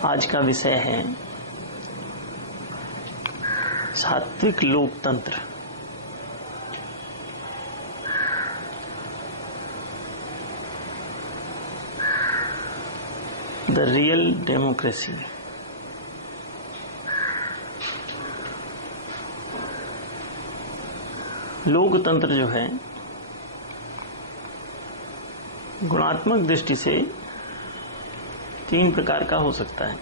आज का विषय है सात्विक लोकतंत्र। The real democracy. लोकतंत्र जो है गुणात्मक दृष्टि से 3 प्रकार का हो सकता है।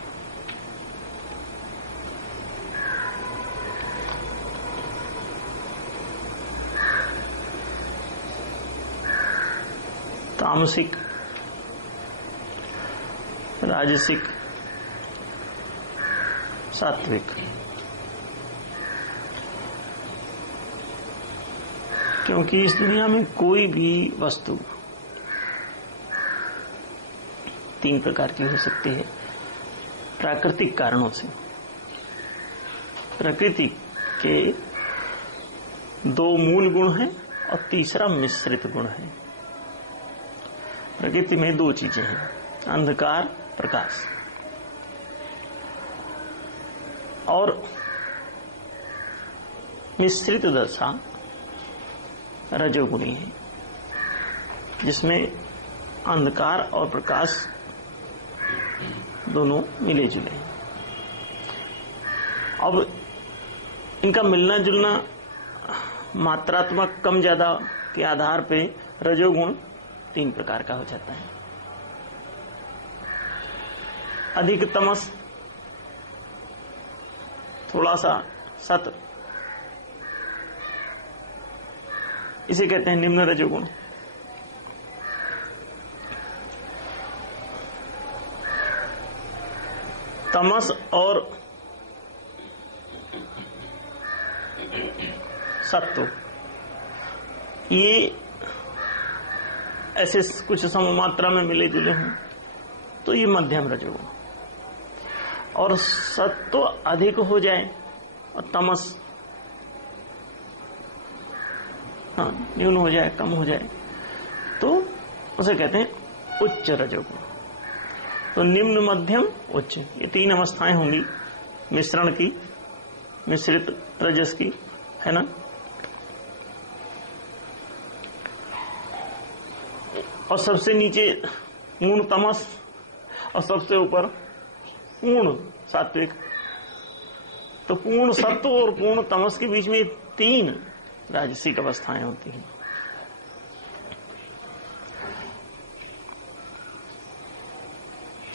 तामसिक, राजसिक, सात्विक। क्योंकि इस दुनिया में कोई भी वस्तु 3 प्रकार की हो सकती है प्राकृतिक कारणों से। प्रकृति के 2 मूल गुण हैं और तीसरा मिश्रित गुण है। प्रकृति में 2 चीजें हैं, अंधकार, प्रकाश। और मिश्रित दशा रजोगुणी है, जिसमें अंधकार और प्रकाश दोनों मिले जुले हैं। अब इनका मिलना जुलना मात्रात्मक कम ज्यादा के आधार पे रजोगुण 3 प्रकार का हो जाता है। अधिक तमस, थोड़ा सा सत, इसे कहते हैं निम्न रजोगुण। तमस और सत्व ये ऐसे कुछ सममात्रा में मिले जुले हों तो ये मध्यम रजोगुण। और सत्व अधिक हो जाए और तमस न्यून हो जाए, कम हो जाए, तो उसे कहते हैं उच्च रजोगुण। तो निम्न, मध्यम, उच्च, ये 3 अवस्थाएं होंगी मिश्रण की, मिश्रित रजस की, है ना। और सबसे नीचे पूर्ण तमस और सबसे ऊपर पूर्ण सात्विक। तो पूर्ण सत्व और पूर्ण तमस के बीच में 3 राजसिक अवस्थाएं होती हैं।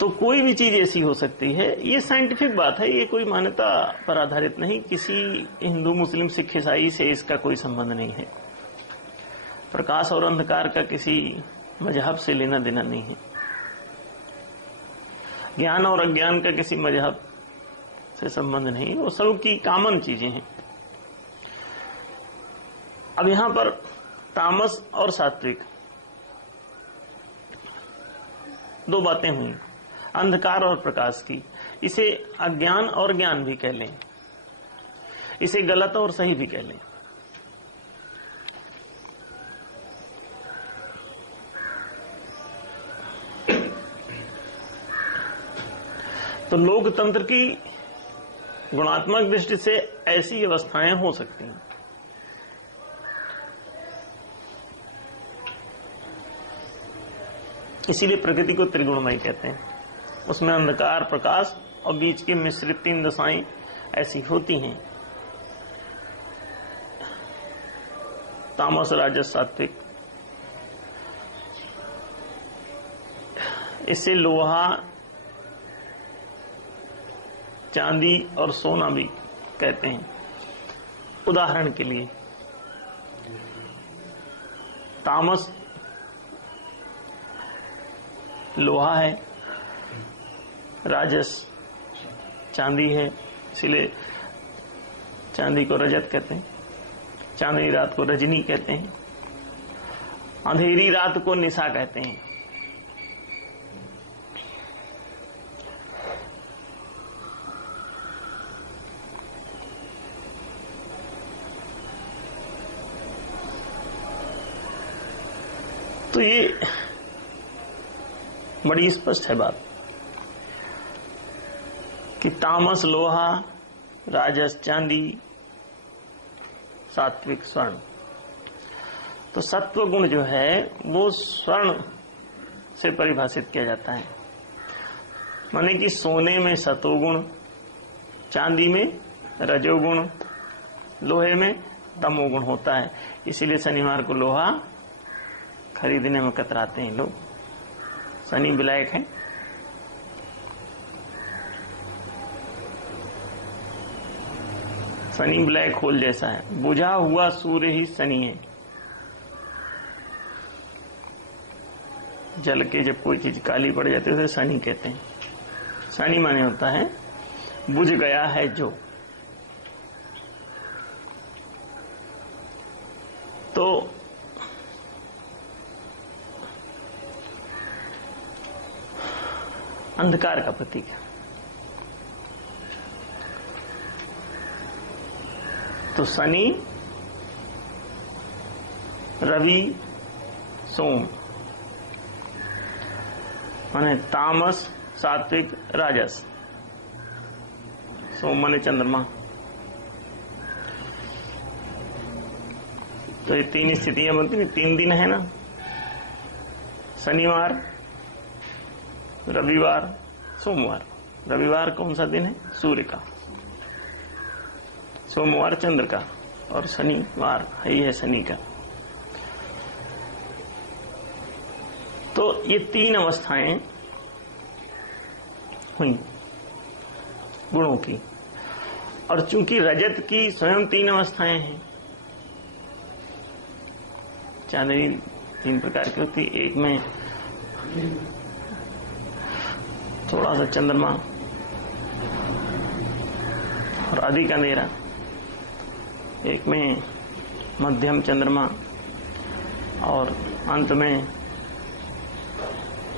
तो कोई भी चीज ऐसी हो सकती है, ये साइंटिफिक बात है, ये कोई मान्यता पर आधारित नहीं, किसी हिंदू, मुस्लिम, सिख, ईसाई से इसका कोई संबंध नहीं है। प्रकाश और अंधकार का किसी मजहब से लेना देना नहीं है। ज्ञान और अज्ञान का किसी मजहब से संबंध नहीं, वो सब की कॉमन चीजें हैं। अब यहां पर तामस और सात्विक 2 बातें हुई, अंधकार और प्रकाश की। इसे अज्ञान और ज्ञान भी कह लें, इसे गलत और सही भी कह लें। तो लोकतंत्र की गुणात्मक दृष्टि से ऐसी अवस्थाएं हो सकती हैं। इसीलिए प्रकृति को त्रिगुणमय कहते हैं। उसमें अंधकार, प्रकाश और बीच के मिश्रित 3 दशाएं ऐसी होती हैं, तामस, राजस, सात्विक। इससे लोहा, चांदी और सोना भी कहते हैं। उदाहरण के लिए तामस लोहा है, राजस चांदी है, इसलिए चांदी को रजत कहते हैं, चांदनी रात को रजनी कहते हैं, अंधेरी रात को निशा कहते हैं। तो ये बड़ी स्पष्ट है बात। कि तामस लोहा, राजस चांदी, सात्विक स्वर्ण। तो सत्व गुण जो है वो स्वर्ण से परिभाषित किया जाता है, माने कि सोने में सतोगुण, चांदी में रजोगुण, लोहे में तमोगुण होता है। इसीलिए शनिवार को लोहा खरीदने में कतराते हैं लोग। शनि ब्लैक है, शनि ब्लैक होल जैसा है, बुझा हुआ सूर्य ही शनि है। जल के जब कोई चीज काली पड़ जाती है उसे शनि कहते हैं। शनि माने होता है बुझ गया है जो। तो अंधकार का प्रतीक है। तो शनि, रवि, सोम माने तामस, सात्विक, राजस। सोम माने चंद्रमा। तो ये तीन स्थितियां बनती हैं, 3 दिन है ना, शनिवार, रविवार, सोमवार। रविवार कौन सा दिन है? सूर्य का। सोमवार चंद्र का, और शनिवार ही है शनि का। तो ये 3 अवस्थाएं हुई गुणों की। और चूंकि रजत की स्वयं 3 अवस्थाएं हैं, चांदनी 3 प्रकार की होती। एक में थोड़ा सा चंद्रमा और अधिक अंधेरा, एक में मध्यम चंद्रमा और अंत में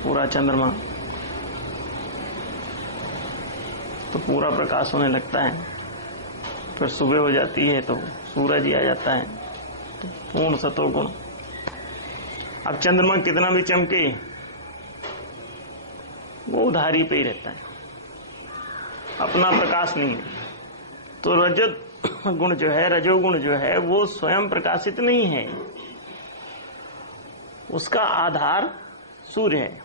पूरा चंद्रमा। तो पूरा प्रकाश होने लगता है, फिर सुबह हो जाती है तो सूरज ही आ जाता है, तो पूर्ण सतोगुण। अब चंद्रमा कितना भी चमके वो उधारी पे ही रहता है, अपना प्रकाश नहीं है। तो रजत गुण जो है, रजोगुण जो है, वो स्वयं प्रकाशित नहीं है, उसका आधार सूर्य है।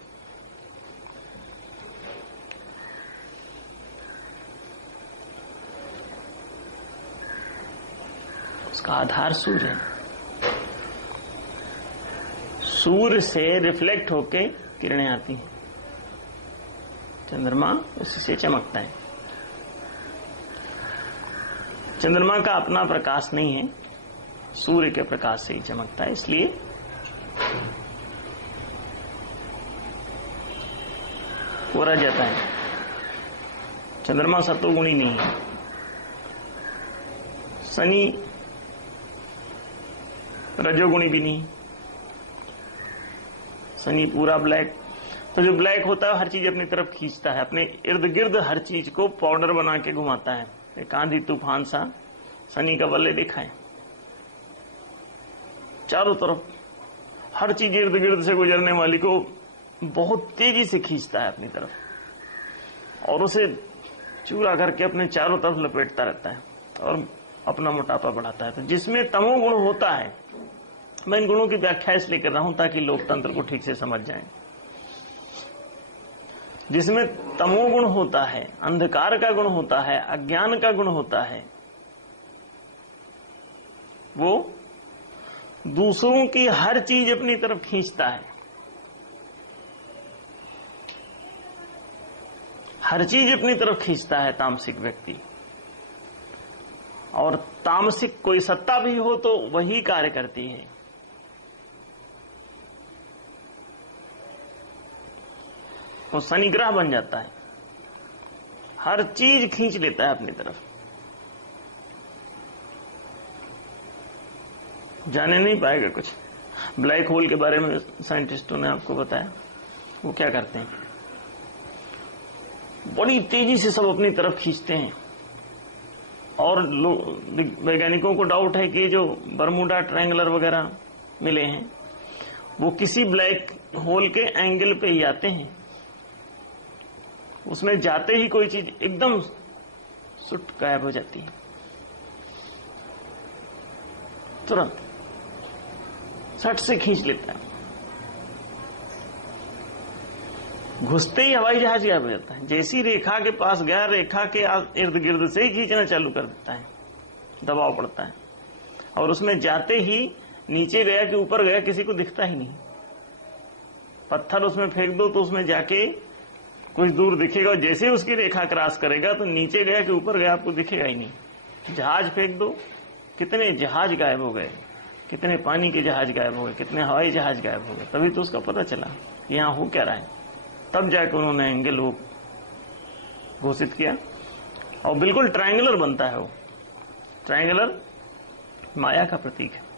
उसका आधार सूर्य है। सूर्य से रिफ्लेक्ट होके किरणें आती हैं, चंद्रमा उससे चमकता है। चंद्रमा का अपना प्रकाश नहीं है, सूर्य के प्रकाश से ही चमकता है। इसलिए वो रह जाता है। चंद्रमा सतोगुणी नहीं है। शनि रजोगुणी भी नहीं, शनि पूरा ब्लैक। तो जो ब्लैक होता है हर चीज अपनी तरफ खींचता है, अपने इर्द गिर्द हर चीज को पाउडर बना के घुमाता है। एक आंधी तूफान सा शनि का बल्ले देखा है, चारों तरफ हर चीज इर्द गिर्द से गुजरने वाली को बहुत तेजी से खींचता है अपनी तरफ और उसे चूरा करके अपने चारों तरफ लपेटता रहता है और अपना मोटापा बढ़ाता है। तो जिसमें तमोगुण होता है, मैं इन गुणों की व्याख्या इसलिए कर रहा हूं ताकि लोकतंत्र को ठीक से समझ जाएं। जिसमें तमोगुण होता है, अंधकार का गुण होता है, अज्ञान का गुण होता है, वो दूसरों की हर चीज अपनी तरफ खींचता है। हर चीज अपनी तरफ खींचता है तामसिक व्यक्ति। और तामसिक कोई सत्ता भी हो तो वही कार्य करती है। वो शनि ग्रह बन जाता है, हर चीज खींच लेता है अपनी तरफ। जाने नहीं पाएगा कुछ। ब्लैक होल के बारे में साइंटिस्टों ने आपको बताया, वो क्या करते हैं, बड़ी तेजी से सब अपनी तरफ खींचते हैं। और वैज्ञानिकों को डाउट है कि जो बरमूडा ट्रायंगुलर वगैरह मिले हैं वो किसी ब्लैक होल के एंगल पे ही आते हैं। उसमें जाते ही कोई चीज एकदम सुट गायब हो जाती है, तुरंत सट से खींच लेता है। घुसते ही हवाई जहाज गायब हो जाता है। जैसी रेखा के पास गया, रेखा के इर्द गिर्द से ही खींचना चालू कर देता है, दबाव पड़ता है। और उसमें जाते ही नीचे गया कि ऊपर गया किसी को दिखता ही नहीं। पत्थर उसमें फेंक दो तो उसमें जाके कुछ दूर दिखेगा, जैसे उसकी रेखा क्रॉस करेगा तो नीचे गया कि ऊपर गया आपको दिखेगा ही नहीं। जहाज फेंक दो, कितने जहाज गायब हो गए, कितने पानी के जहाज गायब हो गए, कितने हवाई जहाज गायब हो गए। तभी तो उसका पता चला यहां हो क्या रहा है। तब जाके उन्होंने एंगल वो घोषित किया और बिल्कुल ट्रायंगुलर बनता है। वो ट्रायंगुलर माया का प्रतीक है।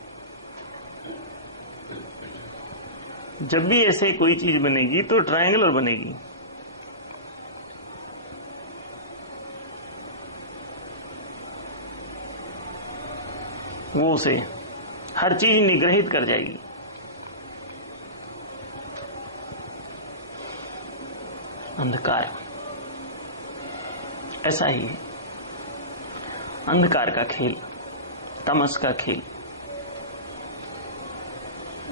जब भी ऐसे कोई चीज बनेगी तो ट्रायंगुलर बनेगी। वो उसे हर चीज निग्रहित कर जाएगी। अंधकार ऐसा ही है। अंधकार का खेल, तमस का खेल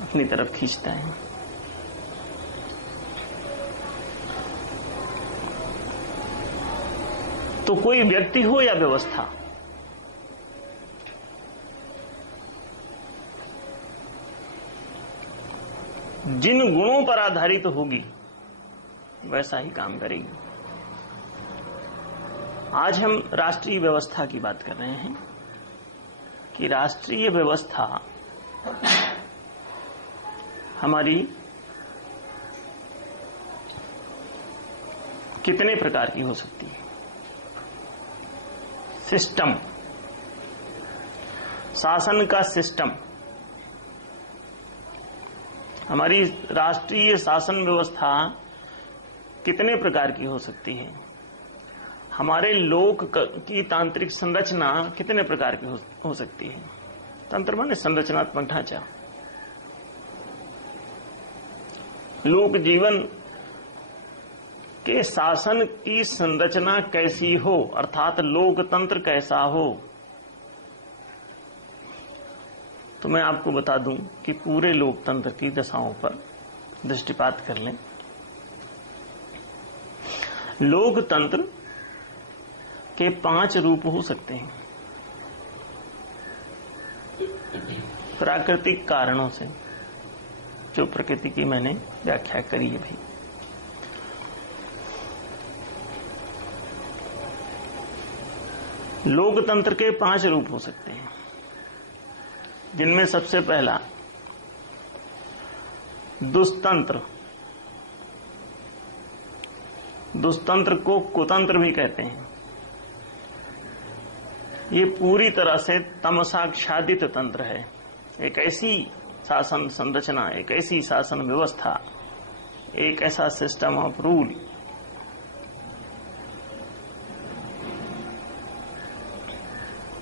अपनी तरफ खींचता है। तो कोई व्यक्ति हो या व्यवस्था, जिन गुणों पर आधारित होगी वैसा ही काम करेगी। आज हम राष्ट्रीय व्यवस्था की बात कर रहे हैं कि राष्ट्रीय व्यवस्था हमारी कितने प्रकार की हो सकती है। सिस्टम, शासन का सिस्टम, हमारी राष्ट्रीय शासन व्यवस्था कितने प्रकार की हो सकती है। हमारे लोक की तांत्रिक संरचना कितने प्रकार की हो सकती है। तंत्र माने संरचनात्मक ढांचा। लोक जीवन के शासन की संरचना कैसी हो, अर्थात लोकतंत्र कैसा हो। तो मैं आपको बता दूं कि पूरे लोकतंत्र की दशाओं पर दृष्टिपात कर लें। लोकतंत्र के 5 रूप हो सकते हैं। प्राकृतिक कारणों से, जो प्रकृति की मैंने व्याख्या करी है भाई। लोकतंत्र के 5 रूप हो सकते हैं, जिनमें सबसे पहला दुष्तंत्र। दुष्तंत्र को कुतंत्र भी कहते हैं। ये पूरी तरह से तमसाच्छादित तंत्र है। एक ऐसी शासन संरचना, एक ऐसी शासन व्यवस्था, एक ऐसा सिस्टम ऑफ रूल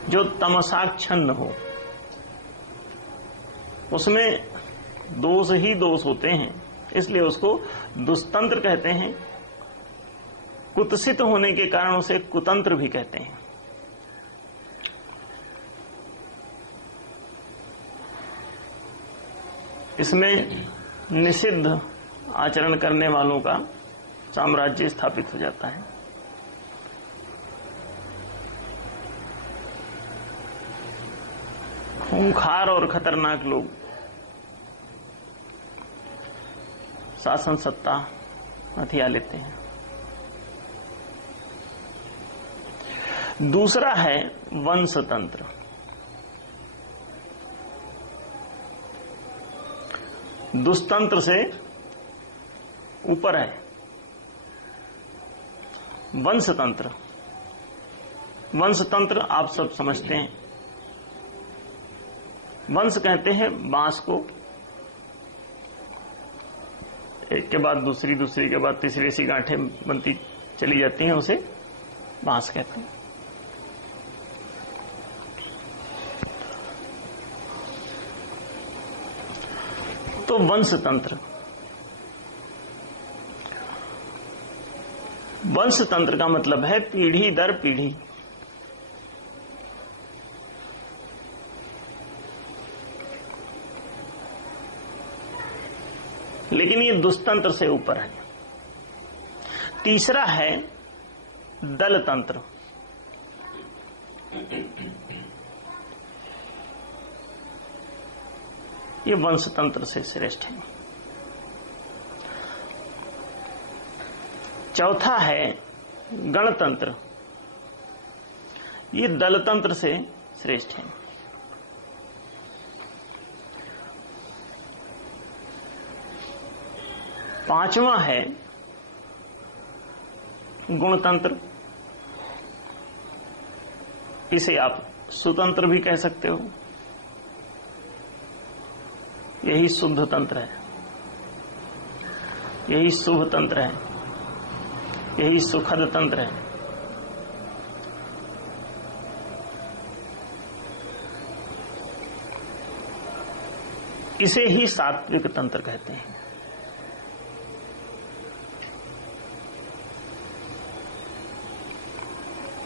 जो तमसाच्छन्न हो। उसमें दोष ही दोष होते हैं, इसलिए उसको दुष्तंत्र कहते हैं। कुत्सित होने के कारण उसे कुतंत्र भी कहते हैं। इसमें निषिद्ध आचरण करने वालों का साम्राज्य स्थापित हो जाता है। खूंखार और खतरनाक लोग शासन सत्ता हथिया लेते हैं। दूसरा है वंशतंत्र। दुष्तंत्र से ऊपर है वंशतंत्र। वंशतंत्र आप सब समझते हैं। वंश कहते हैं बांस को, एक के बाद दूसरी, दूसरी के बाद तीसरी, ऐसी गांठें बनती चली जाती हैं, उसे बांस कहते हैं। तो वंशतंत्र। वंश तंत्र का मतलब है पीढ़ी दर पीढ़ी। लेकिन ये दुष्तंत्र से ऊपर है। तीसरा है दल तंत्र। ये वंश तंत्र से श्रेष्ठ है। चौथा है गणतंत्र। ये दल तंत्र से श्रेष्ठ है। पांचवा है गुणतंत्र। इसे आप सुतंत्र भी कह सकते हो। यही शुद्ध तंत्र है, यही शुभ तंत्र है, यही सुखद तंत्र है। इसे ही सात्विक तंत्र कहते हैं।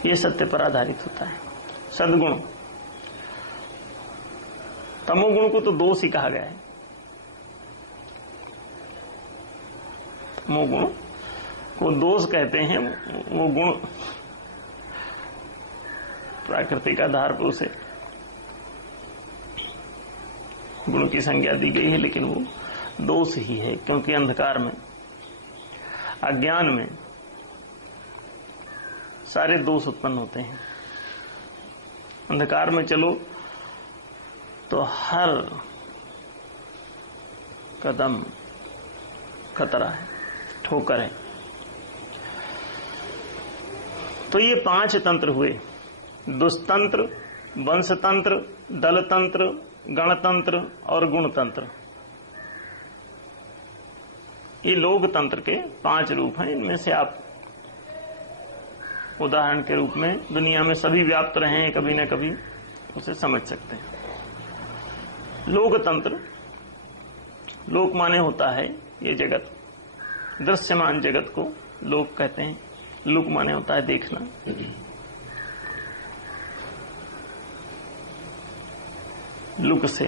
ये सत्य पर आधारित होता है। सद्गुण, तमोगुण को तो दोष ही कहा गया है। तमोगुण को दोष कहते हैं। वो गुण प्राकृतिक आधार पर उसे गुण की संज्ञा दी गई है, लेकिन वो दोष ही है, क्योंकि अंधकार में, अज्ञान में सारे दोष उत्पन्न होते हैं। अंधकार में चलो तो हर कदम खतरा है, ठोकर है। तो ये 5 तंत्र हुए: दुष्तंत्र, वंशतंत्र, दलतंत्र, गणतंत्र और गुणतंत्र। ये लोकतंत्र के 5 रूप हैं। इनमें से आप उदाहरण के रूप में दुनिया में सभी व्याप्त रहे हैं कभी न कभी, उसे समझ सकते हैं। लोकतंत्र, लोक माने होता है ये जगत, दृश्यमान जगत को लोक कहते हैं। लुक माने होता है देखना। लुक से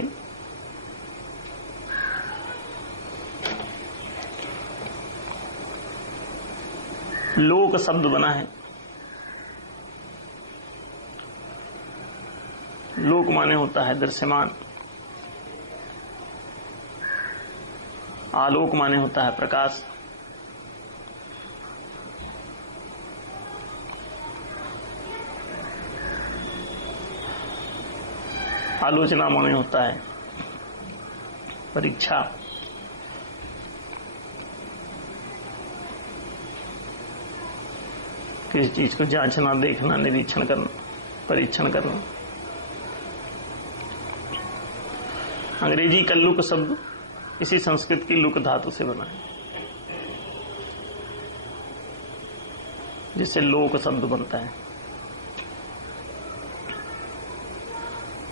लोक शब्द बना है। लोक माने होता है दृश्यमान, आलोक माने होता है प्रकाश, आलोचना माने होता है परीक्षा, किसी चीज को जांचना, देखना, निरीक्षण करना, परीक्षण करना। अंग्रेजी का लुक शब्द इसी संस्कृत की लुक धातु से बना है, जिससे लोक शब्द बनता है।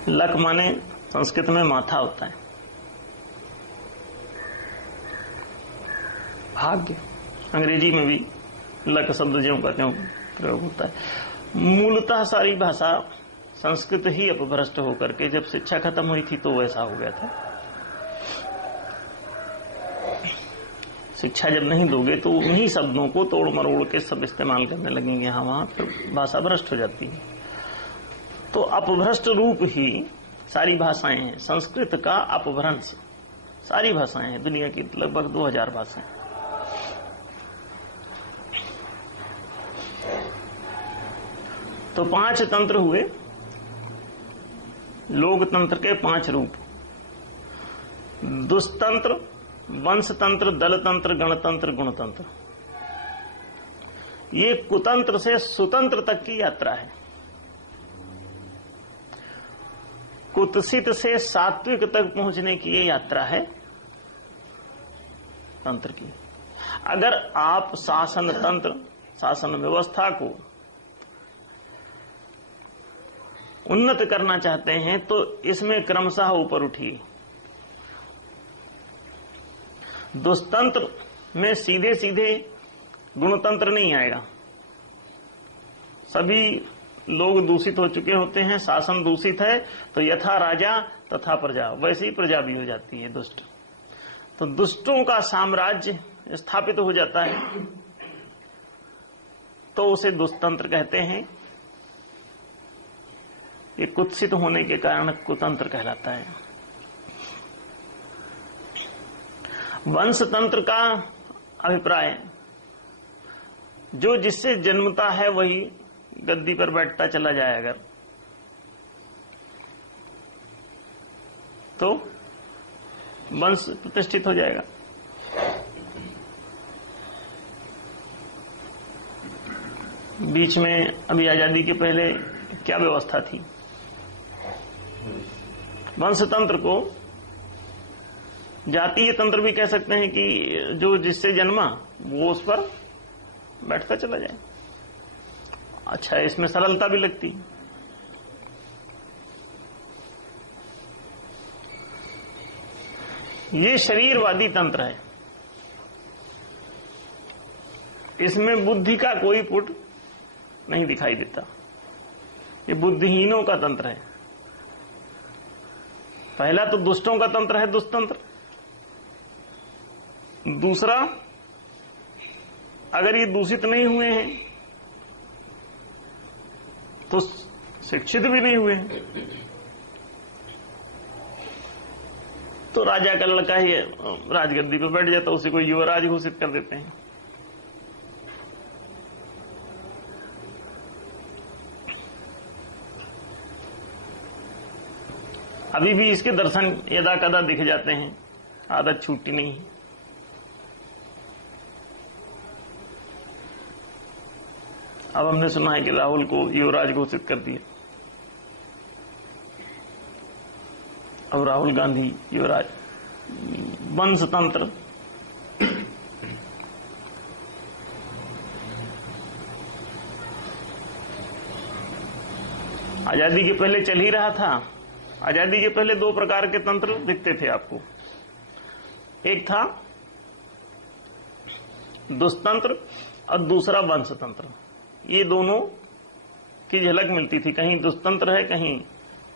लक माने संस्कृत में माथा होता है, भाग्य। अंग्रेजी में भी लक शब्द ज्यों का त्यों प्रयोग होता है। मूलतः सारी भाषा संस्कृत ही अपभ्रष्ट होकर के जब शिक्षा खत्म हुई थी तो वैसा हो गया था। शिक्षा जब नहीं दोगे तो उन्हीं शब्दों को तोड़ मरोड़ के सब इस्तेमाल करने लगेंगे, हाँ वहां फिर भाषा भ्रष्ट हो जाती है। तो अपभ्रष्ट रूप ही सारी भाषाएं हैं। संस्कृत का अपभ्रंश सारी भाषाएं हैं, दुनिया की लगभग 2000 भाषाएं। तो 5 तंत्र हुए, लोकतंत्र के 5 रूप: दुष्तंत्र, वंशतंत्र, दलतंत्र, गणतंत्र, गुणतंत्र। ये कुतंत्र से सुतंत्र तक की यात्रा है। कुत्सित से सात्विक तक पहुंचने की ये यात्रा है तंत्र की। अगर आप शासन तंत्र, शासन व्यवस्था को उन्नत करना चाहते हैं तो इसमें क्रमशः ऊपर उठिए। दुष्तंत्र में सीधे सीधे गुणतंत्र नहीं आएगा, सभी लोग दूषित हो चुके होते हैं, शासन दूषित है, तो यथा राजा तथा प्रजा, वैसे ही प्रजा भी हो जाती है दुष्ट। तो दुष्टों का साम्राज्य स्थापित हो जाता है तो उसे दुष्तंत्र कहते हैं। ये कुत्सित होने के कारण कुतंत्र कहलाता है। वंशतंत्र का अभिप्राय, जो जिससे जन्मता है वही गद्दी पर बैठता चला जाए अगर, तो वंश प्रतिष्ठित हो जाएगा। बीच में अभी आजादी के पहले क्या व्यवस्था थी? वंशतंत्र को जातीय तंत्र भी कह सकते हैं कि जो जिससे जन्मा वो उस पर बैठता चला जाए। अच्छा, इसमें सरलता भी लगती। ये शरीरवादी तंत्र है, इसमें बुद्धि का कोई पुट नहीं दिखाई देता। ये बुद्धिहीनों का तंत्र है। पहला तो दुष्टों का तंत्र है, दुष्तंत्र। दूसरा, अगर ये दूषित नहीं हुए हैं तो शिक्षित भी नहीं हुए हैं, तो राजा का लड़का ही राजगद्दी पर बैठ जाता, उसी को युवराज घोषित कर देते हैं। अभी भी इसके दर्शन यदा कदा दिख जाते हैं, आदत छूटी नहीं। अब हमने सुना है कि राहुल को युवराज घोषित कर दिया। अब राहुल गांधी युवराज। वंशतंत्र, आजादी के पहले चल ही रहा था। आजादी के पहले दो प्रकार के तंत्र दिखते थे आपको। एक था दुष्तंत्र और दूसरा वंशतंत्र। ये दोनों की झलक मिलती थी, कहीं दुष्तंत्र है, कहीं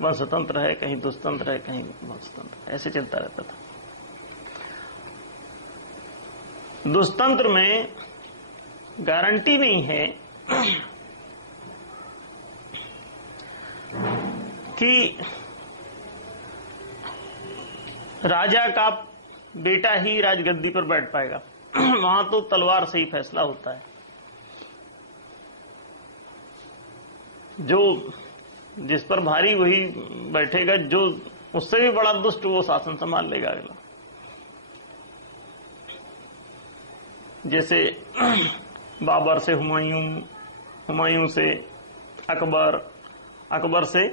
वंशतंत्र है, कहीं दुष्तंत्र है, कहीं वंशतंत्र, ऐसे चलता रहता था। दुष्तंत्र में गारंटी नहीं है कि राजा का बेटा ही राजगद्दी पर बैठ पाएगा। वहां तो तलवार से ही फैसला होता है। जो जिस पर भारी वही बैठेगा, जो उससे भी बड़ा दुष्ट वो शासन संभाल लेगा अगला। जैसे बाबर से हुमायूं, हुमायूं से अकबर, अकबर से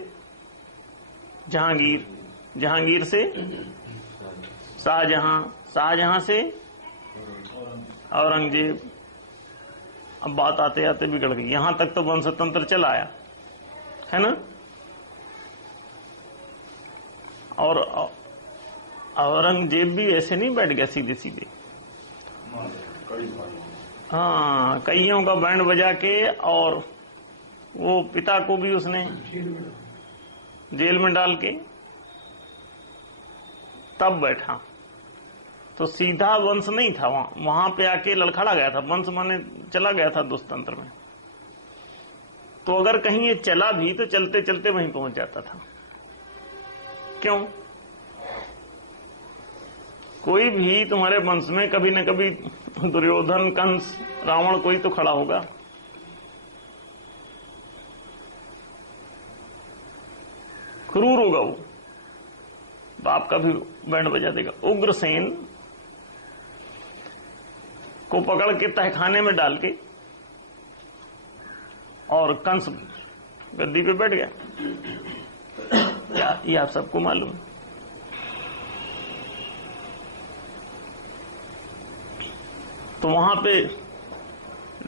जहांगीर, जहांगीर से शाहजहां, शाहजहां से औरंगजेब। अब बात आते आते बिगड़ गई। यहां तक तो वंशतंत्र चला आया है ना। और औरंगजेब भी ऐसे नहीं बैठ गया सीधे सीधे। हाँ, कईयों का बैंड बजा के, और वो पिता को भी उसने जेल में डाल के तब बैठा। तो सीधा वंश नहीं था, वहां पे आके लड़खड़ा गया था। वंश माने चला गया था दुष्तंत्र में। तो अगर कहीं ये चला भी तो चलते चलते वहीं पहुंच जाता था। क्यों? कोई भी तुम्हारे वंश में कभी न कभी दुर्योधन, कंस, रावण कोई तो खड़ा होगा। क्रूर होगा वो, बाप का भी बैंड बजा देगा। उग्रसेन को पकड़ के तहखाने में डाल के और कंस गद्दी पे बैठ गया। ये आप सबको मालूम। तो वहां पे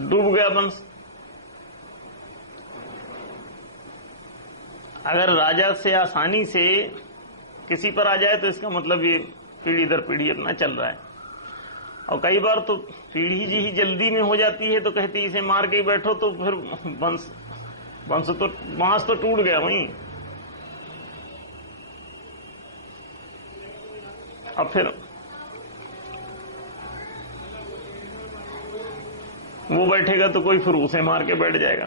डूब गया वंश। अगर राजा से आसानी से किसी पर आ जाए तो इसका मतलब ये पीढ़ी दर पीढ़ी अपना चल रहा है। और कई बार तो पीढ़ी जी ही जल्दी में हो जाती है, तो कहती इसे मार के ही बैठो, तो फिर वंश वंश तो मांस तो टूट गया वहीं। अब फिर वो बैठेगा तो कोई फिर उसे मार के बैठ जाएगा,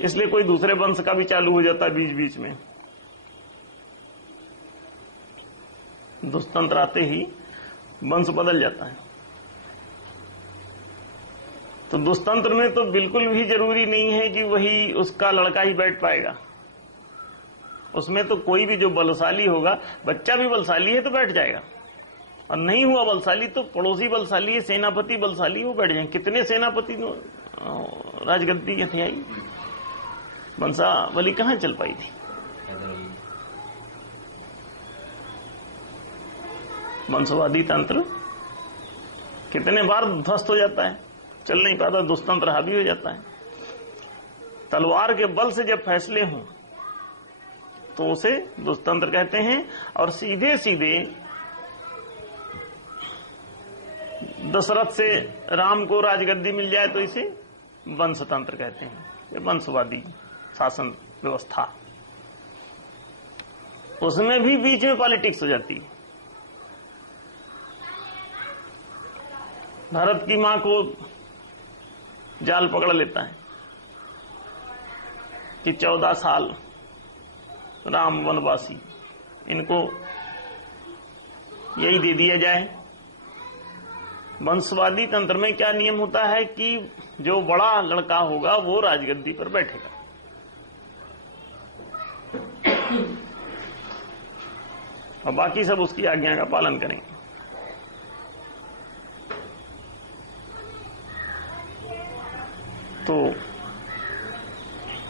इसलिए कोई दूसरे वंश का भी चालू हो जाता है बीच बीच में। दुष्तंत्र आते ही वंश बदल जाता है। तो दुष्तंत्र में तो बिल्कुल भी जरूरी नहीं है कि वही उसका लड़का ही बैठ पाएगा। उसमें तो कोई भी जो बलशाली होगा, बच्चा भी बलशाली है तो बैठ जाएगा, और नहीं हुआ बलशाली तो पड़ोसी बलशाली है, सेनापति बलशाली, वो बैठ जाएंगे। कितने सेनापति राजगद्दी हथियाई, वंशावली कहां चल पाई थी। वंशवादी तंत्र कितने बार ध्वस्त हो जाता है, चल नहीं पाता, दुष्तंत्र हावी हो जाता है। तलवार के बल से जब फैसले हों तो उसे दुष्तंत्र कहते हैं, और सीधे सीधे दशरथ से राम को राजगद्दी मिल जाए तो इसे वंशतंत्र कहते हैं। ये वंशवादी शासन व्यवस्था, उसमें भी बीच में पॉलिटिक्स हो जाती है। भरत की मां को जाल पकड़ लेता है कि 14 साल राम वनवासी, इनको यही दे दिया जाए। वंशवादी तंत्र में क्या नियम होता है कि जो बड़ा लड़का होगा वो राजगद्दी पर बैठेगा, और बाकी सब उसकी आज्ञा का पालन करेंगे। तो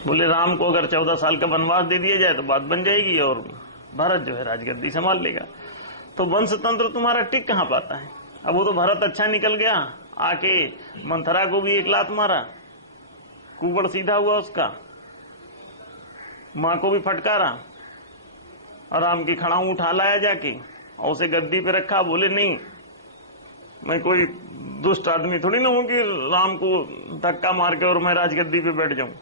बोले राम को अगर 14 साल का वनवास दे दिया जाए तो बात बन जाएगी, और भरत जो है राजगद्दी संभाल लेगा। तो वंशतंत्र तुम्हारा टिक कहां पाता है। अब वो तो भरत अच्छा निकल गया, आके मंथरा को भी एक लात मारा, कुबड़ सीधा हुआ उसका, मां को भी फटकारा, और राम की खड़ाऊ उठा लाया जाके और उसे गद्दी पे रखा। बोले नहीं, मैं कोई दुष्ट आदमी थोड़ी ना हूं कि राम को धक्का मार के और मैं राजगद्दी पे बैठ जाऊं।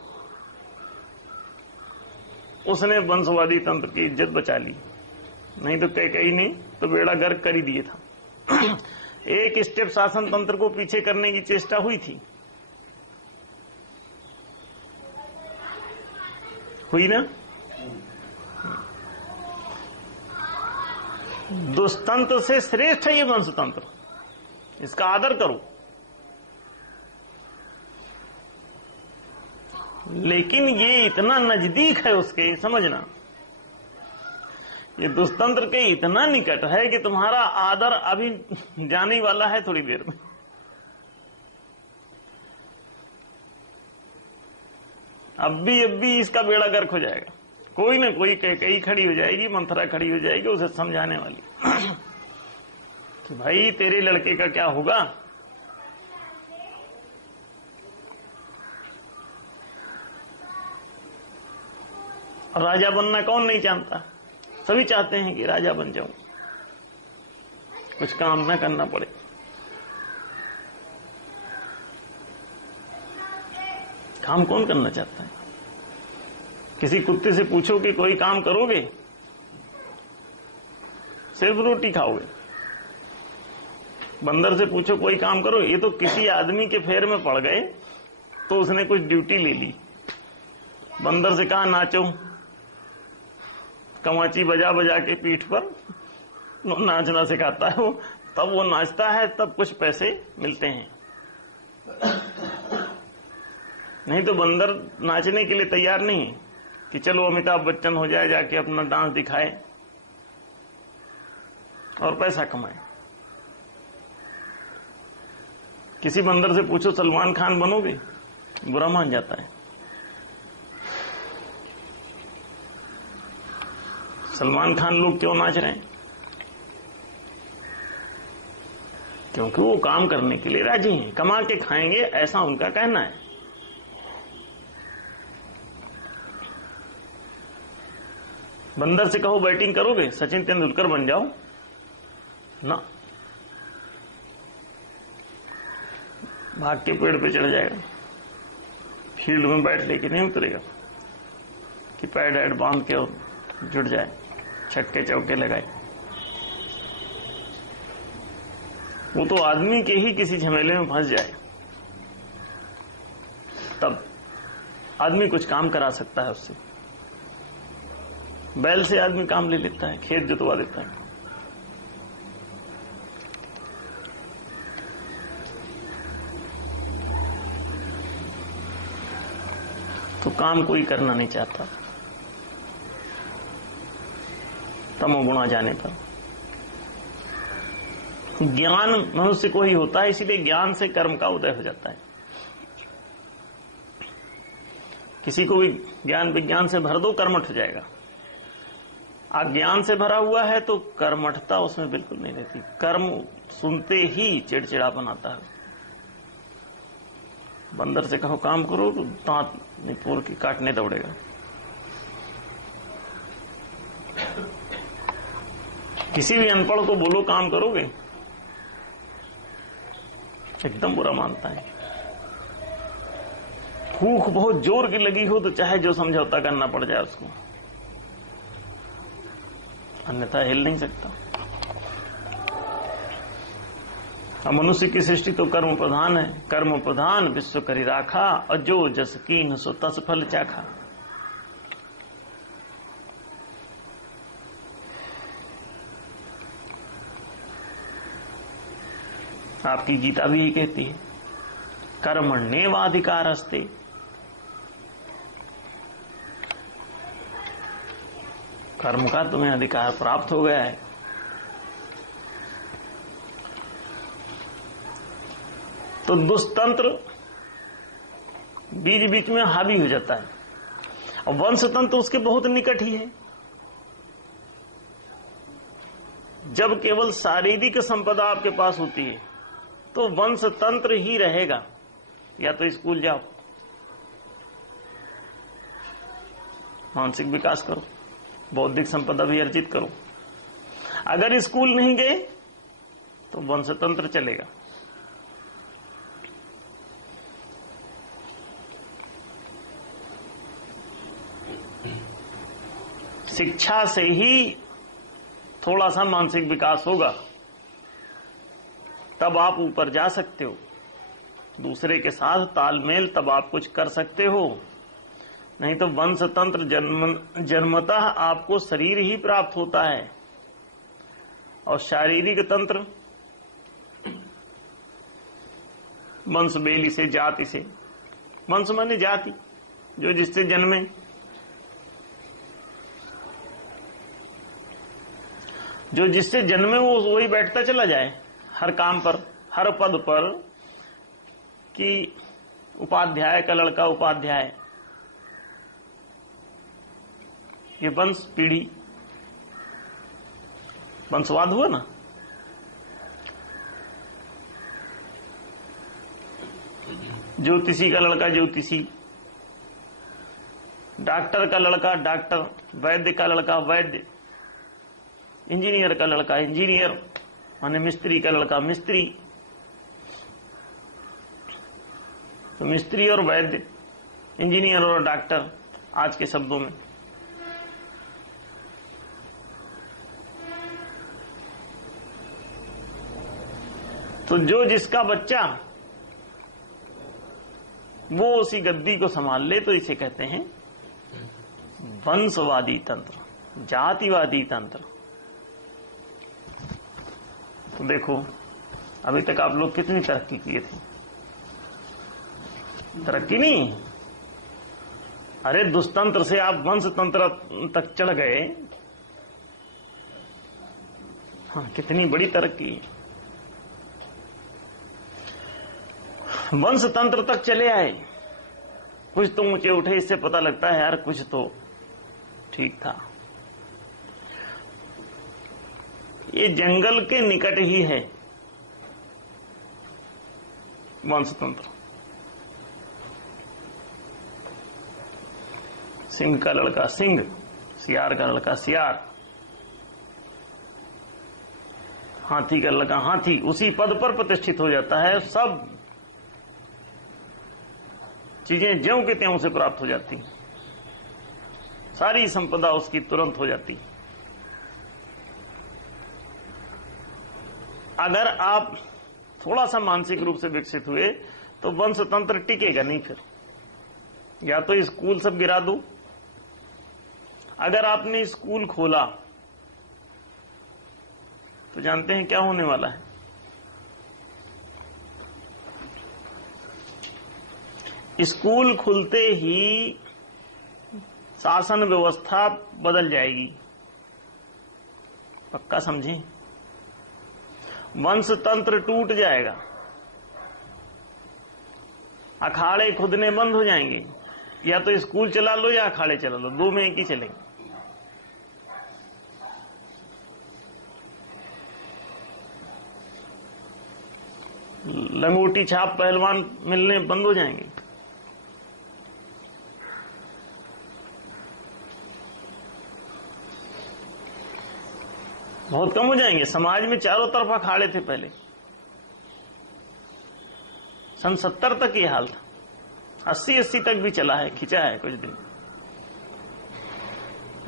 उसने वंशवादी तंत्र की इज्जत बचा ली, नहीं तो कैकेयी ने तो बेड़ा गर्क कर ही दिया था। एक स्टेप शासन तंत्र को पीछे करने की चेष्टा हुई थी, हुई ना। दुष्तंत्र से श्रेष्ठ है ये वंशतंत्र, इसका आदर करो। लेकिन ये इतना नजदीक है उसके, समझना, ये दुष्तंत्र के इतना निकट है कि तुम्हारा आदर अभी जाने वाला है थोड़ी देर में। अब भी इसका बेड़ा गर्क हो जाएगा। कोई ना कोई कैकेयी खड़ी हो जाएगी, मंथरा खड़ी हो जाएगी उसे समझाने वाली कि भाई तेरे लड़के का क्या होगा। राजा बनना कौन नहीं चाहता, सभी चाहते हैं कि राजा बन जाऊं, कुछ काम न करना पड़े। काम कौन करना चाहता है। किसी कुत्ते से पूछो कि कोई काम करोगे, सिर्फ रोटी खाओगे। बंदर से पूछो कोई काम करो, ये तो किसी आदमी के फेर में पड़ गए तो उसने कुछ ड्यूटी ले ली। बंदर से कहा नाचो, कमाची बजा बजा के पीठ पर नाचना सिखाता है वो, तब वो नाचता है, तब कुछ पैसे मिलते हैं। नहीं तो बंदर नाचने के लिए तैयार नहीं है कि चलो अमिताभ बच्चन हो जाए, जाके अपना डांस दिखाए और पैसा कमाए। किसी बंदर से पूछो सलमान खान बनोगे, बुरा मान जाता है। सलमान खान लोग क्यों नाच रहे हैं? क्योंकि वो काम करने के लिए राजी हैं, कमा के खाएंगे, ऐसा उनका कहना है। बंदर से कहो बैटिंग करोगे, सचिन तेंदुलकर बन जाओ ना, भाग के पेड़ पे चढ़ जाएगा, फील्ड में बैट लेके नहीं उतरेगा। कि पैड ऐड बांध के और जुड़ जाए, छक्के चौके लगाए। वो तो आदमी के ही किसी झमेले में फंस जाए तब आदमी कुछ काम करा सकता है उससे। बैल से आदमी काम ले लेता है, खेत जुतवा देता है। तो काम कोई करना नहीं चाहता तमोगुण आ जाने पर। ज्ञान मनुष्य को ही होता है, इसीलिए ज्ञान से कर्म का उदय हो जाता है। किसी को भी ज्ञान विज्ञान से भर दो, कर्मठ हो जाएगा। अज्ञान से भरा हुआ है तो कर्मठता उसमें बिल्कुल नहीं रहती। कर्म सुनते ही चिड़चिड़ा बनाता है। बंदर से कहो काम करो तो दांत निपोर के काटने दौड़ेगा। किसी भी अनपढ़ को बोलो काम करोगे, एकदम बुरा मानता है। भूख बहुत जोर की लगी हो तो चाहे जो समझौता करना पड़ जाए उसको, अन्यथा हिल नहीं सकता। अब मनुष्य की सृष्टि तो कर्म प्रधान है। कर्म प्रधान विश्व करी राखा, अजो जस कीन सो तस फल चाखा। आपकी गीता भी यही कहती है, कर्मण्येवाधिकारस्ते। कर्म का तुम्हें अधिकार प्राप्त हो गया है। तो दुष्तंत्र बीच बीच में हावी हो जाता है, और वंशतंत्र उसके बहुत निकट ही है। जब केवल शारीरिक संपदा आपके पास होती है तो वंशतंत्र ही रहेगा। या तो स्कूल जाओ, मानसिक विकास करो, बौद्धिक संपदा भी अर्जित करो। अगर स्कूल नहीं गए तो वंशतंत्र चलेगा। शिक्षा से ही थोड़ा सा मानसिक विकास होगा, तब आप ऊपर जा सकते हो। दूसरे के साथ तालमेल तब आप कुछ कर सकते हो। नहीं तो वंशतंत्र जन्मतः आपको शरीर ही प्राप्त होता है, और शारीरिक तंत्र वंश बेली से, जाति से। वंश माने जाति, जो जिससे जन्मे। जो जिससे जन्मे वो वही बैठता चला जाए हर काम पर, हर पद पर। कि उपाध्याय का लड़का उपाध्याय, ये वंश पीढ़ी, वंशवाद हुआ ना। ज्योतिषी का लड़का ज्योतिषी, डॉक्टर का लड़का डॉक्टर, वैद्य का लड़का वैद्य, इंजीनियर का लड़का इंजीनियर, माने मिस्त्री का लड़का मिस्त्री। तो मिस्त्री और वैद्य, इंजीनियर और डॉक्टर आज के शब्दों में। तो जो जिसका बच्चा वो उसी गद्दी को संभाल ले तो इसे कहते हैं वंशवादी तंत्र, जातिवादी तंत्र। तो देखो अभी तक आप लोग कितनी तरक्की किए थे। तरक्की नहीं, अरे दुष्तंत्र से आप वंशतंत्र तक चढ़ गए। हाँ, कितनी बड़ी तरक्की। वंशतंत्र तक चले आए, कुछ तो ऊंचे उठे। इससे पता लगता है यार कुछ तो ठीक था। ये जंगल के निकट ही है वंशतंत्र। सिंह का लड़का सिंह, सियार का लड़का सियार, हाथी का लड़का हाथी, उसी पद पर प्रतिष्ठित हो जाता है। सब चीजें ज्यों के त्यों से प्राप्त हो जाती हैं। सारी संपदा उसकी तुरंत हो जाती। अगर आप थोड़ा सा मानसिक रूप से विकसित हुए तो वंश तंत्र टिकेगा नहीं। फिर या तो स्कूल सब गिरा दो। अगर आपने स्कूल खोला तो जानते हैं क्या होने वाला है। स्कूल खुलते ही शासन व्यवस्था बदल जाएगी, पक्का समझें। वंश तंत्र टूट जाएगा, अखाड़े खुदने बंद हो जाएंगे। या तो स्कूल चला लो या अखाड़े चला लो, दो में एक ही चलेंगे। लंगोटी छाप पहलवान मिलने बंद हो जाएंगे। बहुत कम हो जाएंगे। समाज में चारों तरफ अखाड़े थे पहले, सन 70 तक ये हाल था, 80 तक भी चला है, खिंचा है कुछ दिन।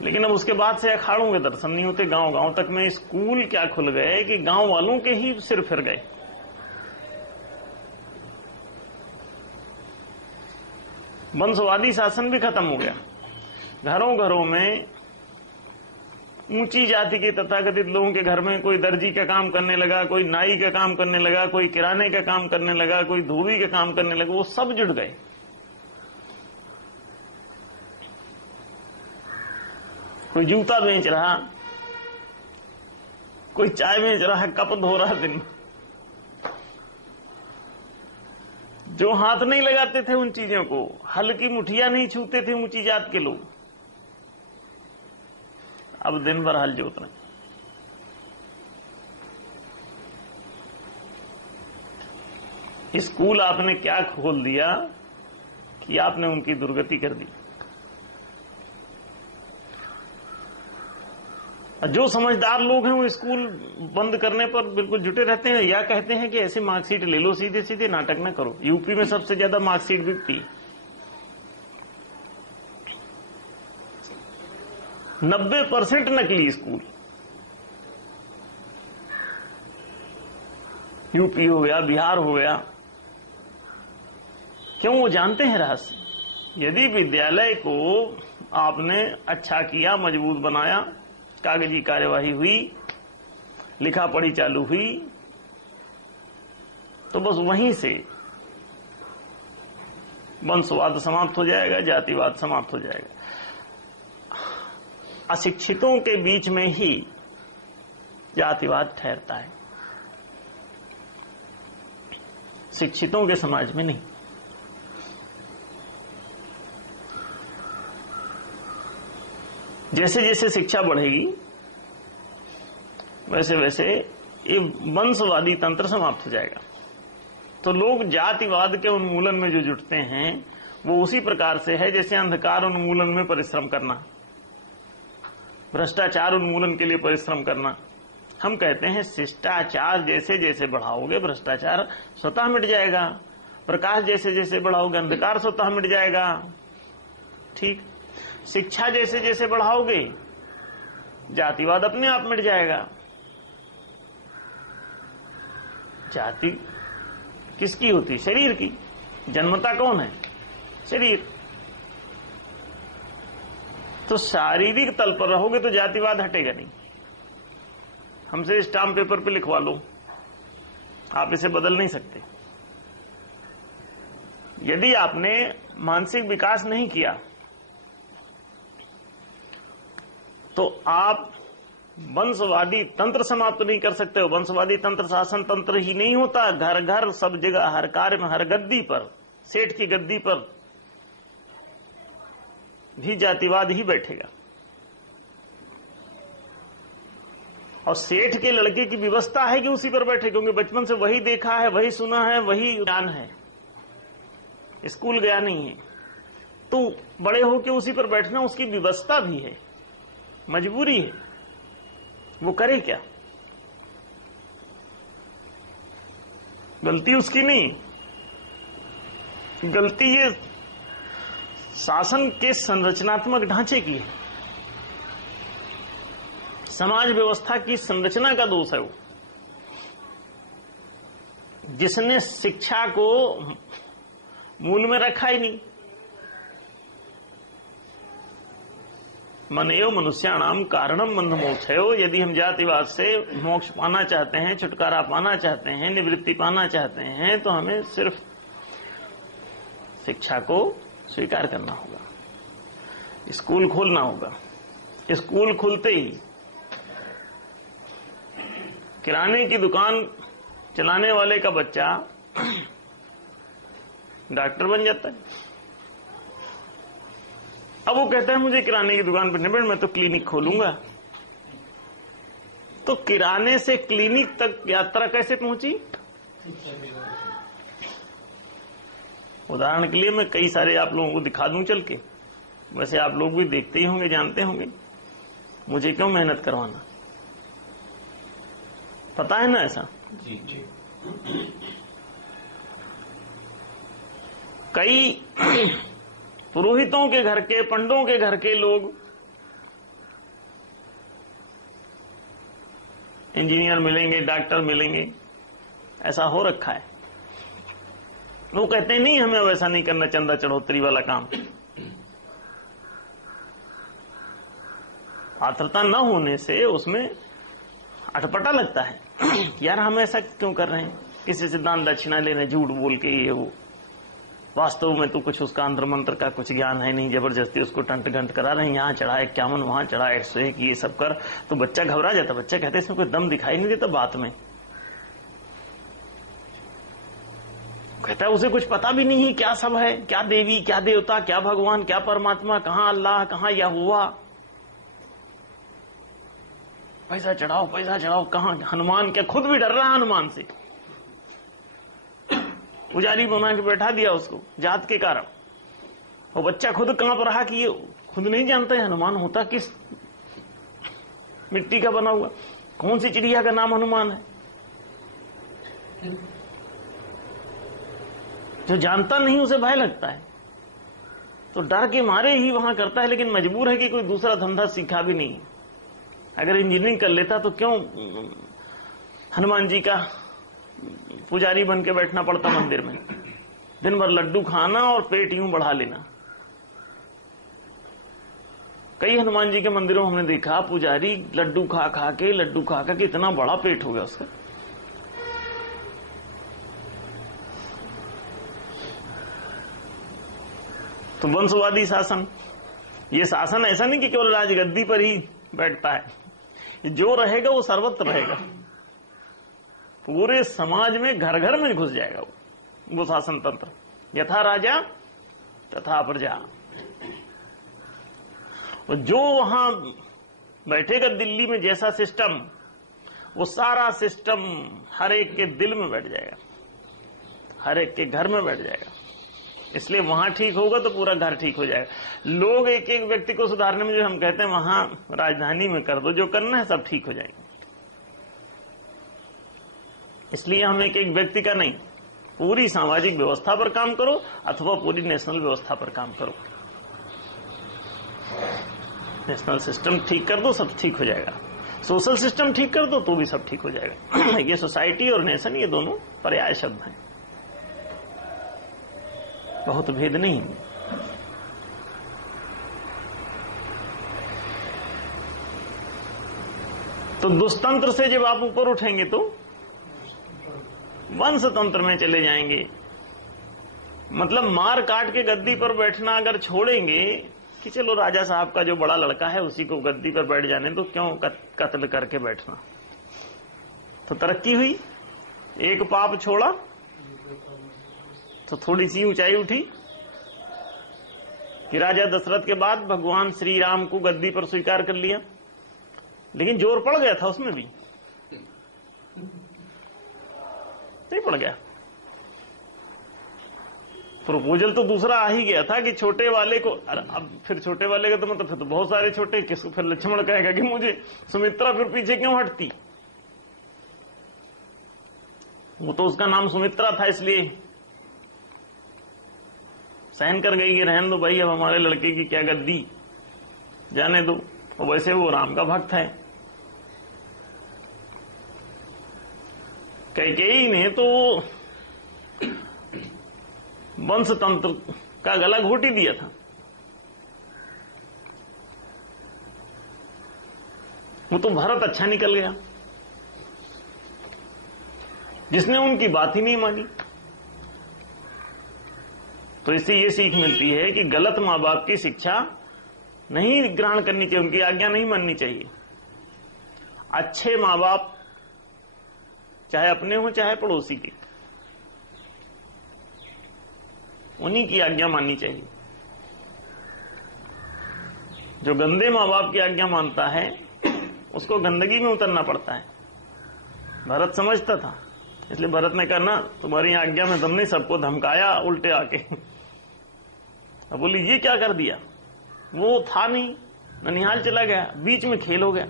लेकिन अब उसके बाद से अखाड़ों के दर्शन नहीं होते। गांव गांव तक में स्कूल क्या खुल गए कि गांव वालों के ही सिर फिर गए। वंशवादी शासन भी खत्म हो गया। घरों घरों में ऊंची जाति के तथाकथित लोगों के घर में कोई दर्जी का काम करने लगा, कोई नाई का काम करने लगा, कोई किराने का काम करने लगा, कोई धोबी का काम करने लगा। वो सब जुड़ गए। कोई जूता बेच रहा, कोई चाय बेच रहा, कप धो रहा दिन में। जो हाथ नहीं लगाते थे उन चीजों को, हल्की मुठिया नहीं छूते थे ऊंची जात के लोग, अब दिन भर हल जोत रहे। स्कूल आपने क्या खोल दिया कि आपने उनकी दुर्गति कर दी। जो समझदार लोग हैं वो स्कूल बंद करने पर बिल्कुल जुटे रहते हैं, या कहते हैं कि ऐसे मार्कशीट ले लो, सीधे सीधे नाटक न करो। यूपी में सबसे ज्यादा मार्कशीट बिकती है। 90% नकली स्कूल। यूपी हो गया, बिहार हो गया। क्यों? वो जानते हैं रहस्य। यदि विद्यालय को आपने अच्छा किया, मजबूत बनाया, कागजी कार्यवाही हुई, लिखा पढ़ी चालू हुई, तो बस वहीं से वंशवाद समाप्त हो जाएगा, जातिवाद समाप्त हो जाएगा। अशिक्षितों के बीच में ही जातिवाद ठहरता है, शिक्षितों के समाज में नहीं। जैसे जैसे शिक्षा बढ़ेगी वैसे वैसे ये वंशवादी तंत्र समाप्त हो जाएगा। तो लोग जातिवाद के उन्मूलन में जो जुटते हैं वो उसी प्रकार से है जैसे अंधकार उन्मूलन में परिश्रम करना, भ्रष्टाचार उन्मूलन के लिए परिश्रम करना। हम कहते हैं शिष्टाचार जैसे जैसे बढ़ाओगे भ्रष्टाचार स्वतः मिट जाएगा, प्रकाश जैसे जैसे बढ़ाओगे अंधकार स्वतः मिट जाएगा। ठीक, शिक्षा जैसे जैसे बढ़ाओगे जातिवाद अपने आप मिट जाएगा। जाति किसकी होती? शरीर की। जन्मता कौन है? शरीर। तो शारीरिक तल पर रहोगे तो जातिवाद हटेगा नहीं। हमसे स्टाम्प पेपर पे लिखवा लो, आप इसे बदल नहीं सकते। यदि आपने मानसिक विकास नहीं किया तो आप वंशवादी तंत्र समाप्त नहीं कर सकते हो। वंशवादी तंत्र शासन तंत्र ही नहीं होता। घर घर, सब जगह, हर कार्य में, हर गद्दी पर, सेठ की गद्दी पर भी जातिवाद ही बैठेगा। और सेठ के लड़के की व्यवस्था है कि उसी पर बैठे, क्योंकि बचपन से वही देखा है, वही सुना है, वही ज्ञान है, स्कूल गया नहीं है। तो बड़े होके उसी पर बैठना उसकी व्यवस्था भी है, मजबूरी है। वो करे क्या? गलती उसकी नहीं, गलती ये शासन के संरचनात्मक ढांचे की है, समाज व्यवस्था की संरचना का दोष है वो। जिसने शिक्षा को मूल में रखा ही नहीं। मन एव मनुष्याणाम कारणम बंध मोक्षयो। यदि हम जातिवाद से मोक्ष पाना चाहते हैं, छुटकारा पाना चाहते हैं, निवृत्ति पाना चाहते हैं, तो हमें सिर्फ शिक्षा को स्वीकार करना होगा, स्कूल खोलना होगा। स्कूल खुलते ही किराने की दुकान चलाने वाले का बच्चा डॉक्टर बन जाता है। अब वो कहता है मुझे किराने की दुकान पर नहीं, मैं तो क्लिनिक खोलूंगा। तो किराने से क्लिनिक तक यात्रा कैसे पहुंची? उदाहरण के लिए मैं कई सारे आप लोगों को दिखा दूं चल के, वैसे आप लोग भी देखते ही होंगे, जानते होंगे, मुझे क्यों मेहनत करवाना, पता है ना ऐसा? जी जी। कई पुरोहितों के घर के, पंडों के घर के लोग इंजीनियर मिलेंगे, डॉक्टर मिलेंगे, ऐसा हो रखा है। वो कहते हैं नहीं हमें वैसा नहीं करना, चंदा चढ़ोतरी वाला काम। पात्रता न होने से उसमें अटपटा लगता है यार हम ऐसा क्यों कर रहे हैं, किसी से दान दक्षिणा लेने, झूठ बोल के ये वो। वास्तव में तो कुछ उसका अंतर मंत्र का कुछ ज्ञान है नहीं, जबरदस्ती उसको टंट घंट करा रहे हैं, यहाँ चढ़ा 51, वहां चढ़ा 101, ये सब कर। तो बच्चा घबरा जाता, बच्चा कहते इसमें कोई दम दिखाई नहीं देता बात में। कहता है उसे कुछ पता भी नहीं है क्या सब है, क्या देवी, क्या देवता, क्या भगवान, क्या परमात्मा, कहां अल्लाह, कहां यहोवा। पैसा चढ़ाओ, कहां हनुमान, क्या खुद भी डर रहा है हनुमान से। पुजारी बना के बैठा दिया उसको जात के कारण। वो बच्चा खुद कांप रहा कि ये खुद नहीं जानता है हनुमान होता किस मिट्टी का बना हुआ, कौन सी चिड़िया का नाम हनुमान है। जो जानता नहीं उसे भय लगता है, तो डर के मारे ही वहां करता है, लेकिन मजबूर है कि कोई दूसरा धंधा सीखा भी नहीं। अगर इंजीनियरिंग कर लेता तो क्यों हनुमान जी का पुजारी बन के बैठना पड़ता मंदिर में, दिन भर लड्डू खाना और पेट यूं बढ़ा लेना। कई हनुमान जी के मंदिरों हमने देखा पुजारी लड्डू खा के इतना बड़ा पेट हो गया उसका। तो वंशवादी शासन, ये शासन ऐसा नहीं कि केवल राजगद्दी पर ही बैठता है, जो रहेगा वो सर्वत्र रहेगा, पूरे समाज में घर घर में घुस जाएगा वो शासन तंत्र। यथा राजा तथा प्रजा। और जो वहां बैठेगा दिल्ली में जैसा सिस्टम, वो सारा सिस्टम हर एक के दिल में बैठ जाएगा, हर एक के घर में बैठ जाएगा। इसलिए वहां ठीक होगा तो पूरा घर ठीक हो जाएगा। लोग एक एक व्यक्ति को सुधारने में जो हम कहते हैं वहां राजधानी में कर दो, जो करना है सब ठीक हो जाएगा। इसलिए हम एक एक व्यक्ति का नहीं, पूरी सामाजिक व्यवस्था पर काम करो अथवा पूरी नेशनल व्यवस्था पर काम करो। नेशनल सिस्टम ठीक कर दो सब ठीक हो जाएगा, सोशल सिस्टम ठीक कर दो तो भी सब ठीक हो जाएगा। ये सोसाइटी और नेशन ये दोनों पर्याय शब्द हैं, बहुत भेद नहीं। तो दुष्तंत्र से जब आप ऊपर उठेंगे तो वंश तंत्र में चले जाएंगे। मतलब मार काट के गद्दी पर बैठना अगर छोड़ेंगे कि चलो राजा साहब का जो बड़ा लड़का है उसी को गद्दी पर बैठ जाने तो क्यों कत्ल करके बैठना। तो तरक्की हुई, एक पाप छोड़ा तो थोड़ी सी ऊंचाई उठी कि राजा दशरथ के बाद भगवान श्री राम को गद्दी पर स्वीकार कर लिया। लेकिन जोर पड़ गया था उसमें भी, नहीं पड़ गया। प्रपोजल तो दूसरा आ ही गया था कि छोटे वाले को, अब फिर छोटे वाले का तो मतलब फिर तो बहुत सारे छोटे, किसको फिर लक्ष्मण कहेगा कि मुझे सुमित्रा फिर पीछे क्यों हटती। वो तो उसका नाम सुमित्रा था इसलिए सहन कर गई कि रहने दो भाई, अब हमारे लड़के की क्या गद्दी, जाने दो। और वैसे वो राम का भक्त है। कैकेयी ने तो वंश तंत्र का गला घोट ही दिया था। वो तो भरत अच्छा निकल गया, जिसने उनकी बात ही नहीं मानी। तो इससे ये सीख मिलती है कि गलत मां बाप की शिक्षा नहीं ग्रहण करनी चाहिए, उनकी आज्ञा नहीं माननी चाहिए। अच्छे मां बाप चाहे अपने हो चाहे पड़ोसी के, उन्हीं की आज्ञा माननी चाहिए। जो गंदे मां बाप की आज्ञा मानता है उसको गंदगी में उतरना पड़ता है। भरत समझता था, इसलिए भरत ने कहा ना तुम्हारी आज्ञा में तुमने सबको धमकाया उल्टे आके। अब बोली ये क्या कर दिया, वो था नहीं, ननिहाल चला गया, बीच में खेल हो गया।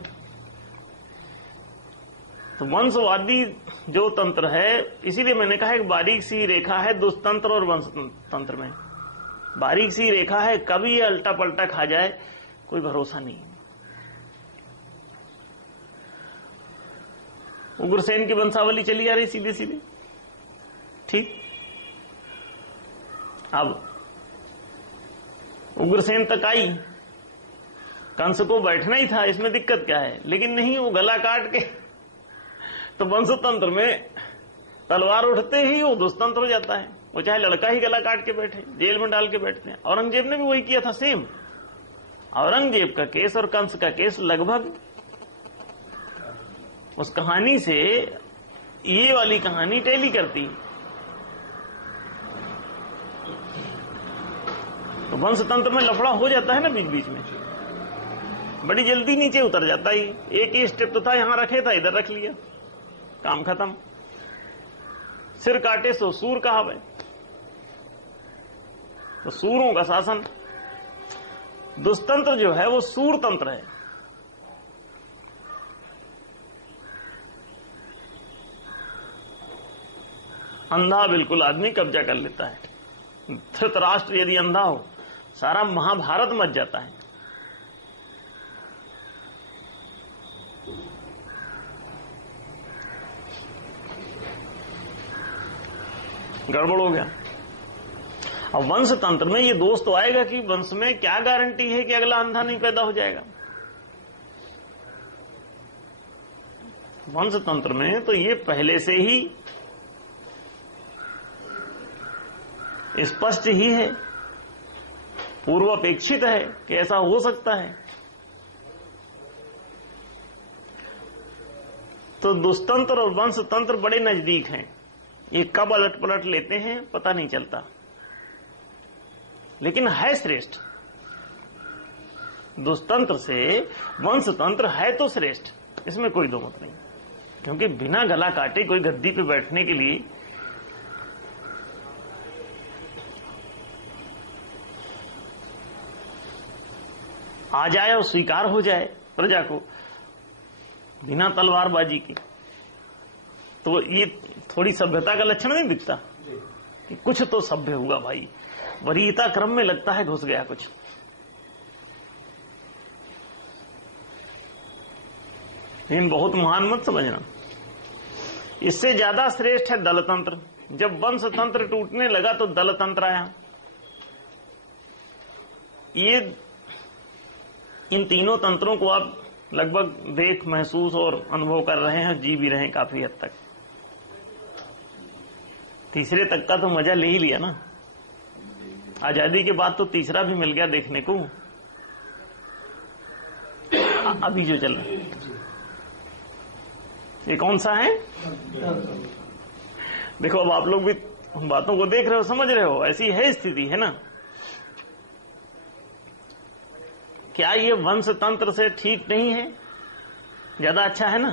तो वंशवादी जो तंत्र है, इसीलिए मैंने कहा एक बारीक सी रेखा है दुष्तंत्र और वंश तंत्र में। बारीक सी रेखा है, कभी ये अल्टा पलटा खा जाए कोई भरोसा नहीं। उग्रसेन की वंशावली चली आ रही सीधे सीधे, ठीक। अब उग्रसेन तक आई, कंस को बैठना ही था, इसमें दिक्कत क्या है, लेकिन नहीं, वो गला काट के तो वंशतंत्र में तलवार उठते ही वो दुष्तंत्र हो जाता है। वो चाहे लड़का ही गला काट के बैठे, जेल में डाल के बैठते हैं। औरंगजेब ने भी वही किया था, सेम। औरंगजेब का केस और कंस का केस लगभग उस कहानी से ये वाली कहानी टैली करती। तो वंशतंत्र में लफड़ा हो जाता है ना बीच बीच में, बड़ी जल्दी नीचे उतर जाता है। एक ही स्टेप तो था, यहां रखे था, इधर रख लिया, काम खत्म। सिर काटे सो सूर कहावे। तो सूरों का शासन, दुष्तंत्र जो है वो सूर तंत्र है। अंधा बिल्कुल आदमी कब्जा कर लेता है। धृतराष्ट्र यदि अंधा हो, सारा महाभारत मच जाता है। गड़बड़ हो गया। अब वंश तंत्र में ये दोष तो आएगा कि वंश में क्या गारंटी है कि अगला अंधा नहीं पैदा हो जाएगा। वंश तंत्र में तो ये पहले से ही स्पष्ट ही है, पूर्वापेक्षित है कि ऐसा हो सकता है। तो दुष्तंत्र और वंश तंत्र बड़े नजदीक हैं। ये कब अलट पलट लेते हैं पता नहीं चलता, लेकिन है श्रेष्ठ। दुष्तंत्र से वंश तंत्र है तो श्रेष्ठ, इसमें कोई दो मत नहीं। क्योंकि बिना गला काटे कोई गद्दी पे बैठने के लिए आ जाए और स्वीकार हो जाए प्रजा को बिना तलवारबाजी के, तो ये थोड़ी सभ्यता का लक्षण नहीं दिखता कि कुछ तो सभ्य हुआ भाई। वरीयता क्रम में लगता है घुस गया कुछ। लेकिन बहुत महान मत समझना। इससे ज्यादा श्रेष्ठ है दलतंत्र। जब वंश तंत्र टूटने लगा तो दलतंत्र आया। ये इन तीनों तंत्रों को आप लगभग देख, महसूस और अनुभव कर रहे हैं, जी भी रहे हैं काफी हद तक। तीसरे तक का तो मजा ले ही लिया ना। आजादी के बाद तो तीसरा भी मिल गया देखने को, अभी जो चल रहा है। ये कौन सा है? देखो, अब आप लोग भी बातों को देख रहे हो, समझ रहे हो, ऐसी है स्थिति, है ना। क्या ये वंश तंत्र से ठीक नहीं है? ज्यादा अच्छा है ना।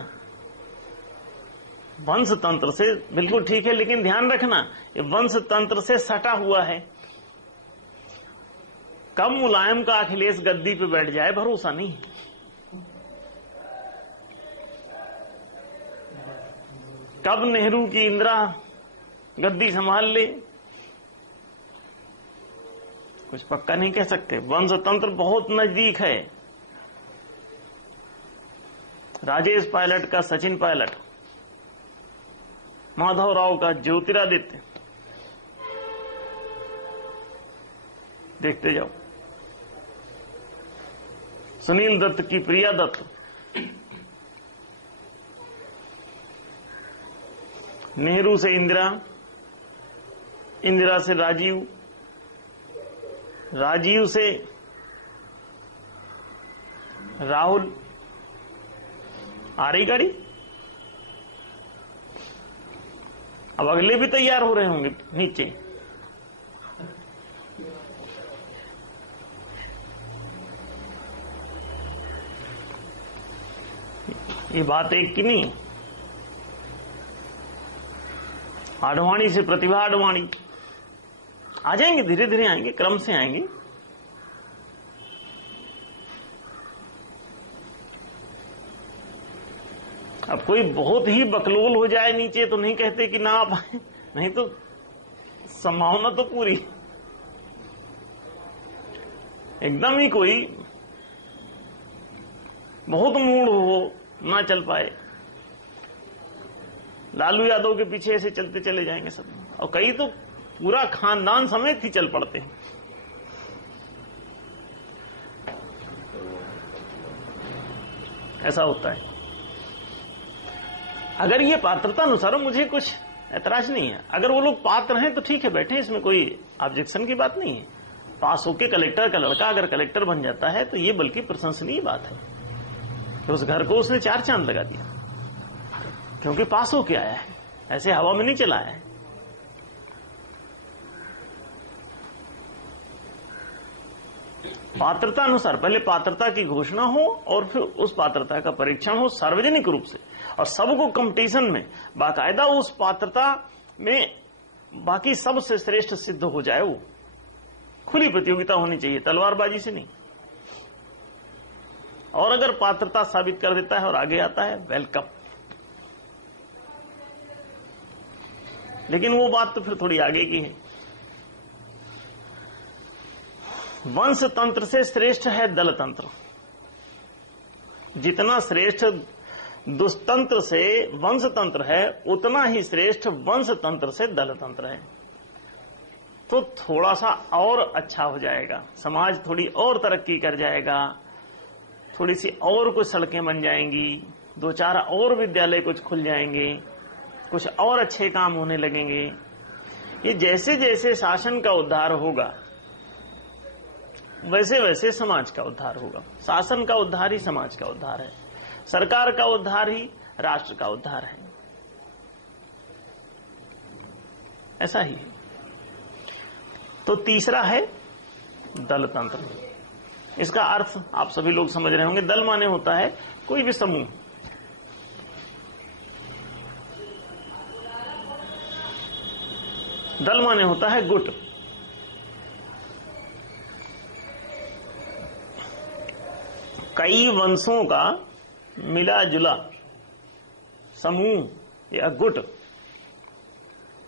वंश तंत्र से बिल्कुल ठीक है, लेकिन ध्यान रखना ये वंश तंत्र से सटा हुआ है। कब मुलायम का अखिलेश गद्दी पे बैठ जाए भरोसा नहीं। कब नेहरू की इंदिरा गद्दी संभाल ले कुछ पक्का नहीं कह सकते। वंशतंत्र बहुत नजदीक है। राजेश पायलट का सचिन पायलट, माधवराव का ज्योतिरादित्य, देखते जाओ। सुनील दत्त की प्रिया दत्त, नेहरू से इंदिरा, इंदिरा से राजीव, राजीव से राहुल। आ रही गाड़ी? अब अगले भी तैयार हो रहे होंगे नीचे। ये बात एक की नहीं। आडवाणी से प्रतिभा आडवाणी आ जाएंगे, धीरे धीरे आएंगे, क्रम से आएंगे। अब कोई बहुत ही बकलोल हो जाए नीचे तो नहीं कहते कि ना आप आए, नहीं तो संभावना तो पूरी। एकदम ही कोई बहुत मूड हो, ना चल पाए, लालू यादव के पीछे ऐसे चलते चले जाएंगे सब। और कई तो पूरा खानदान समेत ही चल पड़ते हैं। ऐसा होता है। अगर ये पात्रता अनुसार, मुझे कुछ ऐतराज नहीं है। अगर वो लोग पात्र हैं तो ठीक है, बैठे, इसमें कोई ऑब्जेक्शन की बात नहीं है। पास होके कलेक्टर का लड़का अगर कलेक्टर बन जाता है तो ये बल्कि प्रशंसनीय बात है कि उस घर को उसने 4 चांद लगा दिया, क्योंकि पास होके आया है, ऐसे हवा में नहीं चला है। पात्रता अनुसार पहले पात्रता की घोषणा हो और फिर उस पात्रता का परीक्षण हो सार्वजनिक रूप से, और सबको कंपटीशन में बाकायदा उस पात्रता में बाकी सबसे श्रेष्ठ सिद्ध हो जाए। वो खुली प्रतियोगिता होनी चाहिए, तलवारबाजी से नहीं। और अगर पात्रता साबित कर देता है और आगे आता है, वेलकम। लेकिन वो बात तो फिर थोड़ी आगे की है। वंश तंत्र से श्रेष्ठ है दल तंत्र। जितना श्रेष्ठ दुष्तंत्र से वंश तंत्र है, उतना ही श्रेष्ठ वंश तंत्र से दल तंत्र है। तो थोड़ा सा और अच्छा हो जाएगा, समाज थोड़ी और तरक्की कर जाएगा, थोड़ी सी और कुछ सड़कें बन जाएंगी, 2-4 और विद्यालय कुछ खुल जाएंगे, कुछ और अच्छे काम होने लगेंगे। ये जैसे जैसे शासन का उद्धार होगा, वैसे वैसे समाज का उद्धार होगा। शासन का उद्धार ही समाज का उद्धार है, सरकार का उद्धार ही राष्ट्र का उद्धार है। ऐसा ही है। तो तीसरा है दल तंत्र। इसका अर्थ आप सभी लोग समझ रहे होंगे। दल माने होता है कोई भी समूह। दल माने होता है गुट। कई वंशों का मिला जुला समूह या गुट,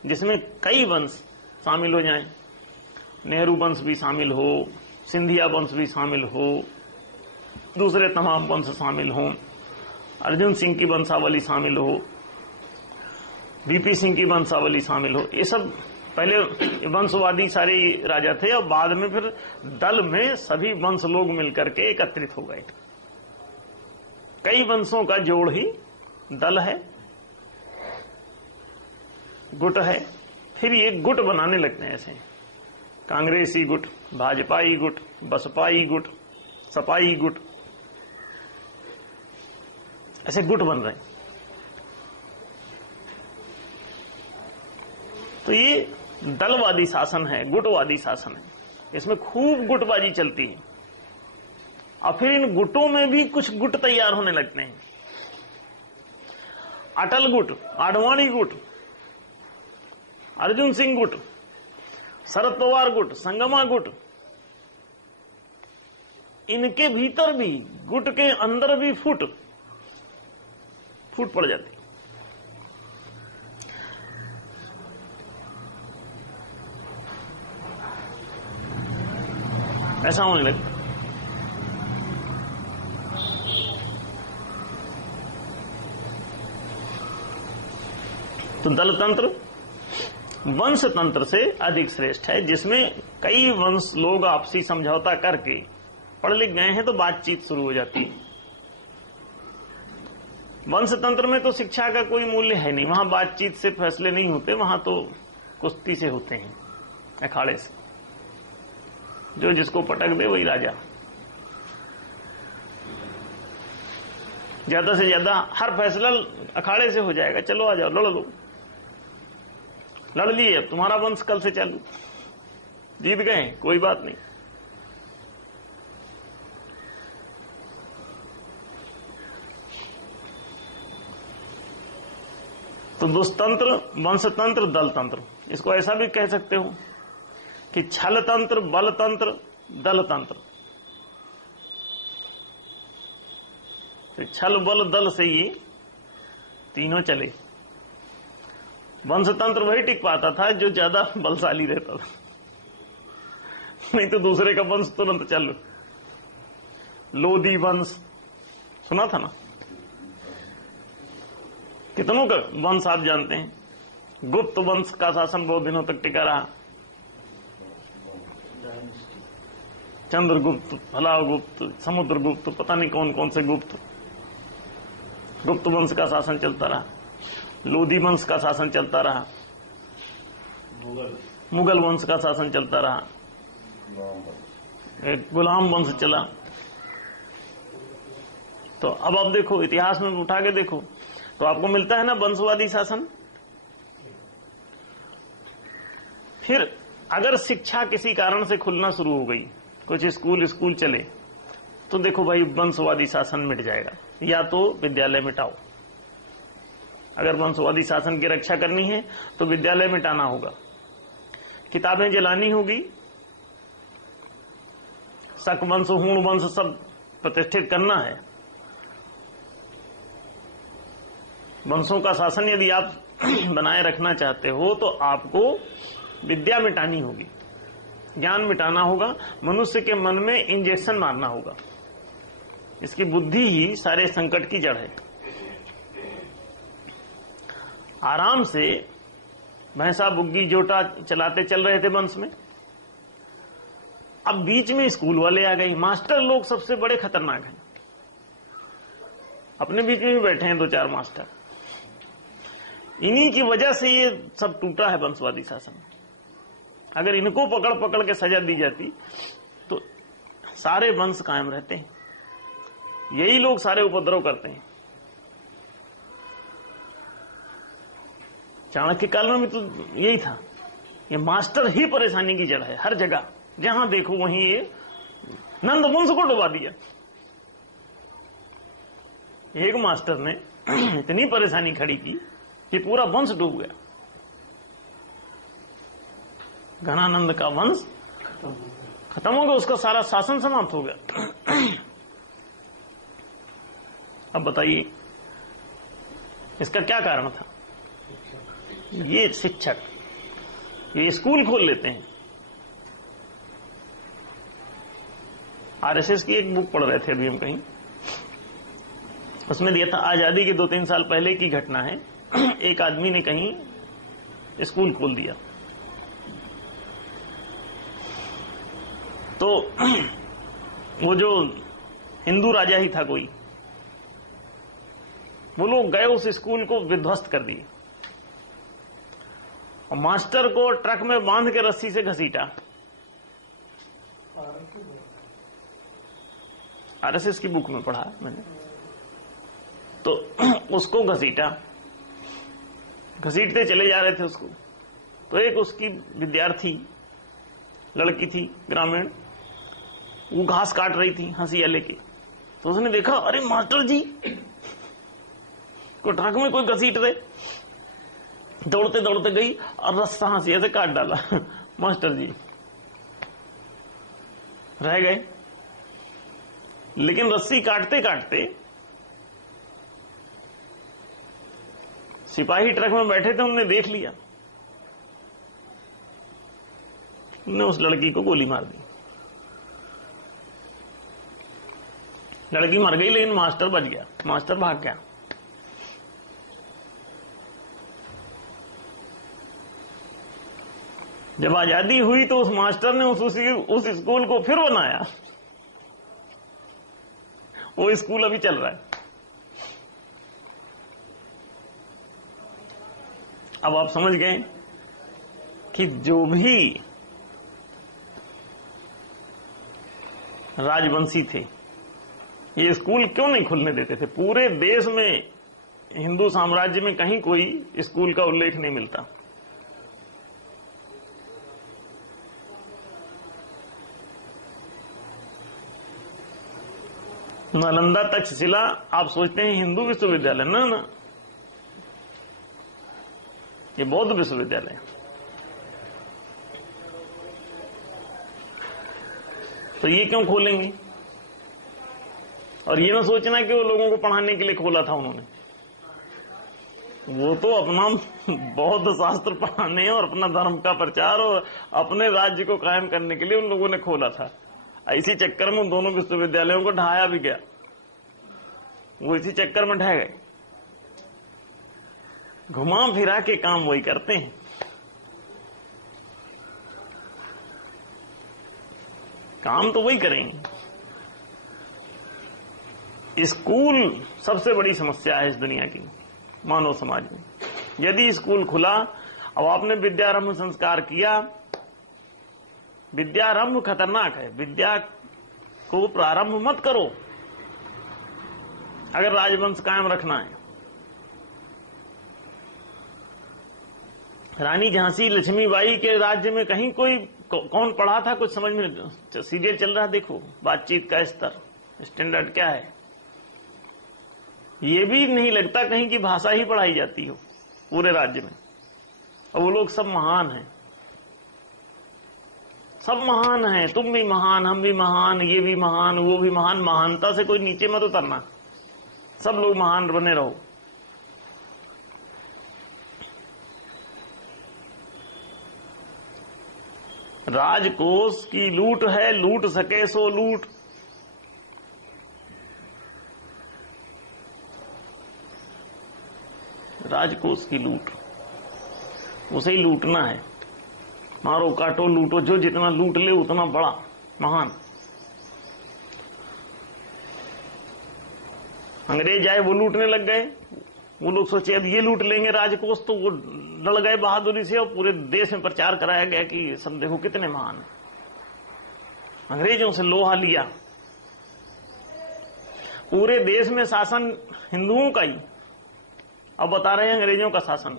जिसमें कई वंश शामिल हो जाएं। नेहरू वंश भी शामिल हो, सिंधिया वंश भी शामिल हो, दूसरे तमाम वंश शामिल हो, अर्जुन सिंह की वंशावली शामिल हो, वीपी सिंह की वंशावली शामिल हो। ये सब पहले वंशवादी सारे राजा थे, और बाद में फिर दल में सभी वंश लोग मिलकर के एकत्रित हो गए। कई वंशों का जोड़ ही दल है, गुट है। फिर ये गुट बनाने लगते हैं, ऐसे कांग्रेसी गुट, भाजपाई गुट, बसपाई गुट, सपाई गुट, ऐसे गुट बन रहे हैं। तो ये दलवादी शासन है, गुटवादी शासन है। इसमें खूब गुटबाजी चलती है, और फिर इन गुटों में भी कुछ गुट तैयार होने लगते हैं। अटल गुट, आडवाणी गुट, अर्जुन सिंह गुट, शरद पवार गुट, संगमा गुट। इनके भीतर भी, गुट के अंदर भी फूट पड़ जाती। ऐसा होने लगा। तो दल तंत्र वंश तंत्र से अधिक श्रेष्ठ है, जिसमें कई वंश लोग आपसी समझौता करके पढ़ लिख गए हैं तो बातचीत शुरू हो जाती है। वंश तंत्र में तो शिक्षा का कोई मूल्य है नहीं, वहां बातचीत से फैसले नहीं होते, वहां तो कुश्ती से होते हैं, अखाड़े से। जो जिसको पटक दे वही राजा। ज्यादा से ज्यादा हर फैसला अखाड़े से हो जाएगा, चलो आ जाओ लड़ लो, लड़ लिए, अब तुम्हारा वंश कल से चालू, जीत गए कोई बात नहीं। तो दुष्तंत्र, वंशतंत्र, दल तंत्र, इसको ऐसा भी कह सकते हो कि छल तंत्र, बल तंत्र, दल तंत्र। तो छल बल दल से ये तीनों चले। वंशतंत्र वही टिक पाता था जो ज्यादा बलशाली रहता था, नहीं तो दूसरे का वंश तुरंत चल। लोधी वंश सुना था ना, कितनों का वंश आप जानते हैं। गुप्त वंश का शासन बहुत दिनों तक टिका रहा। चंद्रगुप्त, फलावगुप्त, समुद्रगुप्त, पता नहीं कौन कौन से गुप्त वंश का शासन चलता रहा। लोधी वंश का शासन चलता रहा, मुगल वंश का शासन चलता रहा, एक गुलाम वंश चला। तो अब आप देखो, इतिहास में उठा के देखो तो आपको मिलता है ना वंशवादी शासन। फिर अगर शिक्षा किसी कारण से खुलना शुरू हो गई, कुछ स्कूल चले, तो देखो भाई वंशवादी शासन मिट जाएगा। या तो विद्यालय मिटाओ, अगर वंशवादी शासन की रक्षा करनी है तो विद्यालय मिटाना होगा, किताबें जलानी होगी, शक वंश, हूण वंश सब प्रतिष्ठित करना है। वंशों का शासन यदि आप बनाए रखना चाहते हो तो आपको विद्या मिटानी होगी, ज्ञान मिटाना होगा, मनुष्य के मन में इंजेक्शन मारना होगा। इसकी बुद्धि ही सारे संकट की जड़ है। आराम से भैंसा बुग्गी जोटा चलाते चल रहे थे वंश में, अब बीच में स्कूल वाले आ गए। मास्टर लोग सबसे बड़े खतरनाक हैं, अपने बीच में भी बैठे हैं दो चार मास्टर। इन्हीं की वजह से ये सब टूटा है वंशवादी शासन। अगर इनको पकड़ पकड़ के सजा दी जाती तो सारे वंश कायम रहते हैं। यही लोग सारे उपद्रव करते हैं। चाणक्य काल में भी तो यही था। ये मास्टर ही परेशानी की जड़ है। हर जगह जहां देखो वहीं ये नंद वंश को डुबा दिया। एक मास्टर ने इतनी परेशानी खड़ी की कि पूरा वंश डूब गया। घनानंद का वंश खत्म हो गया, उसका सारा शासन समाप्त हो गया। अब बताइए इसका क्या कारण था? ये शिक्षक ये स्कूल खोल लेते हैं। आरएसएस की एक बुक पढ़ रहे थे अभी हम कहीं, उसमें दिया था आजादी के 2-3 साल पहले की घटना है। एक आदमी ने कहीं स्कूल खोल दिया, तो वो जो हिंदू राजा ही था कोई, वो लोग गए उस स्कूल को विध्वस्त कर दिए और मास्टर को ट्रक में बांध के रस्सी से घसीटा। आरएसएस की बुक में पढ़ा मैंने। तो उसको घसीटते चले जा रहे थे उसको। तो एक उसकी विद्यार्थी लड़की थी ग्रामीण, वो घास काट रही थी हंसिया लेके। तो उसने देखा अरे मास्टर जी को ट्रक में कोई घसीट रहे, दौड़ते दौड़ते गई और रस्सा हंसिया से काट डाला। मास्टर जी रह गए, लेकिन रस्सी काटते काटते सिपाही ट्रक में बैठे थे, उन्होंने देख लिया, उन्होंने उस लड़की को गोली मार दी। लड़की मर गई लेकिन मास्टर बच गया, मास्टर भाग गया। जब आजादी हुई तो उस मास्टर ने उस स्कूल को फिर बनाया। वो स्कूल अभी चल रहा है। अब आप समझ गए कि जो भी राजवंशी थे ये स्कूल क्यों नहीं खुलने देते थे। पूरे देश में हिंदू साम्राज्य में कहीं कोई स्कूल का उल्लेख नहीं मिलता। नालंदा तक्षशिला आप सोचते हैं हिंदू विश्वविद्यालय, ना ना, ये बौद्ध विश्वविद्यालय। तो ये क्यों खोलेंगे। और ये ना सोचना कि वो लोगों को पढ़ाने के लिए खोला था उन्होंने, वो तो अपना बौद्ध शास्त्र पढ़ाने और अपना धर्म का प्रचार और अपने राज्य को कायम करने के लिए उन लोगों ने खोला था। इसी चक्कर में उन दोनों विश्वविद्यालयों को ढहाया भी गया, वो इसी चक्कर में ढह गए। घुमा फिरा के काम वही करते हैं। काम तो वही करेंगे। स्कूल सबसे बड़ी समस्या है इस दुनिया की, मानव समाज में। यदि स्कूल खुला, अब आपने विद्यारंभ संस्कार किया, विद्यारंभ खतरनाक है। विद्या को प्रारंभ मत करो अगर राजवंश कायम रखना है। रानी झांसी लक्ष्मीबाई के राज्य में कहीं कोई कौन पढ़ा था कुछ समझ में। सीरियल चल रहा, देखो बातचीत का स्तर, स्टैंडर्ड क्या है। ये भी नहीं लगता कहीं की भाषा ही पढ़ाई जाती हो पूरे राज्य में। और वो लोग सब महान हैं, सब महान हैं। तुम भी महान, हम भी महान, ये भी महान, वो भी महान। महानता से कोई नीचे मत उतरना, सब लोग महान बने रहो। राजकोष की लूट है, लूट सके सो लूट। राजकोष की लूट, उसे ही लूटना है। मारो काटो लूटो, जो जितना लूट ले उतना बड़ा महान। अंग्रेज आए, वो लूटने लग गए। वो लोग सोचे अब ये लूट लेंगे राजकोष, तो वो लड़ गए बहादुरी से और पूरे देश में प्रचार कराया गया कि सब देखो कितने महान हैं। अंग्रेजों से लोहा लिया, पूरे देश में शासन हिंदुओं का ही। अब बता रहे हैं अंग्रेजों का शासन।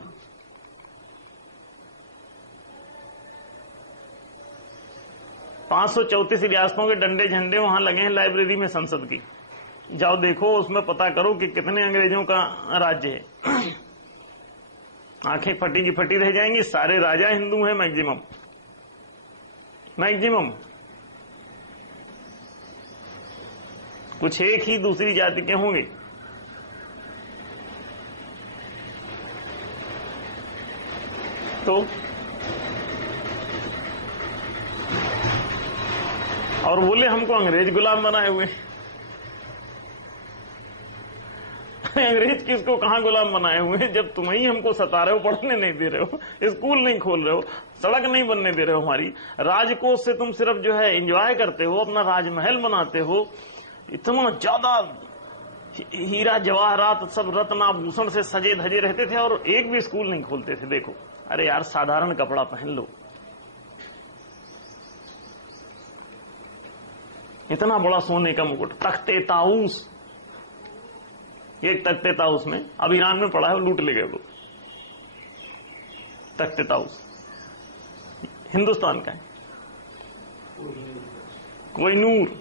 पांच 534 रियासतों के डंडे झंडे वहां लगे हैं लाइब्रेरी में संसद की। जाओ देखो, उसमें पता करो कि कितने अंग्रेजों का राज्य है। आंखें फटी की फटी रह जाएंगी। सारे राजा हिंदू हैं मैक्सिमम, मैक्सिमम। कुछ एक ही दूसरी जाति के होंगे। तो और बोले हमको अंग्रेज गुलाम बनाए हुए। अंग्रेज किसको कहां गुलाम बनाए हुए हैं, जब तुम ही हमको सता रहे हो, पढ़ने नहीं दे रहे हो, स्कूल नहीं खोल रहे हो, सड़क नहीं बनने दे रहे हो हमारी। राजकोष से तुम सिर्फ जो है एंजॉय करते हो, अपना राजमहल बनाते हो। इतना ज्यादा हीरा जवाहरात सब रत्नाभूषण से सजे धजे रहते थे और एक भी स्कूल नहीं खोलते थे। देखो, अरे यार साधारण कपड़ा पहन लो। इतना बड़ा सोने का मुकुट, तख्ते ताऊस, एक तख्ते ताऊस में अब ईरान में पड़ा है, लूट ले गए लोग। तख्ते ताऊस हिंदुस्तान का है। कोहिनूर,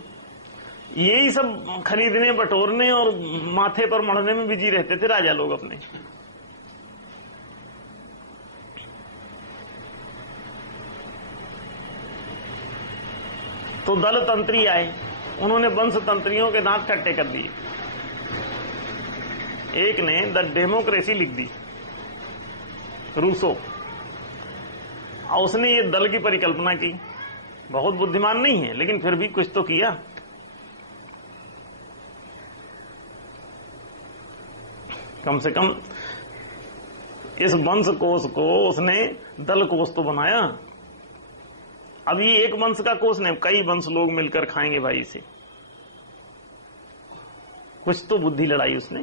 यही सब खरीदने बटोरने और माथे पर मढ़ने में बिजी रहते थे राजा लोग अपने। तो दल तंत्री आए, उन्होंने वंश तंत्रियों के दांत खट्टे कर दिए। एक ने द डेमोक्रेसी लिख दी, रूसो, और उसने ये दल की परिकल्पना की। बहुत बुद्धिमान नहीं है लेकिन फिर भी कुछ तो किया। कम से कम इस वंश कोश को उसने दल कोश तो बनाया। अब ये एक वंश का कोश नहीं, कई वंश लोग मिलकर खाएंगे भाई इसे। कुछ तो बुद्धि लड़ाई उसने।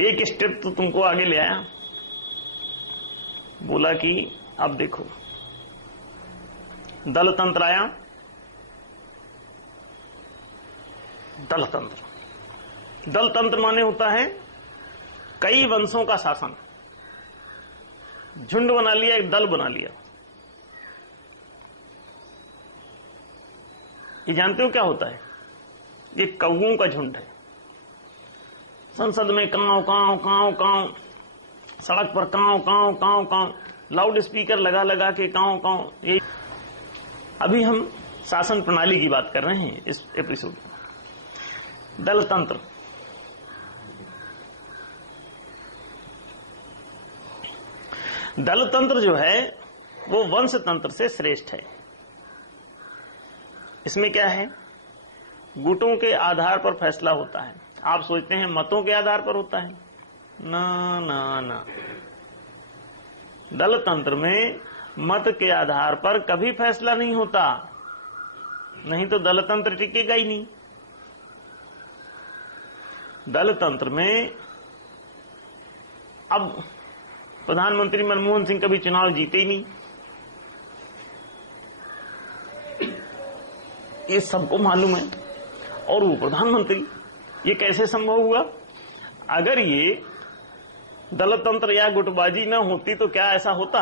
एक स्टेप तो तुमको आगे ले आया, बोला कि अब देखो दल तंत्र आया। दल तंत्र, दल तंत्र माने होता है कई वंशों का शासन। झुंड बना लिया, एक दल बना लिया। ये जानते हो क्या होता है? ये कौओं का झुंड है। संसद में कांव कांव कांव कांव, सड़क पर कांव कांव कांव कांव, लाउड स्पीकर लगा लगा के कांव कांव। ये अभी हम शासन प्रणाली की बात कर रहे हैं इस एपिसोड में। दल तंत्र, दल तंत्र जो है वो वंश तंत्र से श्रेष्ठ है। इसमें क्या है? गुटों के आधार पर फैसला होता है। आप सोचते हैं मतों के आधार पर होता है? ना ना ना, दल तंत्र में मत के आधार पर कभी फैसला नहीं होता, नहीं तो दल तंत्र टिकेगा ही नहीं। दल तंत्र में अब प्रधानमंत्री मनमोहन सिंह कभी चुनाव जीते ही नहीं, ये सबको मालूम है, और वो प्रधानमंत्री। ये कैसे संभव हुआ? अगर ये दल तंत्र या गुटबाजी न होती तो क्या ऐसा होता?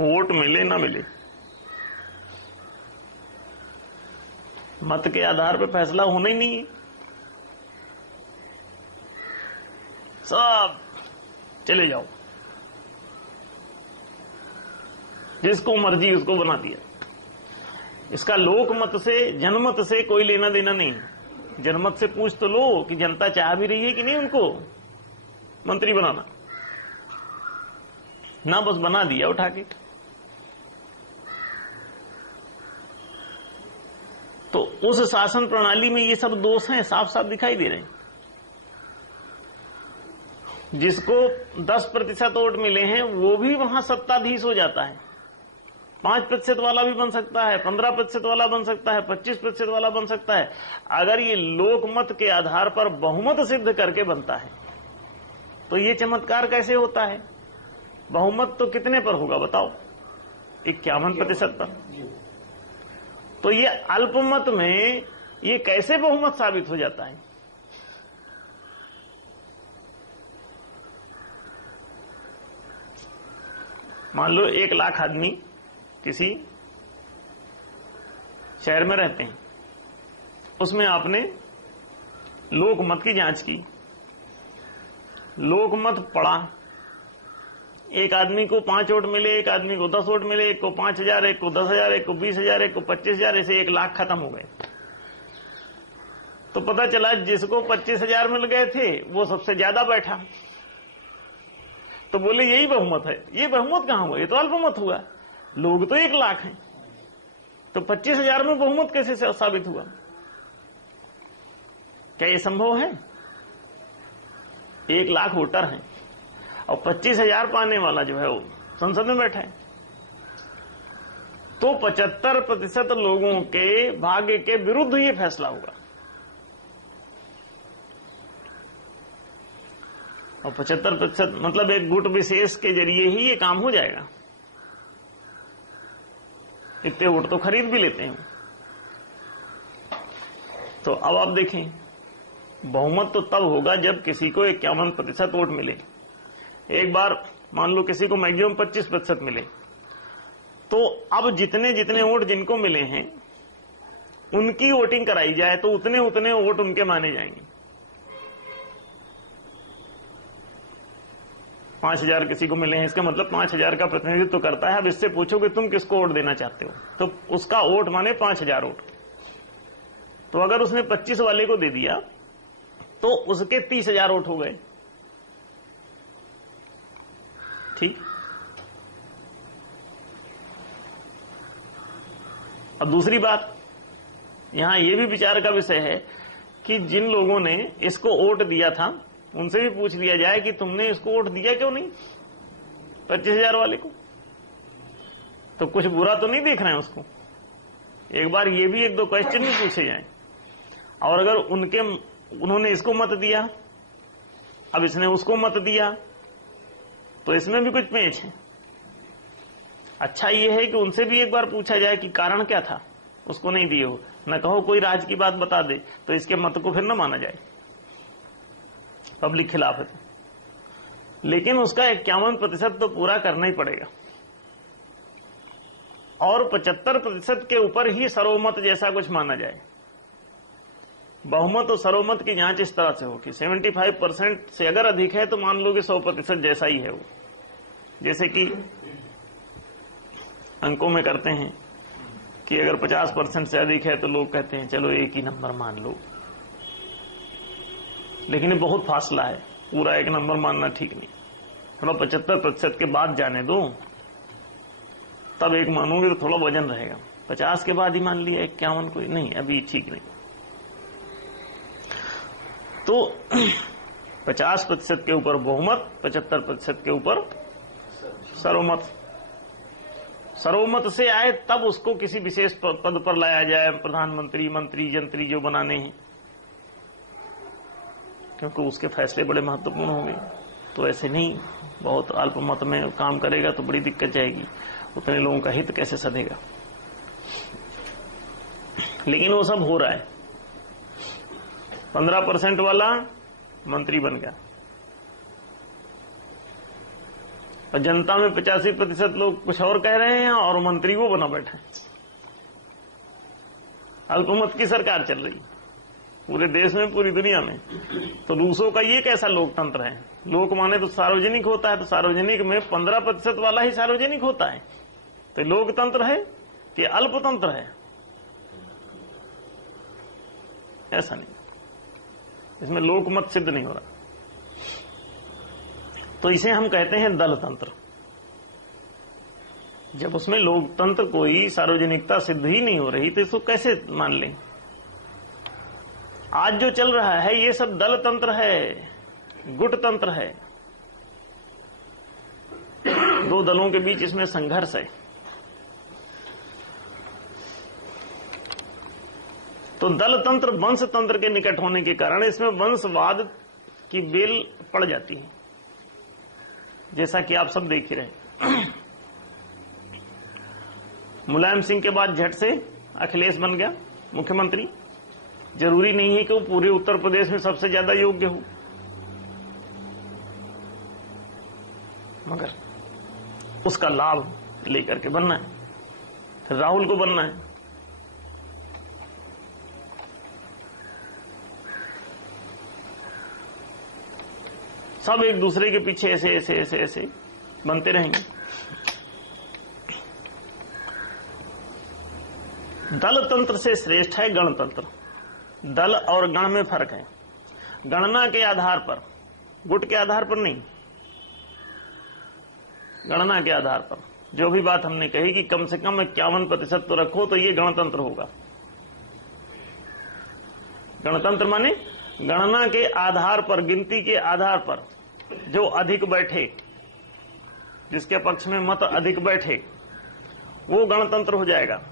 वोट मिले ना मिले, मत के आधार पर फैसला होना ही नहीं है। सब चले जाओ, जिसको मर्जी उसको बना दिया। इसका लोकमत से, जनमत से कोई लेना देना नहीं। जनमत से पूछ तो लो कि जनता चाह भी रही है कि नहीं उनको मंत्री बनाना, ना बस बना दिया उठा के। तो उस शासन प्रणाली में ये सब दोष हैं, साफ साफ दिखाई दे रहे हैं। जिसको 10% वोट मिले हैं वो भी वहां सत्ताधीश हो जाता है। 5% वाला भी बन सकता है, 15% वाला बन सकता है, 25% वाला बन सकता है, अगर ये लोकमत के आधार पर बहुमत सिद्ध करके बनता है। तो ये चमत्कार कैसे होता है? बहुमत तो कितने पर होगा बताओ? 51% पर। तो ये अल्पमत में ये कैसे बहुमत साबित हो जाता है? मान लो 1 लाख आदमी किसी शहर में रहते हैं, उसमें आपने लोकमत की जांच की, लोकमत पढ़ा, एक आदमी को 5 वोट मिले, एक आदमी को 10 वोट मिले, एक को 5,000, एक को 10,000, एक को 20,000, एक को 25,000, ऐसे 1 लाख खत्म हो गए। तो पता चला जिसको 25,000 मिल गए थे वो सबसे ज्यादा बैठा। तो बोले यही बहुमत है। ये बहुमत कहां हुआ? ये तो अल्पमत हुआ। लोग तो 1 लाख हैं, तो 25,000 में बहुमत कैसे साबित हुआ? क्या ये संभव है? 1 लाख वोटर हैं और 25,000 पाने वाला जो है वो संसद में बैठा है। तो 75% लोगों के भाग्य के विरुद्ध ये फैसला होगा। और 75% मतलब एक गुट विशेष के जरिए ही ये काम हो जाएगा। इतने वोट तो खरीद भी लेते हैं। तो अब आप देखें, बहुमत तो तब होगा जब किसी को 51% वोट मिले। एक बार मान लो किसी को मैक्सिमम 25% मिले, तो अब जितने जितने वोट जिनको मिले हैं उनकी वोटिंग कराई जाए तो उतने उतने वोट उनके माने जाएंगे। 5,000 किसी को मिले हैं, इसका मतलब 5,000 का प्रतिनिधित्व करता है। अब इससे पूछो कि तुम किसको वोट देना चाहते हो, तो उसका वोट माने 5,000 वोट। तो अगर उसने 25 वाले को दे दिया तो उसके 30,000 वोट हो गए। ठीक। अब दूसरी बात, यहां यह भी विचार का विषय है कि जिन लोगों ने इसको वोट दिया था उनसे भी पूछ लिया जाए कि तुमने इसको वोट दिया क्यों नहीं 25,000 वाले को, तो कुछ बुरा तो नहीं देख रहे हैं उसको। एक बार ये भी 1-2 क्वेश्चन भी पूछे जाएं। और अगर उन्होंने इसको मत दिया, अब इसने उसको मत दिया, तो इसमें भी कुछ पेच है। अच्छा ये है कि उनसे भी एक बार पूछा जाए कि कारण क्या था, उसको नहीं दिए हो। न कहो कोई राज की बात बता दे तो इसके मत को फिर न माना जाए, पब्लिक खिलाफ है तो। लेकिन उसका 51% तो पूरा करना ही पड़ेगा, और 75% के ऊपर ही सर्वमत जैसा कुछ माना जाए। बहुमत और सर्वमत की जांच इस तरह से हो कि 75% से अगर अधिक है तो मान लो कि 100% जैसा ही है वो। जैसे कि अंकों में करते हैं कि अगर 50% से अधिक है तो लोग कहते हैं चलो एक ही नंबर मान लो, लेकिन ये बहुत फासला है, पूरा एक नंबर मानना ठीक नहीं। थोड़ा 75% के बाद जाने दो, तब एक मानोगे तो थोड़ा वजन रहेगा। 50 के बाद ही मान लिया 51 कोई नहीं, अभी ठीक नहीं। तो 50% के ऊपर बहुमत, 75% के ऊपर सर्वमत। सर्वमत से आए तब उसको किसी विशेष पद पर लाया जाए, प्रधानमंत्री, मंत्री, जंत्री जो बनाने हैं, क्योंकि उसके फैसले बड़े महत्वपूर्ण होंगे। तो ऐसे नहीं बहुत अल्पमत में काम करेगा तो बड़ी दिक्कत जाएगी, उतने लोगों का हित कैसे सधेगा। लेकिन वो सब हो रहा है। 15% वाला मंत्री बन गया, और जनता में 85% लोग कुछ और कह रहे हैं और मंत्री वो बना बैठे। अल्पमत की सरकार चल रही पूरे देश में, पूरी दुनिया में। तो रूसों का ये कैसा लोकतंत्र है? लोक माने तो सार्वजनिक होता है, तो सार्वजनिक में 15% वाला ही सार्वजनिक होता है। तो लोकतंत्र है कि अल्पतंत्र है? ऐसा नहीं, इसमें लोकमत सिद्ध नहीं हो रहा। तो इसे हम कहते हैं दलतंत्र। जब उसमें लोकतंत्र कोई सार्वजनिकता सिद्ध ही नहीं हो रही तो इसको कैसे मान लें? आज जो चल रहा है ये सब दलतंत्र है, गुटतंत्र है। 2 दलों के बीच इसमें संघर्ष है। तो दलतंत्र वंशतंत्र के निकट होने के कारण इसमें वंशवाद की बेल पड़ जाती है, जैसा कि आप सब देख ही रहे। मुलायम सिंह के बाद झट से अखिलेश बन गया मुख्यमंत्री। जरूरी नहीं है कि वो पूरे उत्तर प्रदेश में सबसे ज्यादा योग्य हो, मगर उसका लाभ लेकर के बनना है। फिर राहुल को बनना है। सब एक दूसरे के पीछे ऐसे ऐसे ऐसे ऐसे बनते रहेंगे। दलतंत्र से श्रेष्ठ है गणतंत्र। दल और गण में फर्क है। गणना के आधार पर, गुट के आधार पर नहीं, गणना के आधार पर जो भी बात हमने कही कि कम से कम 51% तो रखो तो ये गणतंत्र होगा। गणतंत्र माने गणना के आधार पर, गिनती के आधार पर जो अधिक बैठे, जिसके पक्ष में मत अधिक बैठे, वो गणतंत्र हो जाएगा।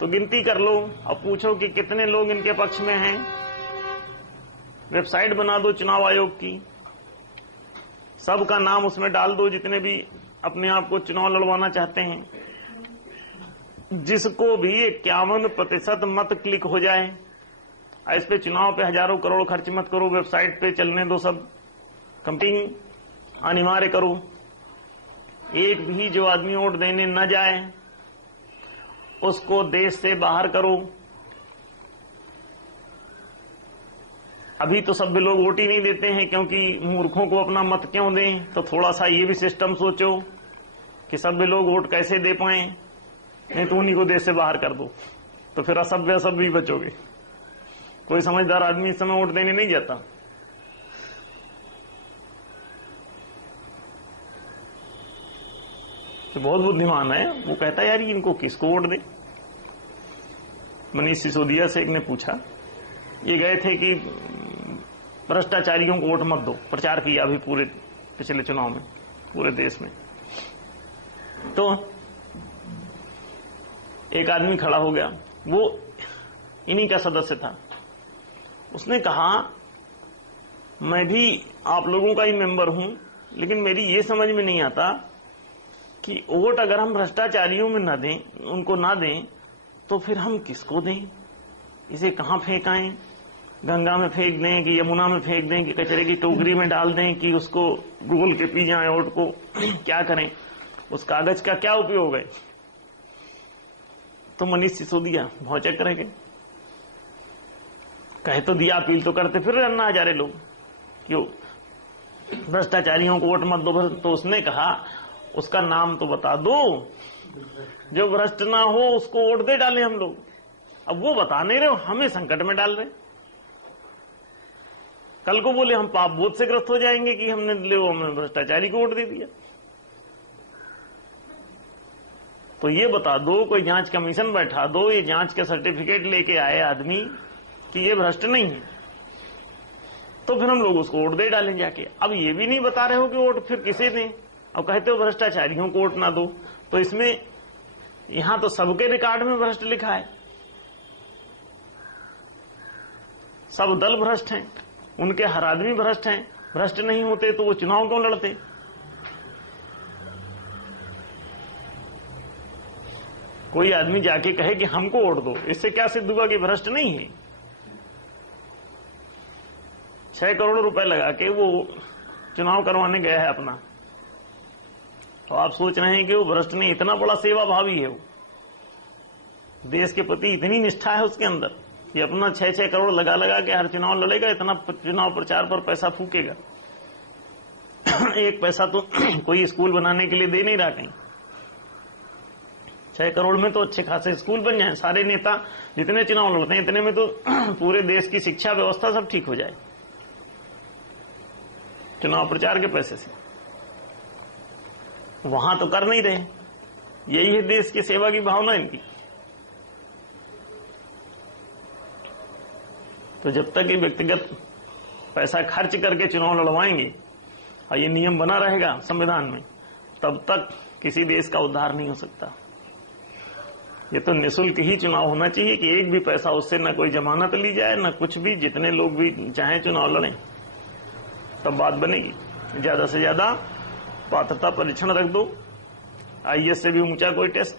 तो गिनती कर लो और पूछो कि कितने लोग इनके पक्ष में हैं। वेबसाइट बना दो चुनाव आयोग की, सबका नाम उसमें डाल दो, जितने भी अपने आप को चुनाव लड़वाना चाहते हैं। जिसको भी 51% मत क्लिक हो जाए, इस पे चुनाव पे हजारों करोड़ खर्च मत करो, वेबसाइट पे चलने दो, सब कंप्लीट अनिवार्य करो। एक भी जो आदमी वोट देने न जाए उसको देश से बाहर करो। अभी तो सब भी लोग वोट ही नहीं देते हैं, क्योंकि मूर्खों को अपना मत क्यों दें। तो थोड़ा सा ये भी सिस्टम सोचो कि सब भी लोग वोट कैसे दे पाए, नहीं तो उन्हीं को देश से बाहर कर दो, तो फिर असभ्य सब भी बचोगे। कोई समझदार आदमी इस समय वोट देने नहीं जाता। तो बहुत बुद्धिमान है, वो कहता है यार इनको किसको वोट दे, मनीष सिसोदिया से एक ने पूछा, ये गए थे कि भ्रष्टाचारियों को वोट मत दो, प्रचार किया अभी पूरे पिछले चुनाव में पूरे देश में। तो एक आदमी खड़ा हो गया, वो इन्हीं का सदस्य था। उसने कहा, मैं भी आप लोगों का ही मेंबर हूं, लेकिन मेरी ये समझ में नहीं आता कि वोट अगर हम भ्रष्टाचारियों में न दें, उनको ना दें, तो फिर हम किसको दें? इसे कहां फेंकाएं? गंगा में फेंक दें कि यमुना में फेंक दें कि कचरे की टोकरी में डाल दें कि उसको गोल के पी जाएं वोट को? क्या करें? उस कागज का क्या उपयोग है? तो मनीष सिसोदिया भौचक रह गए। कहे तो दिया, अपील तो करते फिर अन्ना हजारे लोग, क्यों भ्रष्टाचारियों को वोट मत दो। तो उसने कहा, उसका नाम तो बता दो, जो भ्रष्ट ना हो उसको वोट दे डालें हम लोग। अब वो बता नहीं रहे, हमें संकट में डाल रहे। कल को बोले हम पाप बोध से ग्रस्त हो जाएंगे कि हमने भ्रष्टाचारी को वोट दे दिया। तो ये बता दो, कोई जांच कमीशन बैठा दो, ये जांच का सर्टिफिकेट लेके आए आदमी कि ये भ्रष्ट नहीं है, तो फिर हम लोग उसको वोट दे डालें जाके। अब ये भी नहीं बता रहे हो कि वोट फिर किसे दें, अब कहते हो भ्रष्टाचारियों को वोट ना दो। तो इसमें यहां तो सबके रिकॉर्ड में भ्रष्ट लिखा है, सब दल भ्रष्ट हैं, उनके हर आदमी भ्रष्ट हैं। भ्रष्ट नहीं होते तो वो चुनाव क्यों लड़ते? कोई आदमी जाके कहे कि हमको वोट दो, इससे क्या सिद्ध हुआ कि भ्रष्ट नहीं है? 6 करोड़ रुपए लगा के वो चुनाव करवाने गया है अपना, तो आप सोच रहे हैं कि वो भ्रष्ट नहीं? इतना बड़ा सेवा भावी है वो, देश के प्रति इतनी निष्ठा है उसके अंदर कि अपना 6-6 करोड़ लगा लगा के हर चुनाव लड़ेगा, इतना चुनाव प्रचार पर पैसा फूकेगा। एक पैसा तो कोई स्कूल बनाने के लिए दे नहीं रहा कहीं। 6 करोड़ में तो अच्छे खासे स्कूल बन जाए, सारे नेता जितने चुनाव लड़ते हैं इतने में तो पूरे देश की शिक्षा व्यवस्था सब ठीक हो जाए चुनाव प्रचार के पैसे से। वहां तो कर नहीं रहे। यही है देश की सेवा की भावना इनकी। तो जब तक ये व्यक्तिगत पैसा खर्च करके चुनाव लड़वाएंगे और ये नियम बना रहेगा संविधान में, तब तक किसी देश का उद्धार नहीं हो सकता। ये तो निःशुल्क ही चुनाव होना चाहिए कि एक भी पैसा उससे न कोई जमानत ली जाए, न कुछ भी, जितने लोग भी चाहे चुनाव लड़ें, तब बात बनेगी। ज्यादा से ज्यादा पात्रता परीक्षण रख दो, आईएएस से भी ऊंचा कोई टेस्ट,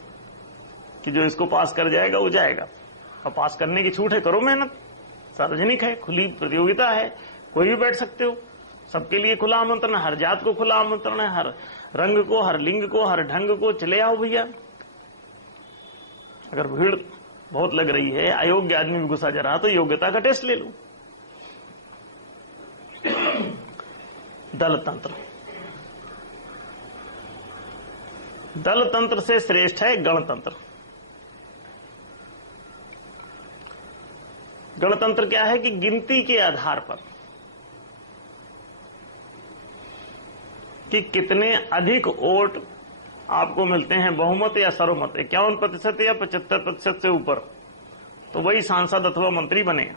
कि जो इसको पास कर जाएगा वो जाएगा। और पास करने की छूट है, करो मेहनत, सार्वजनिक है, खुली प्रतियोगिता है, कोई भी बैठ सकते हो, सबके लिए खुला आमंत्रण है, हर जात को खुला आमंत्रण है, हर रंग को, हर लिंग को, हर ढंग को, चले आओ भैया। अगर भीड़ बहुत लग रही है, अयोग्य आदमी भी घुसा जा रहा, तो योग्यता का टेस्ट ले लो। दल तंत्र, दल तंत्र से श्रेष्ठ है गणतंत्र। गणतंत्र क्या है कि गिनती के आधार पर कि कितने अधिक वोट आपको मिलते हैं, बहुमत या सर्वमत 51% या 75% से ऊपर, तो वही सांसद अथवा मंत्री बनेगा।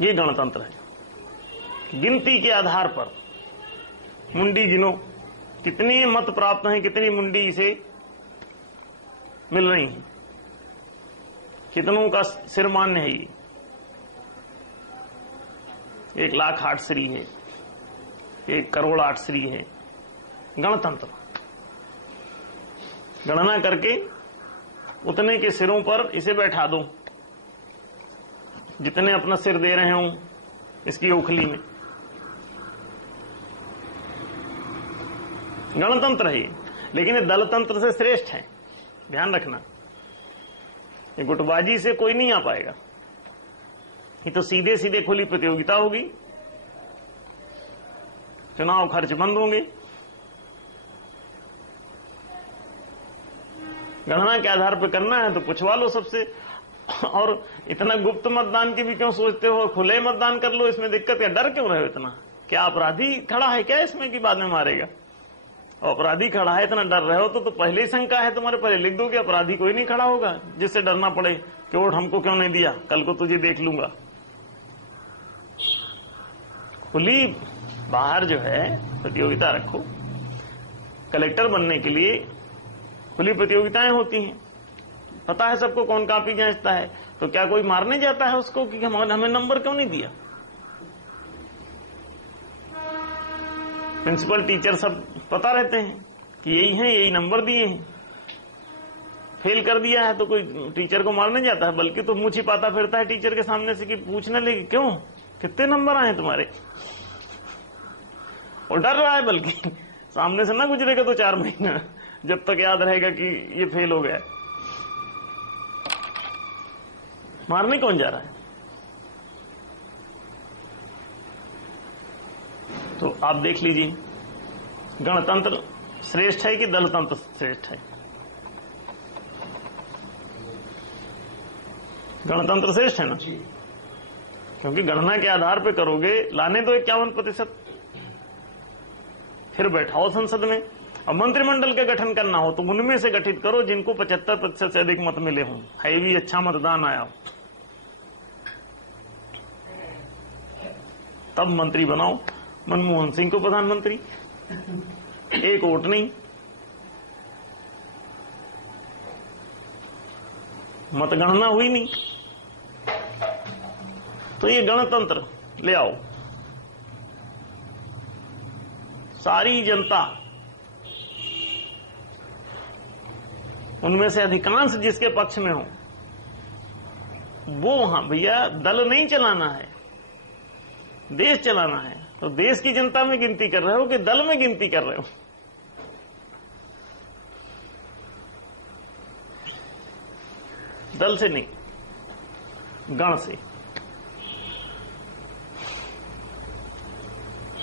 ये गणतंत्र है। गिनती के आधार पर मुंडी गिनो, कितनी मत प्राप्त हैं, कितनी मुंडी इसे मिल रही है, कितनों का सिर मान्य है। ये 1,00,000 8 श्री है, 1 करोड़ 8 श्री है। गणतंत्र गणना करके उतने के सिरों पर इसे बैठा दो, जितने अपना सिर दे रहे हो इसकी ओखली में। गणतंत्र है ये, लेकिन ये दलतंत्र से श्रेष्ठ है, ध्यान रखना। ये गुटबाजी से कोई नहीं आ पाएगा, ये तो सीधे सीधे खुली प्रतियोगिता होगी, चुनाव खर्च बंद होंगे, गणना के आधार पर करना है तो पूछवा लो सबसे। और इतना गुप्त मतदान की भी क्यों सोचते हो, खुले मतदान कर लो, इसमें दिक्कत क्या, डर क्यों रहे हो इतना? क्या अपराधी खड़ा है क्या इसमें कि बाद में मारेगा? अपराधी खड़ा है, इतना डर रहे हो तो पहले ही शंका है तुम्हारे, पहले लिख दो कि अपराधी कोई नहीं खड़ा होगा जिससे डरना पड़े कि वोट हमको क्यों नहीं दिया, कल को तुझे देख लूंगा। खुली बाहर जो है प्रतियोगिता रखो। कलेक्टर बनने के लिए खुली प्रतियोगिताएं होती हैं, पता है सबको कौन कॉपी जांचता है, तो क्या कोई मारने जाता है उसको कि हमें नंबर क्यों नहीं दिया? प्रिंसिपल टीचर सब पता रहते हैं कि यही है, यही नंबर दिए हैं। फेल कर दिया है तो कोई टीचर को मारने जाता है, बल्कि तो मुंह छिपाता फिरता है टीचर के सामने से कि पूछने लगे क्यों, कितने नंबर आए तुम्हारे, और डर रहा है, बल्कि सामने से ना गुजरेगा तो 4 महीना, जब तक याद रहेगा कि ये फेल हो गया। मारने कौन जा रहा है? तो आप देख लीजिए, गणतंत्र श्रेष्ठ है कि दलतंत्र श्रेष्ठ है? गणतंत्र श्रेष्ठ है ना, क्योंकि गणना के आधार पे करोगे, लाने दो 51%, फिर बैठाओ संसद में। अब मंत्रिमंडल का गठन करना हो तो उनमें से गठित करो जिनको 75% से अधिक मत मिले हों, है भी अच्छा मतदान आया हो, तब मंत्री बनाओ। मनमोहन सिंह को प्रधानमंत्री, एक वोट नहीं, मतगणना हुई नहीं, तो ये गणतंत्र ले आओ। सारी जनता, उनमें से अधिकांश जिसके पक्ष में हो, वो वहां, भैया दल नहीं चलाना है, देश चलाना है। तो देश की जनता में गिनती कर रहे हो कि दल में गिनती कर रहे हो? दल से नहीं, गण से।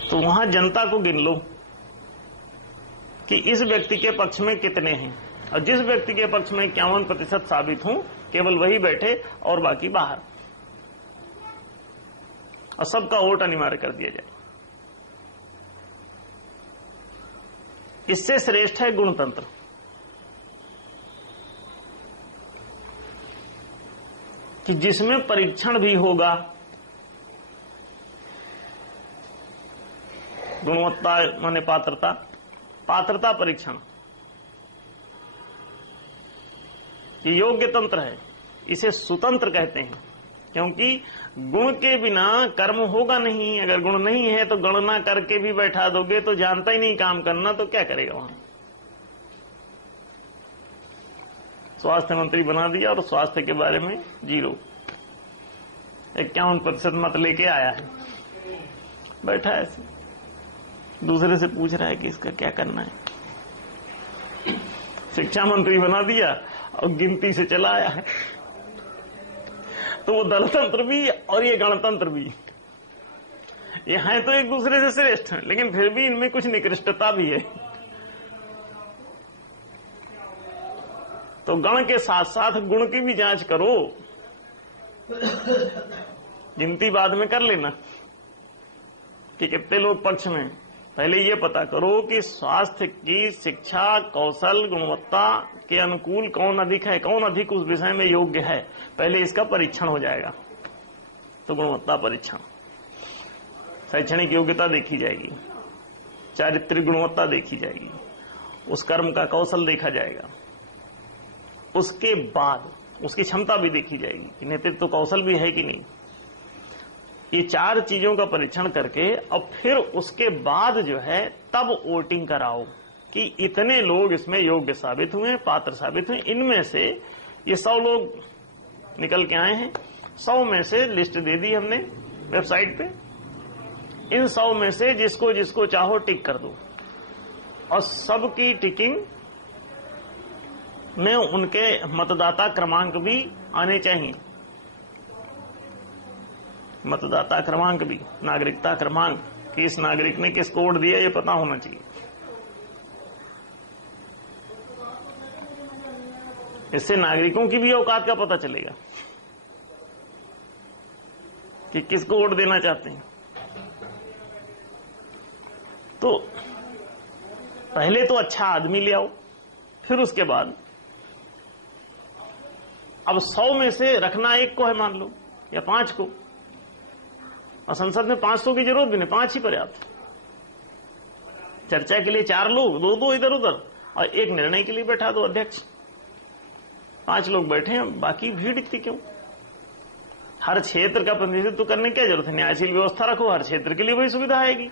तो वहां जनता को गिन लो कि इस व्यक्ति के पक्ष में कितने हैं, और जिस व्यक्ति के पक्ष में 51% साबित हों, केवल वही बैठे और बाकी बाहर, और सबका वोट अनिवार्य कर दिया जाए। इससे श्रेष्ठ है गुणतंत्र। कि जिसमें परीक्षण भी होगा, गुणवत्ता माने पात्रता, पात्रता परीक्षण, ये योग्य तंत्र है, इसे सुतंत्र कहते हैं, क्योंकि गुण के बिना कर्म होगा नहीं। अगर गुण नहीं है तो गणना करके भी बैठा दोगे तो जानता ही नहीं काम करना, तो क्या करेगा वहां? स्वास्थ्य मंत्री बना दिया और स्वास्थ्य के बारे में 0, 51% मत लेके आया है, बैठा है ऐसे, दूसरे से पूछ रहा है कि इसका क्या करना है। शिक्षा मंत्री बना दिया और गिनती से चला आया है। तो वो दलतंत्र भी और ये गणतंत्र भी, ये हैं तो एक दूसरे से श्रेष्ठ हैं, लेकिन फिर भी इनमें कुछ निकृष्टता भी है। तो गण के साथ साथ गुण की भी जांच करो, गिनती बाद में कर लेना कि कितने लोग पक्ष में। पहले ये पता करो कि स्वास्थ्य की शिक्षा, कौशल, गुणवत्ता के अनुकूल कौन अधिक है, कौन अधिक उस विषय में योग्य है। पहले इसका परीक्षण हो जाएगा, तो गुणवत्ता परीक्षण, शैक्षणिक योग्यता देखी जाएगी, चारित्रिक गुणवत्ता देखी जाएगी, उस कर्म का कौशल देखा जाएगा, उसके बाद उसकी क्षमता भी देखी जाएगी कि नेतृत्व तो कौशल भी है कि नहीं। ये 4 चीजों का परीक्षण करके अब फिर उसके बाद जो है तब वोटिंग कराओ कि इतने लोग इसमें योग्य साबित हुए, पात्र साबित हुए। इनमें से ये 100 लोग निकल के आए हैं, 100 में से लिस्ट दे दी हमने वेबसाइट पे। इन 100 में से जिसको जिसको चाहो टिक कर दो, और सबकी टिकिंग में उनके मतदाता क्रमांक भी आने चाहिए। मतदाता क्रमांक भी, नागरिकता क्रमांक, कि इस नागरिक ने किसको वोट दिया ये पता होना चाहिए। इससे नागरिकों की भी औकात का पता चलेगा कि किसको वोट देना चाहते हैं। तो पहले तो अच्छा आदमी ले आओ, फिर उसके बाद अब 100 में से रखना 1 को है मान लो, या 5 को, और संसद में 500 की जरूरत भी नहीं, 5 ही पर्याप्त। चर्चा के लिए 4 लोग, 2 इधर उधर, और 1 निर्णय के लिए बैठा दो अध्यक्ष। 5 लोग बैठे हैं, बाकी भीड़ इतनी क्यों? हर क्षेत्र का प्रतिनिधित्व करने की क्या जरूरत है? न्यायशील व्यवस्था रखो, हर क्षेत्र के लिए वही सुविधा आएगी।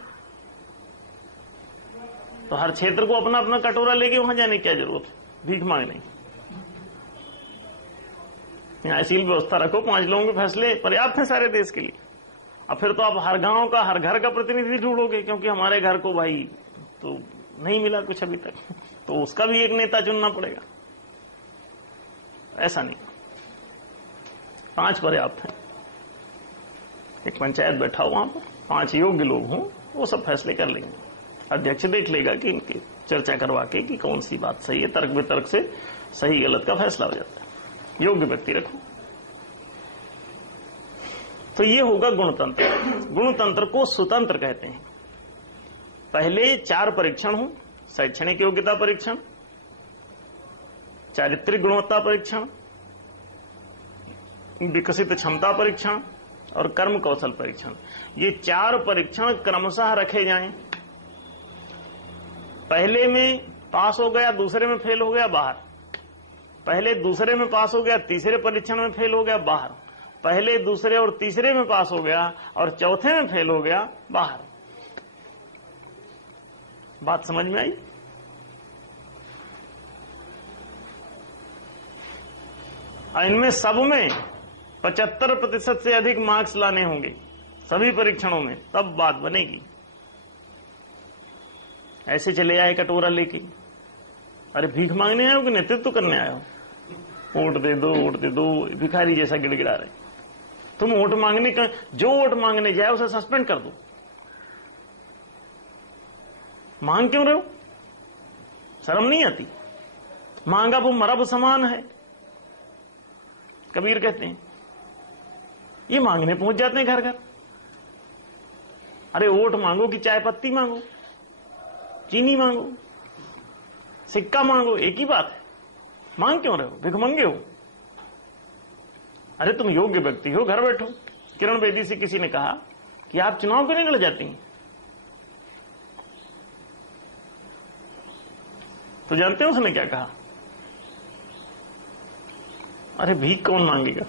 तो हर क्षेत्र को अपना अपना कटोरा लेके वहां जाने की क्या जरूरत है? भीख मांगने की। न्यायशील व्यवस्था रखो, 5 लोगों के फैसले पर्याप्त हैं सारे देश के लिए। अब फिर तो आप हर गांव का, हर घर का प्रतिनिधि ढूंढोगे, क्योंकि हमारे घर को भाई तो नहीं मिला कुछ अभी तक, तो उसका भी एक नेता चुनना पड़ेगा। ऐसा नहीं, 5 पर्याप्त है। एक पंचायत बैठा हो, वहां पर 5 योग्य लोग हों, वो सब फैसले कर लेंगे। अध्यक्ष देख लेगा कि इनकी चर्चा करवा के कि कौन सी बात सही है, तर्क वितर्क से सही गलत का फैसला हो जाता है। योग्य व्यक्ति रखो। तो ये होगा गुणतंत्र। गुणतंत्र को सुतंत्र कहते हैं। पहले 4 परीक्षण हो, शैक्षणिक योग्यता परीक्षण, चारित्रिक गुणवत्ता परीक्षण, विकसित क्षमता परीक्षण और कर्म कौशल परीक्षण। ये 4 परीक्षण क्रमशः रखे जाएं। पहले में पास हो गया, दूसरे में फेल हो गया, बाहर। पहले दूसरे में पास हो गया, तीसरे परीक्षण में फेल हो गया, बाहर। पहले दूसरे और तीसरे में पास हो गया और चौथे में फेल हो गया, बाहर। बात समझ में आई? इनमें सब में 75% से अधिक मार्क्स लाने होंगे, सभी परीक्षणों में, तब बात बनेगी। ऐसे चले आए कटोरा लेके, अरे भीख मांगने आए हो कि नेतृत्व करने आए हो? वोट दे दो, वोट दे दो, भिखारी जैसा गिड़गिड़ा रहे। तुम वोट मांगने का, जो वोट मांगने जाए उसे सस्पेंड कर दो। मांग क्यों रहे हो? शर्म नहीं आती? मांगा वो मरब समान है, कबीर कहते हैं। ये मांगने पहुंच जाते हैं घर घर। अरे वोट मांगो कि चाय पत्ती मांगो, चीनी मांगो, सिक्का मांगो, एक ही बात है। मांग क्यों रहे हो? भिखमंगे हो? अरे तुम योग्य व्यक्ति हो, घर बैठो। किरण बेदी से किसी ने कहा कि आप चुनाव क्यों नहीं लड़ जाती हैं? तो जानते हो उसने क्या कहा? अरे भीख कौन मांगेगा?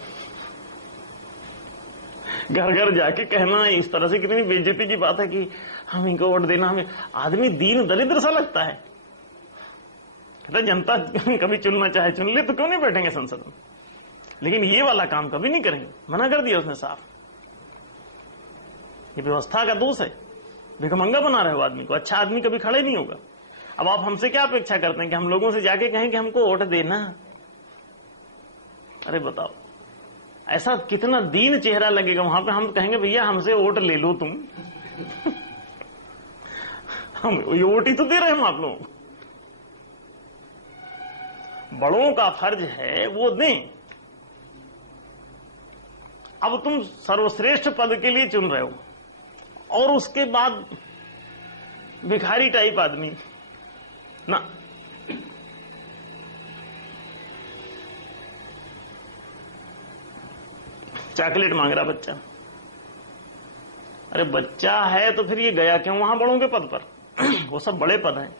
घर घर जाके कहना इस तरह से कितनी बेइज्जती की बात है कि हम इनको वोट देना। हमें आदमी दीन दरिद्र सा लगता है। कहता जनता कभी चुनना चाहे चुन ले, तो क्यों नहीं बैठेंगे संसद में? लेकिन ये वाला काम कभी नहीं करेंगे, मना कर दिया उसने साफ। ये व्यवस्था का दोष है। भिखमंगा बना रहे हो आदमी को, अच्छा आदमी कभी खड़े नहीं होगा। अब आप हमसे क्या अपेक्षा करते हैं कि हम लोगों से जाके कहें कि हमको वोट देना? अरे बताओ, ऐसा कितना दीन चेहरा लगेगा वहां पे। हम कहेंगे भैया हमसे वोट ले लो तुम। हम ये वोट ही तो दे रहे हैं हम आप लोगों। बड़ों का फर्ज है वो दें। अब तुम सर्वश्रेष्ठ पद के लिए चुन रहे हो और उसके बाद भिखारी टाइप आदमी ना। चॉकलेट मांग रहा बच्चा। अरे बच्चा है तो फिर ये गया क्यों वहां बड़ों के पद पर? वो सब बड़े पद हैं,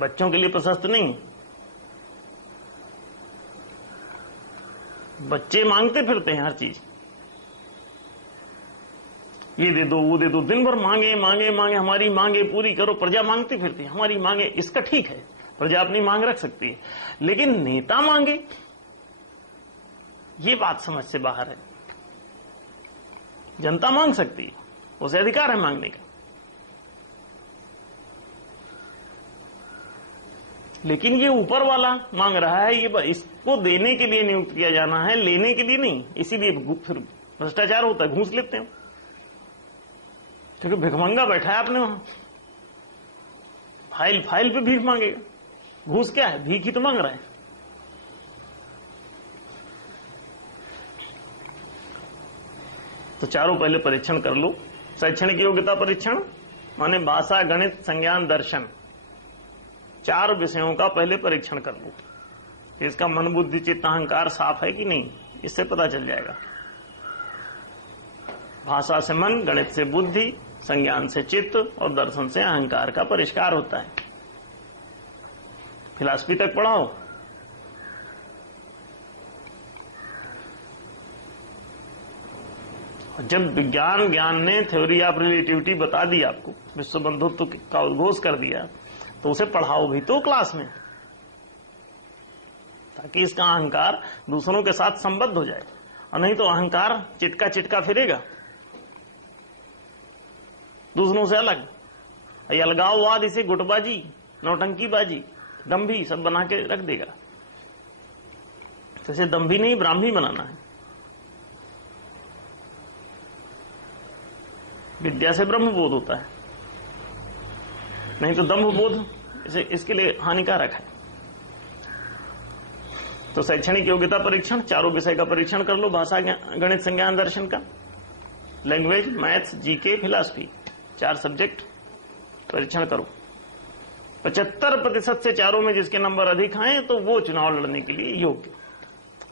बच्चों के लिए प्रशस्त नहीं। बच्चे मांगते फिरते हैं हर चीज, ये दे दो, वो दे दो, दिन भर मांगे मांगे मांगे। हमारी मांगे पूरी करो। प्रजा मांगती फिरती है हमारी मांगे। इसका ठीक है, प्रजा अपनी मांग रख सकती है, लेकिन नेता मांगे, ये बात समझ से बाहर है। जनता मांग सकती है, उसे अधिकार है मांगने का, लेकिन ये ऊपर वाला मांग रहा है। ये इसको देने के लिए नियुक्त किया जाना है, लेने के लिए नहीं। इसीलिए फिर भ्रष्टाचार होता है, घूस लेते हैं, क्योंकि भिखमंगा बैठा है आपने वहां। फाइल फाइल पे भीख मांगेगा। घूस क्या है? भीख ही तो मांग रहा है। तो चारों पहले परीक्षण कर लो। शैक्षणिक योग्यता परीक्षण, माने भाषा, गणित, संज्ञान, दर्शन, 4 विषयों का पहले परीक्षण कर लो कि इसका मन, बुद्धि, चित्त, अहंकार साफ है कि नहीं, इससे पता चल जाएगा। भाषा से मन, गणित से बुद्धि, संज्ञान से चित्त और दर्शन से अहंकार का परिष्कार होता है। फिलॉसफी तक पढ़ाओ, जब ज्ञान ने थ्योरी ऑफ रिलेटिविटी बता दी, आपको विश्व बंधुत्व का उद्घोष कर दिया, तो उसे पढ़ाओ भी तो क्लास में, ताकि इसका अहंकार दूसरों के साथ संबद्ध हो जाए। और नहीं तो अहंकार चिटका चिटका फिरेगा दूसरों से अलग। अलगाववाद इसे गुटबाजी, नौटंकीबाजी, दंभी सब बना के रख देगा। तो इसे दंभी नहीं ब्राह्मी बनाना है। विद्या से ब्रह्म बोध होता है, नहीं तो दंभ बोध इसके लिए हानिकारक है। तो शैक्षणिक योग्यता परीक्षण, 4 विषय का परीक्षण कर लो, भाषा, गणित, संज्ञान, दर्शन का, language, maths, GK, philosophy, 4 subject परीक्षण करो। 75% से 4 में जिसके नंबर अधिक आए तो वो चुनाव लड़ने के लिए योग्य,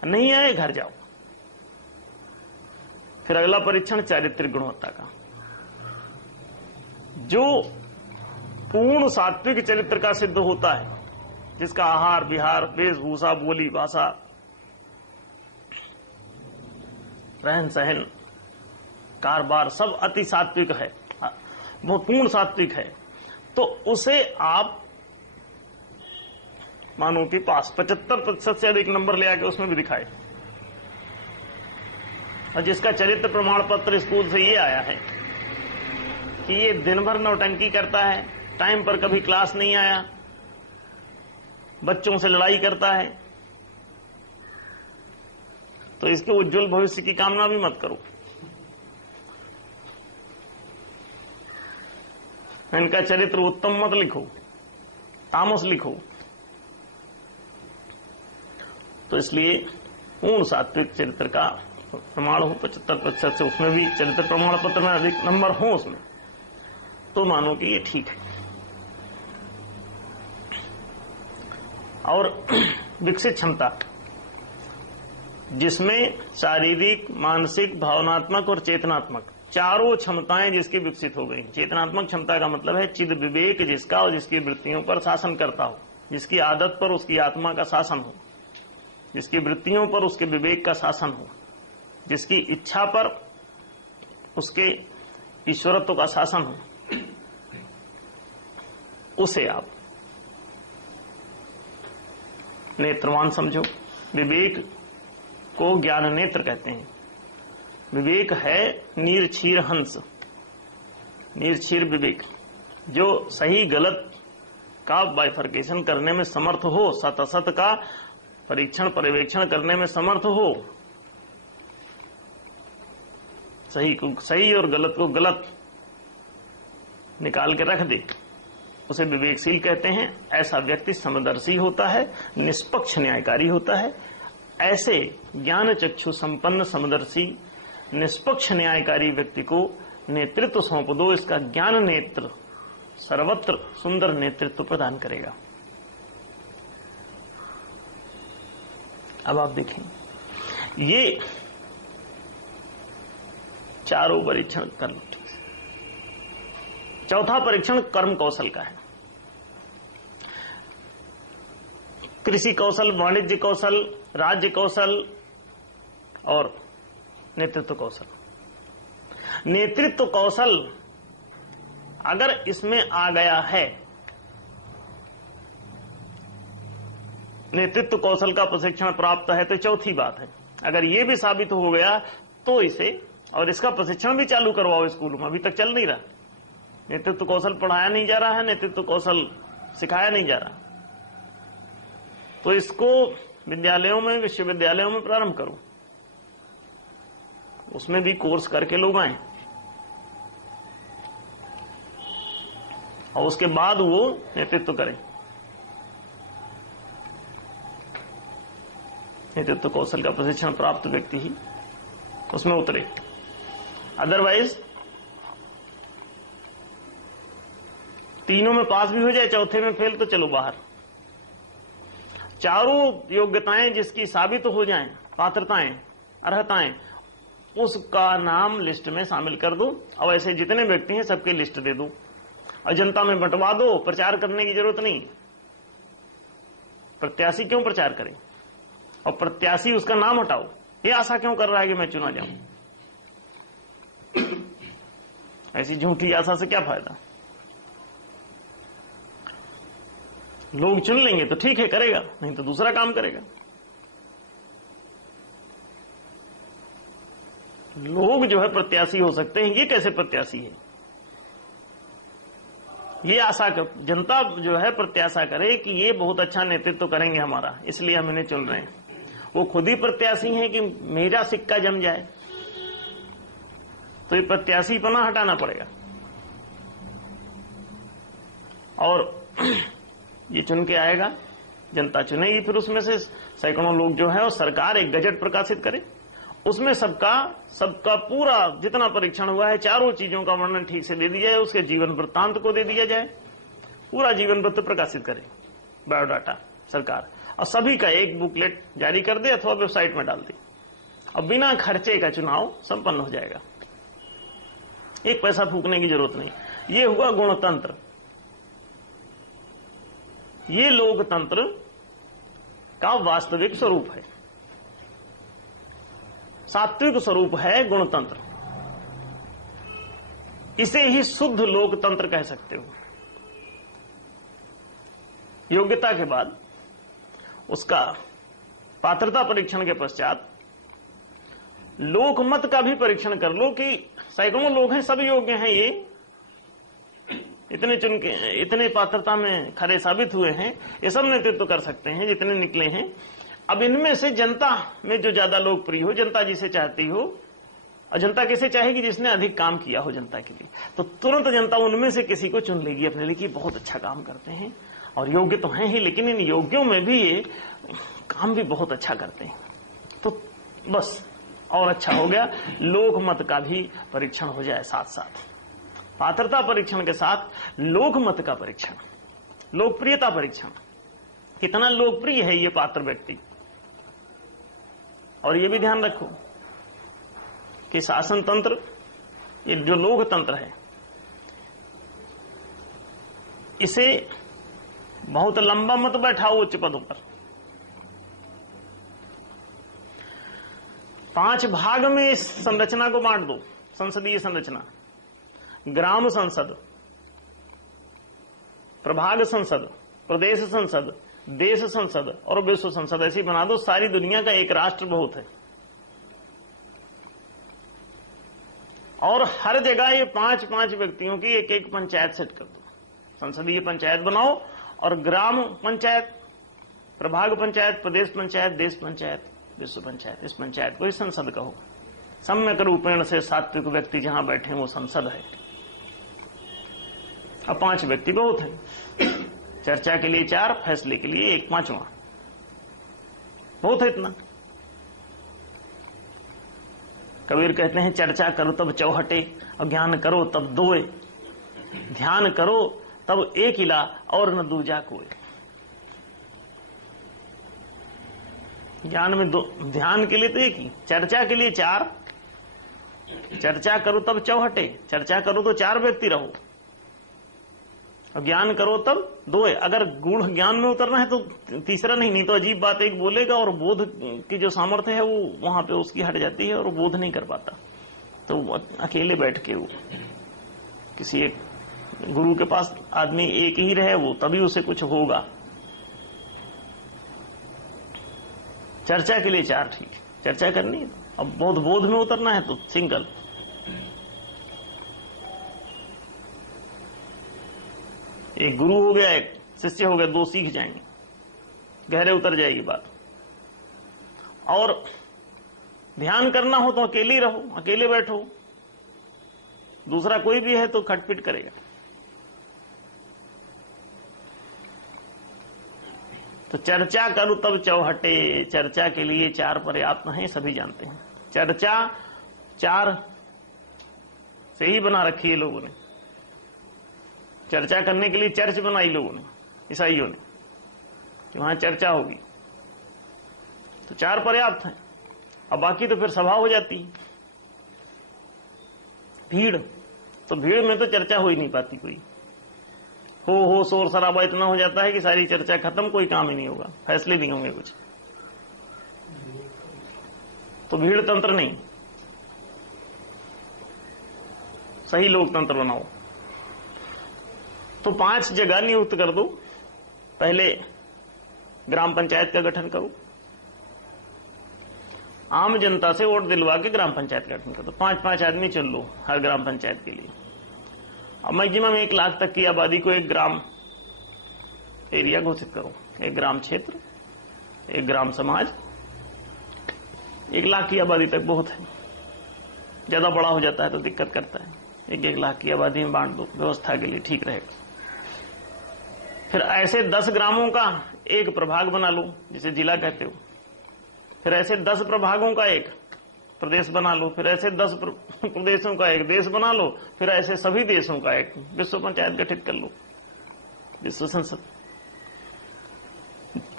नहीं आए घर जाओ। फिर अगला परीक्षण चारित्रिक गुणवत्ता का। जो पूर्ण सात्विक चरित्र का सिद्ध होता है, जिसका आहार विहार, वेशभूषा, बोली भाषा, रहन सहन, कारबार सब अति सात्विक है, वो पूर्ण सात्विक है, तो उसे आप मानो कि पास 75% से अधिक नंबर ले आके उसमें भी दिखाए। और जिसका चरित्र प्रमाण पत्र स्कूल से ये आया है कि ये दिन भर नौटंकी करता है, टाइम पर कभी क्लास नहीं आया, बच्चों से लड़ाई करता है, तो इसके उज्जवल भविष्य की कामना भी मत करो। इनका चरित्र उत्तम मत लिखो, तामस लिखो। तो इसलिए पूर्ण सात्विक चरित्र का प्रमाण हो 75% से, उसमें भी चरित्र प्रमाण पत्र में अधिक नंबर हो उसमें, तो मानो कि ये ठीक है। और विकसित क्षमता, जिसमें शारीरिक, मानसिक, भावनात्मक और चेतनात्मक 4 क्षमताएं जिसकी विकसित हो गई। चेतनात्मक क्षमता का मतलब है चिद विवेक, जिसका और जिसकी वृत्तियों पर शासन करता हो, जिसकी आदत पर उसकी आत्मा का शासन हो, जिसकी वृत्तियों पर उसके विवेक का शासन हो, जिसकी इच्छा पर उसके ईश्वरत्व का शासन हो, उसे आप नेत्रवान समझो। विवेक को ज्ञान नेत्र कहते हैं। विवेक है नीरक्षीर हंस, नीरक्षीर विवेक, जो सही गलत का बाइफर्केशन करने में समर्थ हो, सत असत का परीक्षण पर्यवेक्षण करने में समर्थ हो, सही को सही और गलत को गलत निकाल के रख दे, उसे विवेकशील कहते हैं। ऐसा व्यक्ति समदर्शी होता है, निष्पक्ष न्यायकारी होता है। ऐसे ज्ञान चक्षु संपन्न समदर्शी निष्पक्ष न्यायकारी व्यक्ति को नेतृत्व सौंप दो, इसका ज्ञान नेत्र सर्वत्र सुंदर नेतृत्व प्रदान करेगा। अब आप देखें, ये 4 परीक्षण कर लो। चौथा परीक्षण कर्म कौशल का है। कृषि कौशल, वाणिज्य कौशल, राज्य कौशल और नेतृत्व कौशल। नेतृत्व कौशल अगर इसमें आ गया है, नेतृत्व कौशल का प्रशिक्षण प्राप्त है, तो चौथी बात है, अगर ये भी साबित हो गया तो इसे और इसका प्रशिक्षण भी चालू करवाओ स्कूलों में। अभी तक चल नहीं रहा, नेतृत्व कौशल पढ़ाया नहीं जा रहा है, नेतृत्व कौशल सिखाया नहीं जा रहा, तो इसको विद्यालयों में, विश्वविद्यालयों में प्रारंभ करो, उसमें भी कोर्स करके लोग आए और उसके बाद वो नेतृत्व करें। नेतृत्व कौशल का प्रशिक्षण प्राप्त व्यक्ति ही उसमें उतरे, अदरवाइज तीनों में पास भी हो जाए, चौथे में फेल, तो चलो बाहर। चारों योग्यताएं जिसकी साबित हो जाएं, पात्रताएं, अर्हताएं, उसका नाम लिस्ट में शामिल कर दो। और ऐसे जितने व्यक्ति हैं सबकी लिस्ट दे दो और जनता में बंटवा दो। प्रचार करने की जरूरत नहीं। प्रत्याशी क्यों प्रचार करें, और प्रत्याशी उसका नाम हटाओ, ये आशा क्यों कर रहा है कि मैं चुना जाऊं? ऐसी झूठी आशा से क्या फायदा? लोग चुन लेंगे तो ठीक है, करेगा, नहीं तो दूसरा काम करेगा। लोग जो है प्रत्याशी हो सकते हैं, ये कैसे प्रत्याशी है? ये आशा कर, जनता जो है प्रत्याशा करे कि ये बहुत अच्छा नेतृत्व तो करेंगे हमारा, इसलिए हम इन्हें चुन रहे हैं। वो खुद ही प्रत्याशी हैं कि मेरा सिक्का जम जाए, तो ये प्रत्याशी पना हटाना पड़ेगा। और ये चुन के आएगा, जनता चुनेगी, फिर उसमें से सैकड़ों लोग जो है, और सरकार एक गजट प्रकाशित करे, उसमें सबका पूरा जितना परीक्षण हुआ है, चारों चीजों का वर्णन ठीक से दे दिया जाए, उसके जीवन वृत्तांत को दे दिया जाए, पूरा जीवन वृत्त प्रकाशित करे बायोडाटा सरकार, और सभी का एक बुकलेट जारी कर दे अथवा वेबसाइट में डाल दे, और बिना खर्चे का चुनाव संपन्न हो जाएगा। एक पैसा फूकने की जरूरत नहीं। ये हुआ गुणतंत्र। ये लोकतंत्र का वास्तविक स्वरूप है, सात्विक स्वरूप है गुणतंत्र। इसे ही शुद्ध लोकतंत्र कह सकते हो। योग्यता के बाद उसका पात्रता परीक्षण के पश्चात लोकमत का भी परीक्षण कर लो कि सैकड़ों लोग हैं, सब योग्य हैं, ये इतने चुन के इतने पात्रता में खरे साबित हुए हैं, ये सब नेतृत्व कर सकते हैं जितने निकले हैं। अब इनमें से जनता में जो ज्यादा लोकप्रिय हो, जनता जिसे चाहती हो, और जनता कैसे चाहेगी? जिसने अधिक काम किया हो जनता के लिए, तो तुरंत जनता उनमें से किसी को चुन लेगी अपने लिए कि बहुत अच्छा काम करते हैं और योग्य तो हैं ही, लेकिन इन योग्यों में भी ये काम भी बहुत अच्छा करते हैं, तो बस और अच्छा हो गया। लोकमत का भी परीक्षण हो जाए साथ साथ, पात्रता परीक्षण के साथ लोकमत का परीक्षण, लोकप्रियता परीक्षण, कितना लोकप्रिय है ये पात्र व्यक्ति। और ये भी ध्यान रखो कि शासन तंत्र, ये जो लोकतंत्र है, इसे बहुत लंबा मत बैठाओ उच्च पदों पर। 5 भाग में इस संरचना को बांट दो, संसदीय संरचना। ग्राम संसद, प्रभाग संसद, प्रदेश संसद, देश संसद और विश्व संसद, ऐसी बना दो। सारी दुनिया का एक राष्ट्र बहुत है, और हर जगह ये 5-5 व्यक्तियों की एक पंचायत सेट कर दो। संसदीय पंचायत बनाओ, और ग्राम पंचायत, प्रभाग पंचायत, प्रदेश पंचायत, देश पंचायत, विश्व पंचायत, इस पंचायत को ही संसद कहो। सम्यक रूपेण से सात्विक व्यक्ति जहां बैठे वो संसद है। अब 5 व्यक्ति बहुत है, चर्चा के लिए 4, फैसले के लिए 1 5वां, बहुत है इतना। कबीर कहते हैं, चर्चा करो तब चौहटे, और ज्ञान करो तब दोए, ध्यान करो तब एक इला और न दूजा कोई। ज्ञान में 2, ध्यान के लिए तो 1 ही, चर्चा के लिए 4, चर्चा करो तब चौहटे, चर्चा करो तो 4 व्यक्ति रहो, और ज्ञान करो तब 2 है। अगर गूढ़ ज्ञान में उतरना है तो तीसरा नहीं तो अजीब बात एक बोलेगा, और बोध की जो सामर्थ्य है वो वहां पे उसकी हट जाती है, और वो बोध नहीं कर पाता। तो अकेले बैठ के वो किसी एक गुरु के पास आदमी एक ही रहे, वो तभी उसे कुछ होगा। चर्चा के लिए 4 ठीक, चर्चा करनी है। अब बोध में उतरना है तो सिंगल। एक गुरु हो गया, एक शिष्य हो गया, 2 सीख जाएंगे, गहरे उतर जाएगी बात। और ध्यान करना हो तो अकेले रहो, अकेले बैठो, दूसरा कोई भी है तो खटपिट करेगा। तो चर्चा करो तब चौहटे, चर्चा के लिए 4 पर्याप्त हैं, सभी जानते हैं। चर्चा 4 से ही बना रखी है लोगों ने। चर्चा करने के लिए चर्च बनाई लोगों ने, ईसाइयों ने, कि वहां चर्चा होगी, तो 4 पर्याप्त हैं। अब बाकी तो फिर सभा हो जाती है, भीड़, तो भीड़ में तो चर्चा हो ही नहीं पाती कोई, हो शोर शराबा इतना हो जाता है कि सारी चर्चा खत्म, कोई काम ही नहीं होगा, फैसले नहीं होंगे कुछ, तो भीड़ तंत्र नहीं, सही लोकतंत्र बनाओ। तो 5 जगह नियुक्त कर दो। पहले ग्राम पंचायत का गठन करो, आम जनता से वोट दिलवा के ग्राम पंचायत का गठन कर दो। 5-5 आदमी चुन लो हर ग्राम पंचायत के लिए। अब मैक्सिमम 1 लाख तक की आबादी को एक ग्राम एरिया घोषित करो, एक ग्राम क्षेत्र, एक ग्राम समाज। 1 लाख की आबादी तक बहुत है, ज्यादा बड़ा हो जाता है तो दिक्कत करता है। 1-1 लाख की आबादी में बांट दो, व्यवस्था के लिए ठीक रहेगा। फिर ऐसे 10 ग्रामों का एक प्रभाग बना लो, जिसे जिला कहते हो। फिर ऐसे 10 प्रभागों का एक प्रदेश बना लो। फिर ऐसे 10 प्रदेशों का एक देश बना लो। फिर ऐसे सभी देशों का एक विश्व पंचायत गठित कर लो, विश्व संसद।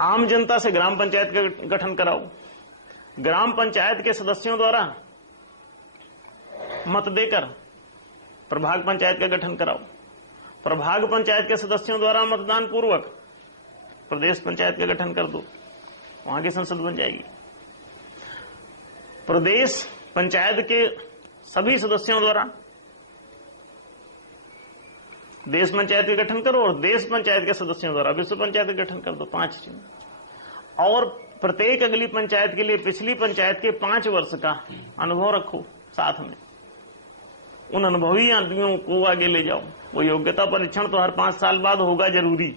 आम जनता से ग्राम पंचायत का गठन कराओ। ग्राम पंचायत के सदस्यों द्वारा मत देकर प्रभाग पंचायत का गठन कराओ। प्रभाग पंचायत के सदस्यों द्वारा मतदान पूर्वक प्रदेश पंचायत का गठन कर दो, वहां की संसद बन जाएगी। प्रदेश पंचायत के सभी सदस्यों द्वारा देश पंचायत का गठन करो, और देश पंचायत के सदस्यों द्वारा विश्व पंचायत का गठन कर दो। 5 और प्रत्येक अगली पंचायत के लिए पिछली पंचायत के 5 वर्ष का अनुभव रखो साथ में। उन अनुभवी आदमियों को आगे ले जाओ। वो योग्यता परीक्षण तो हर 5 साल बाद होगा जरूरी।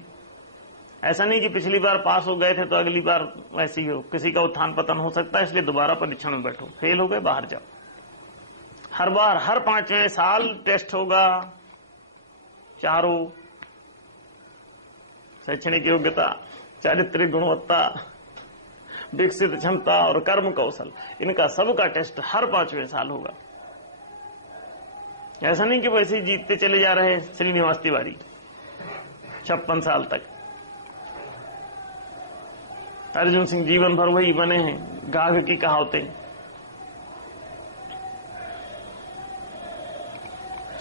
ऐसा नहीं कि पिछली बार पास हो गए थे तो अगली बार वैसी हो, किसी का उत्थान पतन हो सकता है, इसलिए दोबारा परीक्षण में बैठो। फेल हो गए, बाहर जाओ। हर बार हर 5वें साल टेस्ट होगा। चारों शैक्षणिक योग्यता, चारित्रिक गुणवत्ता, विकसित क्षमता और कर्म कौशल, इनका सबका टेस्ट हर 5वें साल होगा। ऐसा नहीं कि वैसे ही जीतते चले जा रहे हैं श्रीनिवास तिवारी 56 साल तक। अर्जुन सिंह जीवन भर वही बने हैं, गाघ की कहावतें।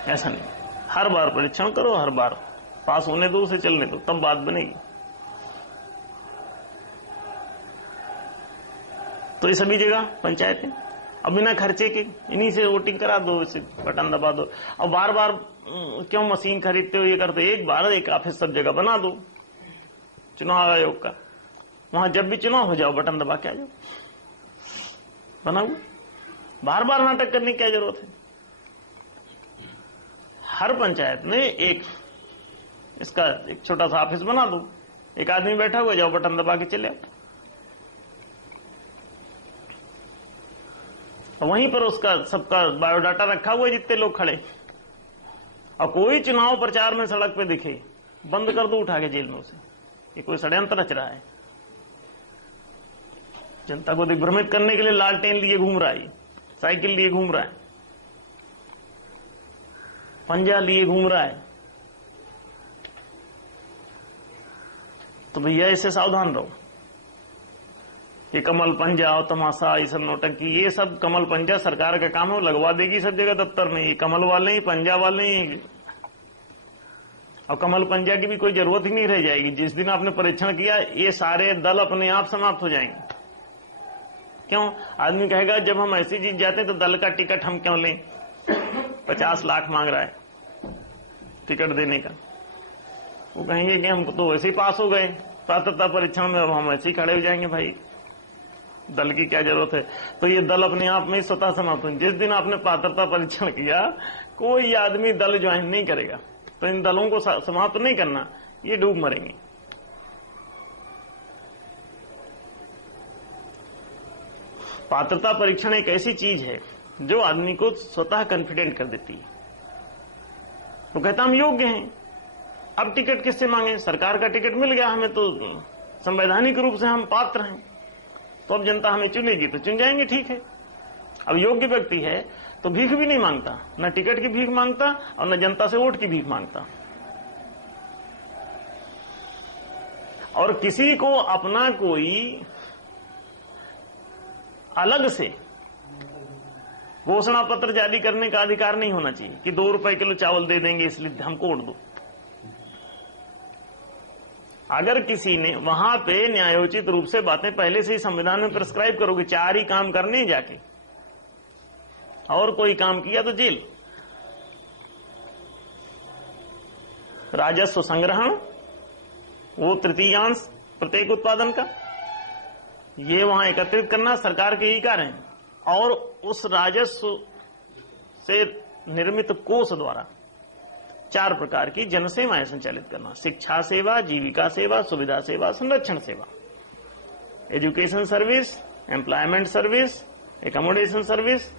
ऐसा नहीं, हर बार परीक्षण करो, हर बार पास होने दो, उसे चलने दो, तब बात बनेगी। तो ये सभी जगह पंचायतें अब बिना खर्चे के इन्हीं से वोटिंग करा दो, इसे बटन दबा दो। अब बार बार क्यों मशीन खरीदते हो, ये करते हो? एक बार एक ऑफिस सब जगह बना दो चुनाव आयोग का, वहां जब भी चुनाव हो जाओ बटन दबा के आ जाओ, बनाओ। बार बार नाटक करने की क्या जरूरत है? हर पंचायत में एक इसका एक छोटा सा ऑफिस बना दो, एक आदमी बैठा हुआ, जाओ बटन दबा के चले आओ। वहीं पर उसका सबका बायोडाटा रखा हुआ है, जितने लोग खड़े। और कोई चुनाव प्रचार में सड़क पे दिखे, बंद कर दो उठा के जेल में उसे। ये कोई षड्यंत्र रच रहा है, जनता को दिग्भ्रमित करने के लिए लालटेन लिए घूम रहा है, साइकिल लिए घूम रहा है, पंजा लिए घूम रहा है। तो भैया इससे सावधान रहो। ये कमल पंजा और तमाशा, ये सब नोटंकी, ये सब कमल पंजा सरकार का काम है, लगवा देगी सब जगह दफ्तर में। ये कमल वाले ही, पंजा वाले ही। और कमल पंजा की भी कोई जरूरत ही नहीं रह जाएगी। जिस दिन आपने परीक्षण किया, ये सारे दल अपने आप समाप्त हो जाएंगे। क्यों? आदमी कहेगा जब हम ऐसी जीत जाते तो दल का टिकट हम क्यों लें? 50 लाख मांग रहा है टिकट देने का। वो कहेंगे कि हम तो वैसे ही पास हो गए पात्रता परीक्षण में, अब हम ऐसे ही खड़े हो जाएंगे। भाई दल की क्या जरूरत है? तो ये दल अपने आप में ही स्वतः समाप्त हो। जिस दिन आपने पात्रता परीक्षण किया, कोई आदमी दल ज्वाइन नहीं करेगा। तो इन दलों को समाप्त नहीं करना, ये डूब मरेंगे। पात्रता परीक्षण एक ऐसी चीज है जो आदमी को स्वतः कॉन्फिडेंट कर देती है। वो कहता हम योग्य हैं, अब टिकट किससे मांगे? सरकार का टिकट मिल गया हमें, तो संवैधानिक रूप से हम पात्र हैं, तो अब जनता हमें चुनेगी तो चुन जाएंगे, ठीक है। अब योग्य व्यक्ति है तो भीख भी नहीं मांगता, न टिकट की भीख मांगता और न जनता से वोट की भीख मांगता। और किसी को अपना कोई अलग से घोषणा पत्र जारी करने का अधिकार नहीं होना चाहिए कि 2 रुपए किलो चावल दे देंगे इसलिए हमको वोट दो। अगर किसी ने वहां पे न्यायोचित रूप से बातें पहले से ही संविधान में प्रिस्क्राइब करोगे, 4 ही काम करने जाके और कोई काम किया तो जेल। राजस्व संग्रहण, वो तृतीयांश प्रत्येक उत्पादन का, ये वहां एकत्रित करना सरकार के ही कार्य हैं। और उस राजस्व से निर्मित कोष द्वारा 4 प्रकार की जन सेवाएं संचालित करना: शिक्षा सेवा, जीविका सेवा, सुविधा सेवा, संरक्षण सेवा, education service, employment service, accommodation service,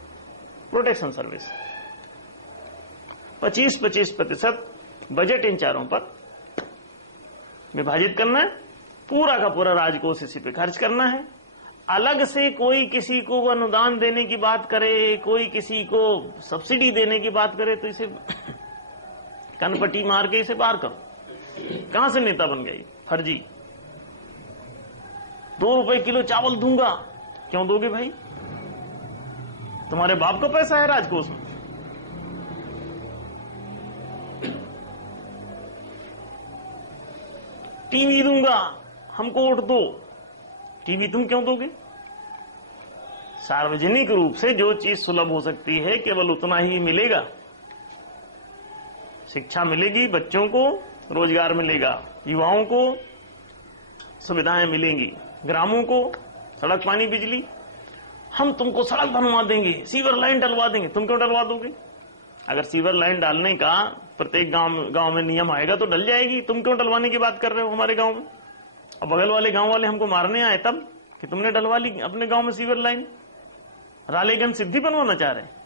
protection service. 25-25% budget in चारों पर विभाजित करना है। पूरा का पूरा राजकोष इसी पे खर्च करना है। अलग से कोई किसी को अनुदान देने की बात करे, कोई किसी को सब्सिडी देने की बात करे तो इसे कनपट्टी मार के इसे बाहर करो। कहां से नेता बन गई? फर्जी। 2 रुपए किलो चावल दूंगा। क्यों दोगे भाई? तुम्हारे बाप का पैसा है राजकोष में। टीवी दूंगा, हमको वोट दो। टीवी तुम क्यों दोगे? सार्वजनिक रूप से जो चीज सुलभ हो सकती है केवल उतना ही मिलेगा। शिक्षा मिलेगी, बच्चों को रोजगार मिलेगा, युवाओं को सुविधाएं मिलेंगी, ग्रामों को सड़क, पानी, बिजली। हम तुमको सड़क बनवा देंगे, सीवर लाइन डलवा देंगे। तुम क्यों डलवा दोगे? अगर सीवर लाइन डालने का प्रत्येक गांव में नियम आएगा तो डल जाएगी। तुम क्यों डलवाने की बात कर रहे हो हमारे गांव में? और बगल वाले गांव वाले हमको मारने आए तब कि तुमने डलवा ली अपने गांव में सीवर लाइन। रालेगंज सिद्धि बनवाना चाह रहे हैं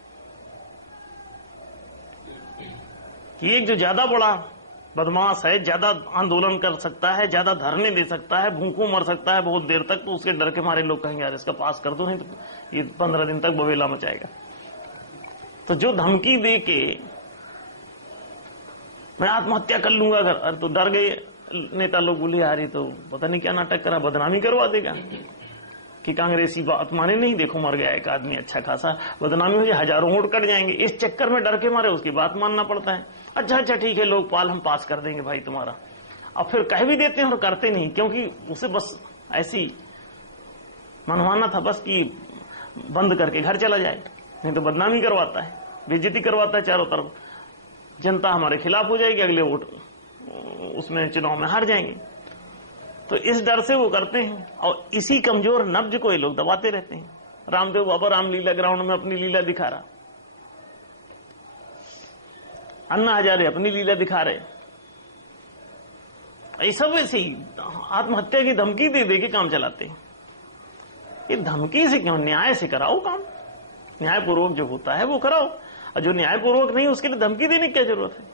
कि एक जो ज्यादा बड़ा बदमाश है, ज्यादा आंदोलन कर सकता है, ज्यादा धरने दे सकता है, भूखों मर सकता है बहुत देर तक, तो उसके डर के मारे लोग कहेंगे यार इसका पास कर दो, नहीं तो ये 15 दिन तक बवेला मचाएगा। तो जो धमकी दे के मैं आत्महत्या कर लूंगा अगर, तो डर गए नेता लोग, बोले यार ये तो पता नहीं क्या नाटक करा, बदनामी करवा देगा कि कांग्रेसी बात माने नहीं, देखो मर गया एक आदमी अच्छा खासा, बदनामी हो जाए, हजारों वोट कट जाएंगे। इस चक्कर में डर के मारे उसकी बात मानना पड़ता है। अच्छा ठीक है लोकपाल हम पास कर देंगे भाई तुम्हारा। अब फिर कह भी देते हैं और करते नहीं, क्योंकि उसे बस ऐसी मनवाना था बस कि बंद करके घर चला जाए, नहीं तो बदनामी करवाता है, बेइज्जती करवाता है चारों तरफ। जनता हमारे खिलाफ हो जाएगी, अगले वोट उसमें चुनाव में हार जाएंगे। तो इस डर से वो करते हैं और इसी कमजोर नब्ज को ये लोग दबाते रहते हैं। रामदेव बाबा रामलीला ग्राउंड में अपनी लीला दिखा रहा, अन्ना हजारे अपनी लीला दिखा रहे। ये सब ऐसे ही आत्महत्या की धमकी दे दे के काम चलाते हैं। ये धमकी से क्यों? न्याय से कराओ काम, न्यायपूर्वक जो होता है वो कराओ। और जो न्यायपूर्वक नहीं उसके लिए धमकी देने की क्या जरूरत है?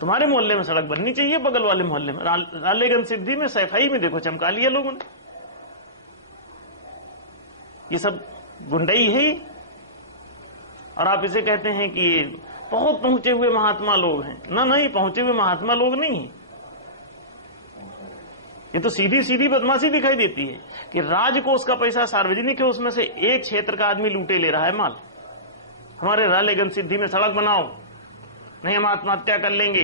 तुम्हारे मोहल्ले में सड़क बननी चाहिए, बगल वाले मोहल्ले में। रालेगंज सिद्धि में सफाई में देखो चमका लिया लोगों ने। ये सब गुंडई है। और आप इसे कहते हैं कि ये बहुत पहुंचे हुए महात्मा लोग हैं। ना नहीं, पहुंचे हुए महात्मा लोग नहीं है। ये तो सीधी सीधी बदमाशी दिखाई देती है कि राजकोष का पैसा सार्वजनिक है, उसमें से एक क्षेत्र का आदमी लूटे ले रहा है माल। हमारे रालेगंज सिद्धि में सड़क बनाओ, नहीं हम आत्महत्या कर लेंगे।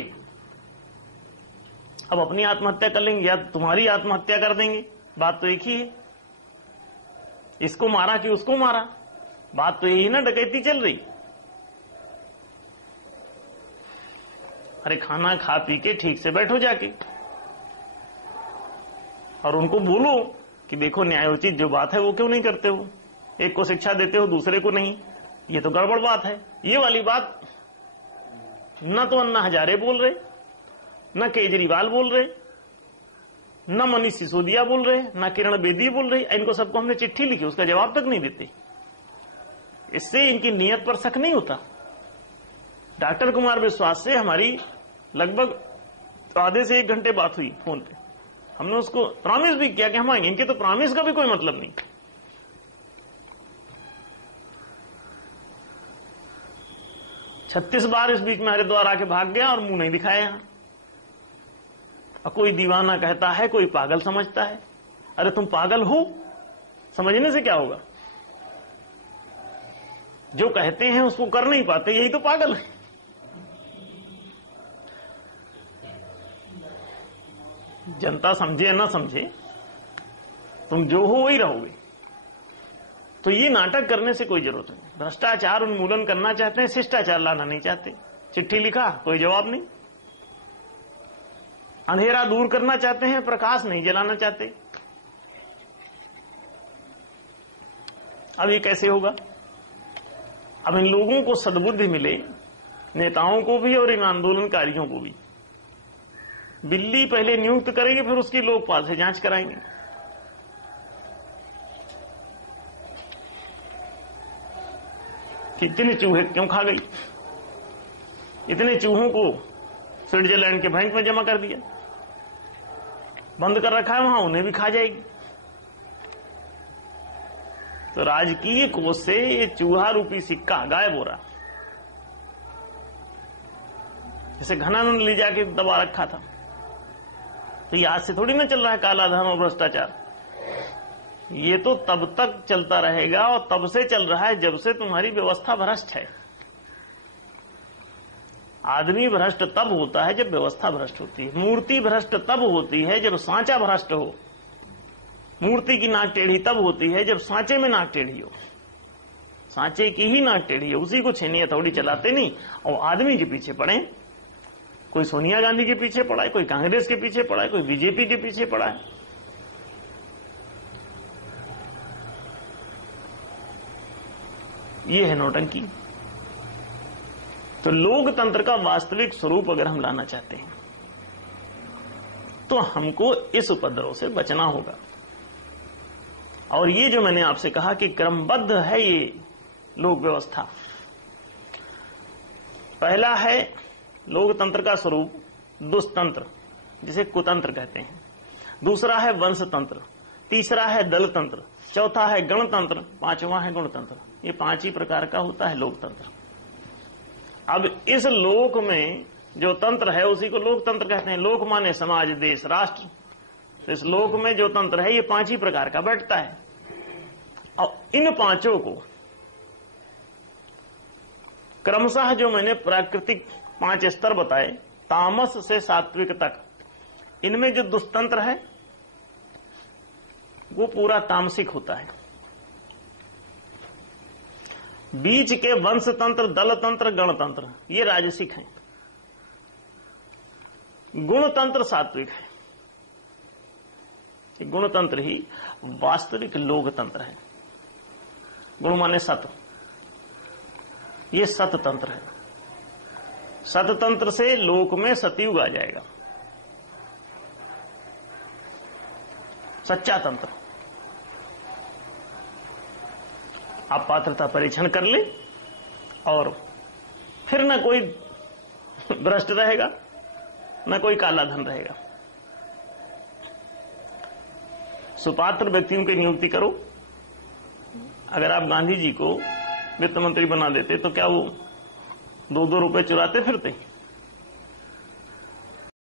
अब अपनी आत्महत्या कर लेंगे या तुम्हारी आत्महत्या कर देंगे, बात तो एक ही है। इसको मारा कि उसको मारा, बात तो यही ना, डकैती चल रही। अरे खाना खा पी के ठीक से बैठो जाके और उनको बोलो कि देखो न्यायोचित जो बात है वो क्यों नहीं करते हो, एक को शिक्षा देते हो दूसरे को नहीं, ये तो गड़बड़ बात है। ये वाली बात न तो अन्ना हजारे बोल रहे, न केजरीवाल बोल रहे, न मनीष सिसोदिया बोल रहे, न किरण बेदी बोल रही। इनको सबको हमने चिट्ठी लिखी, उसका जवाब तक नहीं देते। इससे इनकी नीयत पर शक नहीं होता। डॉक्टर कुमार विश्वास से हमारी लगभग आधे से 1 घंटे बात हुई फोन पे। हमने उसको प्रॉमिस भी किया कि हम आएंगे। इनके तो प्रॉमिस का भी कोई मतलब नहीं। 36 बार इस बीच में हरिद्वार आके भाग गया और मुंह नहीं दिखाया यहां। और कोई दीवाना कहता है, कोई पागल समझता है। अरे तुम पागल हो, समझने से क्या होगा? जो कहते हैं उसको कर नहीं पाते, यही तो पागल है। जनता समझे या ना समझे, तुम जो हो वही रहोगे। तो ये नाटक करने से कोई जरूरत नहीं। भ्रष्टाचार उन्मूलन करना चाहते हैं, शिष्टाचार लाना नहीं चाहते। चिट्ठी लिखा, कोई जवाब नहीं। अंधेरा दूर करना चाहते हैं, प्रकाश नहीं जलाना चाहते। अब ये कैसे होगा? अब इन लोगों को सद्बुद्धि मिले, नेताओं को भी और इन आंदोलनकारियों को भी। बिल्ली पहले नियुक्त करेंगे, फिर उसकी लोकपाल से जांच कराएंगे। कितने चूहे क्यों खा गई? इतने चूहों को स्विट्जरलैंड के बैंक में जमा कर दिया, बंद कर रखा है, वहां उन्हें भी खा जाएगी। तो राजकीय कोष से ये चूहा रूपी सिक्का गायब हो रहा। जैसे घनानंद ले जाके दबा रखा था। तो ये आज से थोड़ी ना चल रहा है काला धन और भ्रष्टाचार। ये तो तब तक चलता रहेगा, और तब से चल रहा है जब से तुम्हारी व्यवस्था भ्रष्ट है। आदमी भ्रष्ट तब होता है जब व्यवस्था भ्रष्ट होती है। मूर्ति भ्रष्ट तब होती है जब सांचा भ्रष्ट हो। मूर्ति की नाक टेढ़ी तब होती है जब सांचे में नाक टेढ़ी हो। सांचे की ही नाक टेढ़ी हो, उसी को छेनी हथौड़ी चलाते नहीं और आदमी के पीछे पड़े। कोई सोनिया गांधी के पीछे पड़ा है, कोई कांग्रेस के पीछे पड़ा है, कोई बीजेपी के पीछे पड़ा है। ये है नौटंकी। तो लोकतंत्र का वास्तविक स्वरूप अगर हम लाना चाहते हैं तो हमको इस उपद्रव से बचना होगा। और ये जो मैंने आपसे कहा कि क्रमबद्ध है ये लोक व्यवस्था। पहला है लोकतंत्र का स्वरूप दुष्तंत्र, जिसे कुतंत्र कहते हैं। दूसरा है वंशतंत्र, तीसरा है दलतंत्र, चौथा है गणतंत्र, पांचवा है गुणतंत्र। ये 5 ही प्रकार का होता है लोकतंत्र। अब इस लोक में जो तंत्र है उसी को लोकतंत्र कहते हैं। लोक माने समाज, देश, राष्ट्र। तो इस लोक में जो तंत्र है ये 5 ही प्रकार का बैठता है। और इन 5 को क्रमशः जो मैंने प्राकृतिक 5 स्तर बताए, तामस से सात्विक तक, इनमें जो दुष्तंत्र है वो पूरा तामसिक होता है। बीच के वंशतंत्र, दलतंत्र, गणतंत्र ये राजसिक हैं। गुणतंत्र सात्विक है। गुणतंत्र ही वास्तविक लोकतंत्र है। गुण माने सत, ये सततंत्र है। सततंत्र से लोक में सतयुग आ जाएगा, सच्चा तंत्र। आप पात्रता परीक्षण कर ले और फिर न कोई भ्रष्ट रहेगा न कोई काला धन रहेगा। सुपात्र व्यक्तियों की नियुक्ति करो। अगर आप गांधी जी को वित्त मंत्री बना देते तो क्या वो 2-2 रुपए चुराते फिरते?